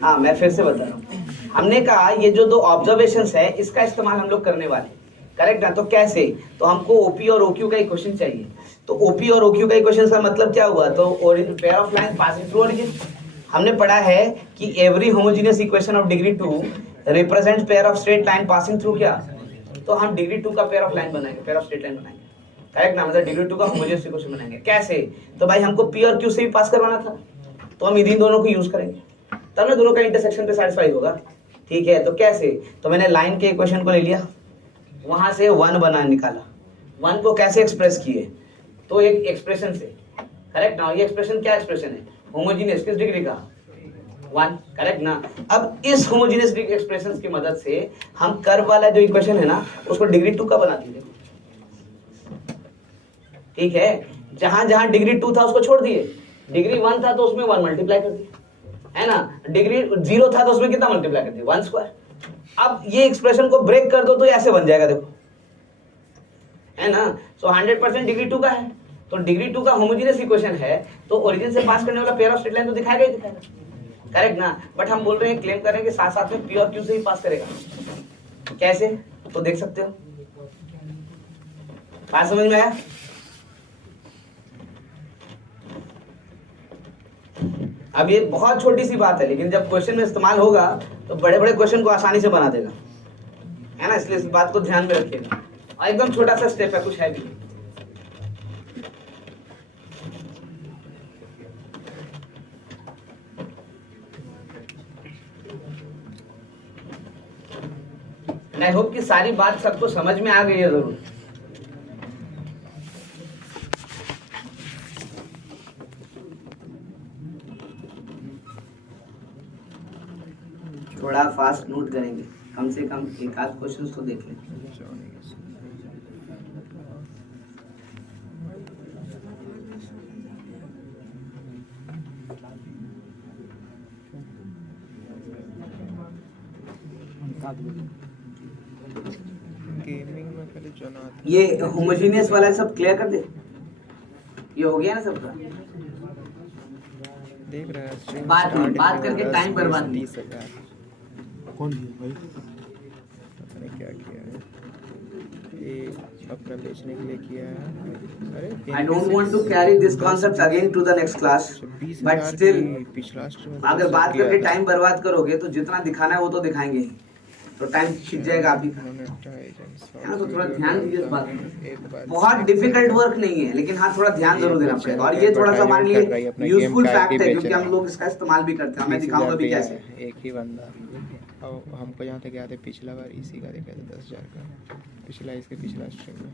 हाँ, मैं फिर से बता रहा हूँ, हमने कहा ये जो 2 ऑब्जर्वेशंस है इसका इस्तेमाल हम लोग करने वाले, करेक्ट ना। तो कैसे? तो हमको OP और OQ का इक्वेशन चाहिए। तो OP और OQ का इक्वेशन का मतलब क्या हुआ? तो pair of line passing through origin. हमने पढ़ा है कि every homogeneous equation of degree 2 represent pair of straight line passing through क्या? तो हम डिग्री 2 का पेयर ऑफ लाइन बनाएंगे, पेयर ऑफ स्ट्रेट लाइन बनाएंगे, करेक्ट ना। मतलब डिग्री 2 का होमोजेनियस इक्वेशन बनाएंगे। कैसे? तो भाई हमको P और Q से भी पास करवाना था, तो हम इन्हीं दोनों को यूज करेंगे, तब ना दोनों का इंटरसेक्शन पे सेटिस्फाई होगा। ठीक है, तो कैसे? तो मैंने लाइन के इक्वेशन को ले लिया, वहां से 1 बना निकाला। 1 को कैसे एक्सप्रेस किए? तो एक एक्सप्रेशन से, करेक्ट ना। ये एक्सप्रेशन क्या एक्सप्रेशन है? होमोजेनियस किस डिग्री का? 1, करेक्ट ना। अब इस होमोजेनियस एक्सप्रेशन की मदद से हम कर्व वाला जो इक्वेशन है ना उसको डिग्री 2 का बना दिए। ठीक है, जहां जहां डिग्री 2 था उसको छोड़ दिए, डिग्री 1 था तो उसमें 1 मल्टीप्लाई कर दिया, है ना। डिग्री 0 था तो उसमें कितना मल्टीप्लाई कर दिया? 1 स्क्वायर। अब ये एक्सप्रेशन को ब्रेक कर दो तो ऐसे बन जाएगा, देखो, है ना। सो 100% डिग्री 2 का है, तो डिग्री 2 का होमोजेनियस इक्वेशन है, तो ओरिजिन से पास करने वाला पेयर ऑफ स्ट्रेट लाइन तो दिखाएगा ही दिखाएगा, करेक्ट ना। बट हम बोल रहे हैं, क्लेम कर रहे हैं कि साथ साथ में P और Q से ही पास करेगा। कैसे? तो देख सकते हो, बात समझ में आया? अब ये बहुत छोटी सी बात है, लेकिन जब क्वेश्चन में इस्तेमाल होगा तो बड़े बड़े क्वेश्चन को आसानी से बना देगा, है ना। इसलिए इस बात को ध्यान में रखिएगा। और एकदम छोटा सा स्टेप है, कुछ है भी नहीं। आई होप कि सारी बात सबको समझ में आ गई है जरूर। थोड़ा फास्ट नोट करेंगे, कम से कम एक आध क्वेश्चन तो देख लें। गेमिंग में खाली जोनाथन ये होमोजेनियस वाला सब क्लियर कर दे, ये हो गया ना सबका। देख रहा है stream बात start बात करके होगा, टाइम बर्बाद नहीं। 30,000 कौन है भाई? पता नहीं क्या किया है ये, अपना बेचने के लिए किया है। अरे I don't want to carry this concept again to the next class, but still पिछला stream में अगर तो बात किया करके था। टाइम बर्बाद करोगे तो जितना दिखाना है वो तो दिखाएंगे ही, तो टाइम खींच जाएगा आप ही का। है ना, तो थोड़ा ध्यान दीजिए इस बात में। बहुत डिफिकल्ट वर्क नहीं है, लेकिन हाँ थोड़ा ध्यान जरूर देना पड़ेगा। और ये थोड़ा सा हमारे लिए यूजफुल फैक्ट है, क्योंकि हम लोग इसका इस्तेमाल भी करते हैं। मैं दिखाऊंगा भी कैसे। एक ही बंदा। अब हमको जहाँ तक याद है पिछला बार इसी का देखा था 10,000 का, पिछला इसके पिछला स्ट्रीम में।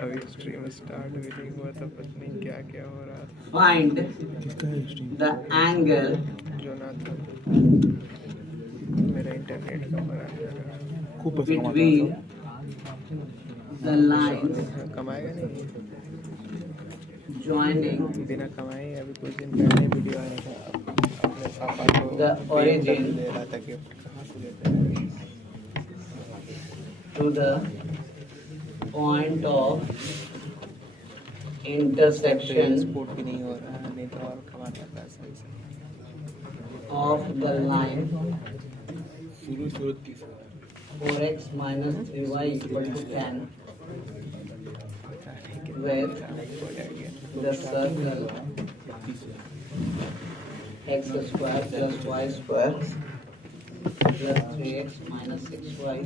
अभी स्ट्रीम स्टार्ट भी नहीं हुआ था, पता नहीं क्या क्या हो रहा था। फाइंड किसका है स्ट्रीम? द एंगल जोनाथन, मेरा इंटरनेट का बड़ा खूब पैसा कमाता है between तो। the lines कमाएगा नहीं, joining बिना कमाए। अभी कुछ दिन पहले वीडियो आया था, अपने पापा को The origin दे रहा था गिफ्ट, कहाँ से देते हैं। to the point of intersection sport भी नहीं हो रहा है, नहीं तो और कमाता पैसा इसे। of the line शुरू 30 4x minus 3y equal to 10 with the circle x square plus y square plus 3x minus 6y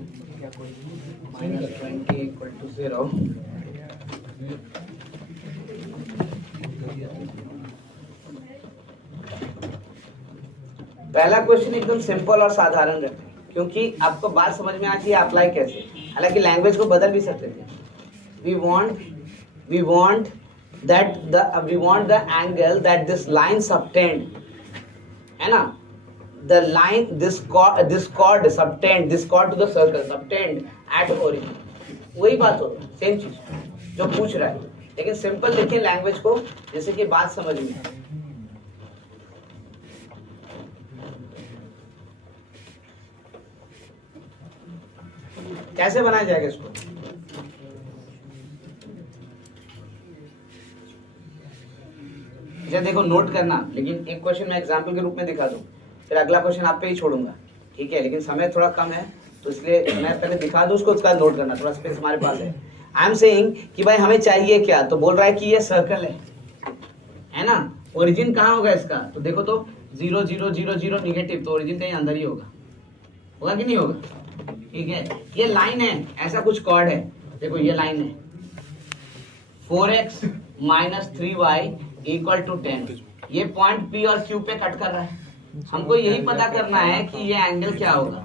minus 20 equal to 0. पहला क्वेश्चन एकदम सिंपल और साधारण रखें, क्योंकि आपको बात समझ में आती है अप्लाई कैसे। हालांकि लैंग्वेज को बदल भी सकते थे। we want the angle that this line subtend, है ना, the line this chord subtend, this chord to the circle subtend at origin। वही बात हो, सेम चीज जो पूछ रहा है, लेकिन सिंपल देखिए लैंग्वेज को, जैसे कि बात समझ में आए। कैसे बनाया जाएगा इसको? अच्छा देखो, नोट करना, लेकिन एक क्वेश्चन मैं एग्जांपल के रूप में दिखा दूं, फिर अगला क्वेश्चन आप पे ही छोड़ूंगा, ठीक है? लेकिन समय थोड़ा कम है, तो इसलिए मैं पहले दिखा दूं उसको, उसका नोट करना, थोड़ा स्पेस हमारे पास है। आई एम सेइंग कि भाई हमें चाहिए क्या, तो बोल रहा है कि ये सर्कल है ना। ओरिजिन कहाँ होगा इसका? तो देखो तो 0 0 0 0 निगेटिव, तो ओरिजिन कहीं अंदर ही होगा कि नहीं होगा? ठीक है, ये लाइन है, ऐसा कुछ कॉर्ड है, देखो ये लाइन है 4x minus 3y equal to 10। ये पॉइंट P और Q पे कट कर रहा है। हमको यही पता करना है कि ये एंगल क्या होगा,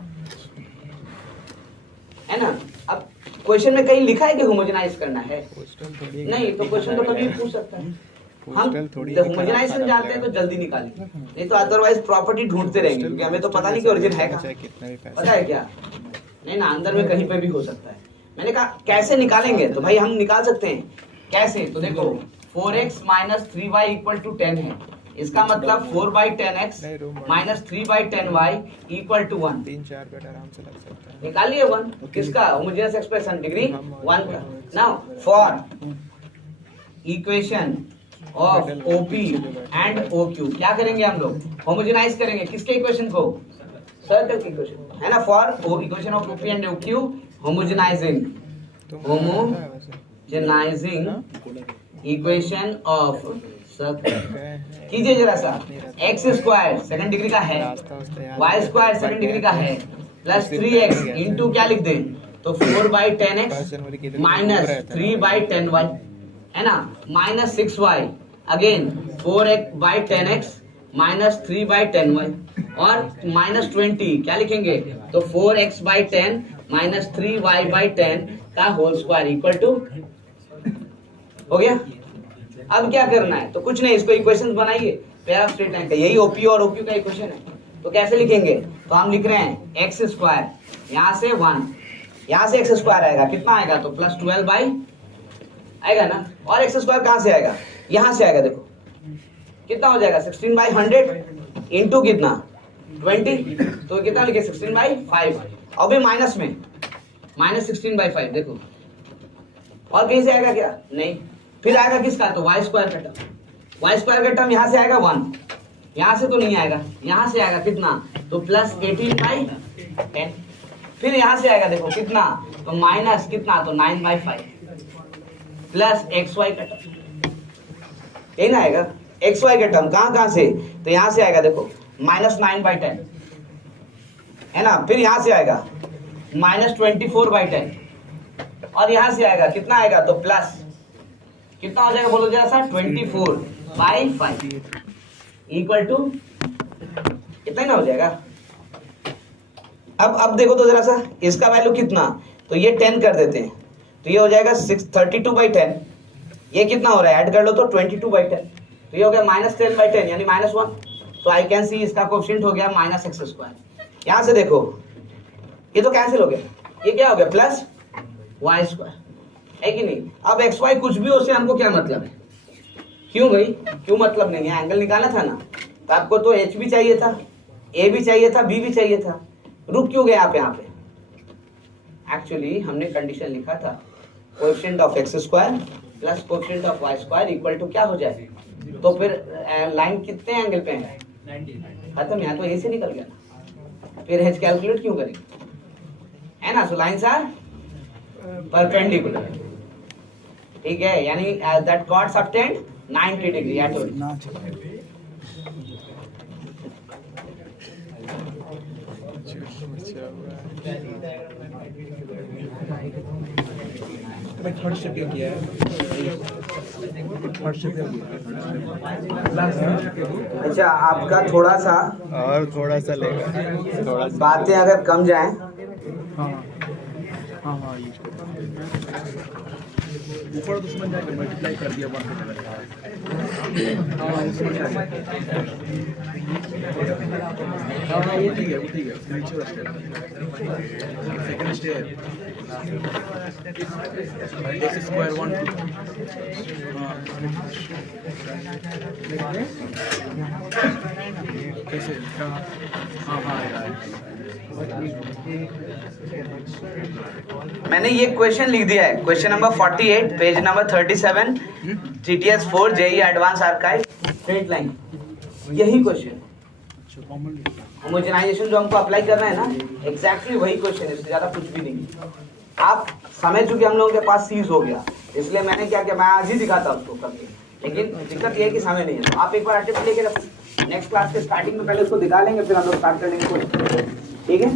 है ना। अब क्वेश्चन में कहीं लिखा है कि होमोजेनाइज करना है? नहीं, तो क्वेश्चन तो कभी भी पूछ सकता है। हम होमोजेनाइजेशन जानते हैं तो जल्दी निकालेंगे, नहीं तो अदरवाइज प्रॉपर्टी ढूंढते रहेंगे, क्योंकि हमें तो पता नहीं कि ओरिजिन है कहाँ। पता है क्या? नहीं ना, अंदर में कहीं पे भी हो सकता है। मैंने कहा कैसे निकालेंगे, तो भाई हम निकाल सकते हैं कैसे, तो देखो 4x minus 3y equal to 10 है, इसका मतलब 4/10x minus 3/10y equal to 1। 3-4 बेट आराम से लग सकता है। निकालिए 1 किसका? होमोजेनियस एक्सप्रेशन डिग्री 1 का। Now for equation of OP and OQ क्या करेंगे हम लोग? होमोजेनाइज करेंगे किसके इक्वेशन को? सर्कल की इक्वेशन, है ना। For equation of OP and OQ homogenising equation of circle कीजिए जरा सा। x स्क्वायर सेकंड डिग्री का है, y स्क्वायर सेकंड डिग्री का है, प्लस 3x इंटू क्या लिख दें तो 4/10x माइनस 3/10y है ना, minus 6y again 4x/10x minus 3/10y और माइनस 20 क्या लिखेंगे तो 4x/10 माइनस 3y/10 का होल स्क्वायर इक्वल टू हो गया। अब क्या करना है तो कुछ नहीं, इसको इक्वेशंस बनाइए पेयर ऑफ स्ट्रेट लाइन का, यही ओपी और ओक्यू का इक्वेशन है। तो कैसे लिखेंगे तो हम लिख रहे हैं एक्स स्क्वायर यहाँ से 1 यहाँ से एक्स स्क्वायर आएगा कितना आएगा तो प्लस 12 आएगा ना, और एक्स स्क्वायर कहाँ से आएगा यहाँ से आएगा, देखो कितना हो जाएगा 16/100 इंटू कितना 20 तो कितना लिखे 16/5 और भी माइनस में माइनस 16/5 देखो, और कहीं से आएगा क्या नहीं, फिर आएगा किसका तो वाई स्क्वायर का टर्म, वाई स्क्वायर का टर्म यहाँ से आएगा 1 यहाँ से तो नहीं आएगा, यहाँ से आएगा कितना तो प्लस 18/10 फिर यहाँ से आएगा देखो कितना तो माइनस कितना तो 9/5 प्लस एक्स वाई का टर्म, यही ना आएगा एक्स वाई का टर्म कहाँ से तो यहाँ से आएगा देखो माइनस 9/10 है ना, फिर यहाँ से आएगा माइनस 24/10 और यहाँ से आएगा कितना आएगा तो प्लस कितना हो जाएगा बोलो जरा सा 24/5 इक्वल टू कितना ही ना हो जाएगा। अब देखो तो जरा सा इसका वैल्यू कितना तो ये 10 कर देते हैं तो ये हो जाएगा 32/10, ये कितना हो रहा है ऐड कर लो तो 22/10 तो ये हो गया माइनस 10/10 यानी -1, तो आई कैन सी इसका कोएफिशिएंट हो गया माइनस एक्स स्क्वायर। यहाँ से देखो ये तो कैंसिल हो गया, ये क्या हो गया प्लस वाई स्क्वायर है कि नहीं। अब एक्स वाई कुछ भी हो से हमको क्या मतलब है, क्यों भाई क्यों मतलब नहीं है, एंगल निकालना था ना, तो आपको तो एच भी चाहिए था ए भी चाहिए था बी भी चाहिए था, रुक क्यों गए आप यहाँ पे। एक्चुअली हमने कंडीशन लिखा था coefficient of x square plus coefficient of y square equal to क्या हो जाए, तो फिर लाइन कितने एंगल पे है खत्म, यहाँ तो ए से निकल गया ना, फिर एच कैलकुलेट क्यों करेंगे है ना, सो लाइंस आर परपेंडिकुलर, ठीक है, यानी that chords obtained 90 degree at origin. Third step क्या किया है, थर्ड स्टेप क्या किया। अच्छा आपका थोड़ा सा और थोड़ा सा लेगा, थोड़ा सा बातें अगर कम जाएं हाँ ऊपर तो समझ जाएगा, मल्टीप्लाई कर दिया 1 हाँ वो ठीक है नीचे वाला step second step x square 1 कैसे हाँ मैंने ये क्वेश्चन लिख दिया है, question number 48 page number 37 GTS 4 JEE advance archive straight line, यही क्वेश्चन होमोजेनाइजेशन जो हमको अप्लाई करना है ना एग्जैक्टली वही क्वेश्चन है, इससे ज्यादा कुछ भी नहीं। आप समय चूंकि हम लोगों के पास सीज हो गया इसलिए मैंने क्या किया, मैं आज ही दिखाता उसको करके, लेकिन दिक्कत ये है कि समय नहीं है, तो आप एक बार अटेम्प्ट लेके रखो, नेक्स्ट क्लास के स्टार्टिंग में पहले उसको दिखा लेंगे फिर हम लोग स्टार्ट कर लेंगे कोई, ठीक है।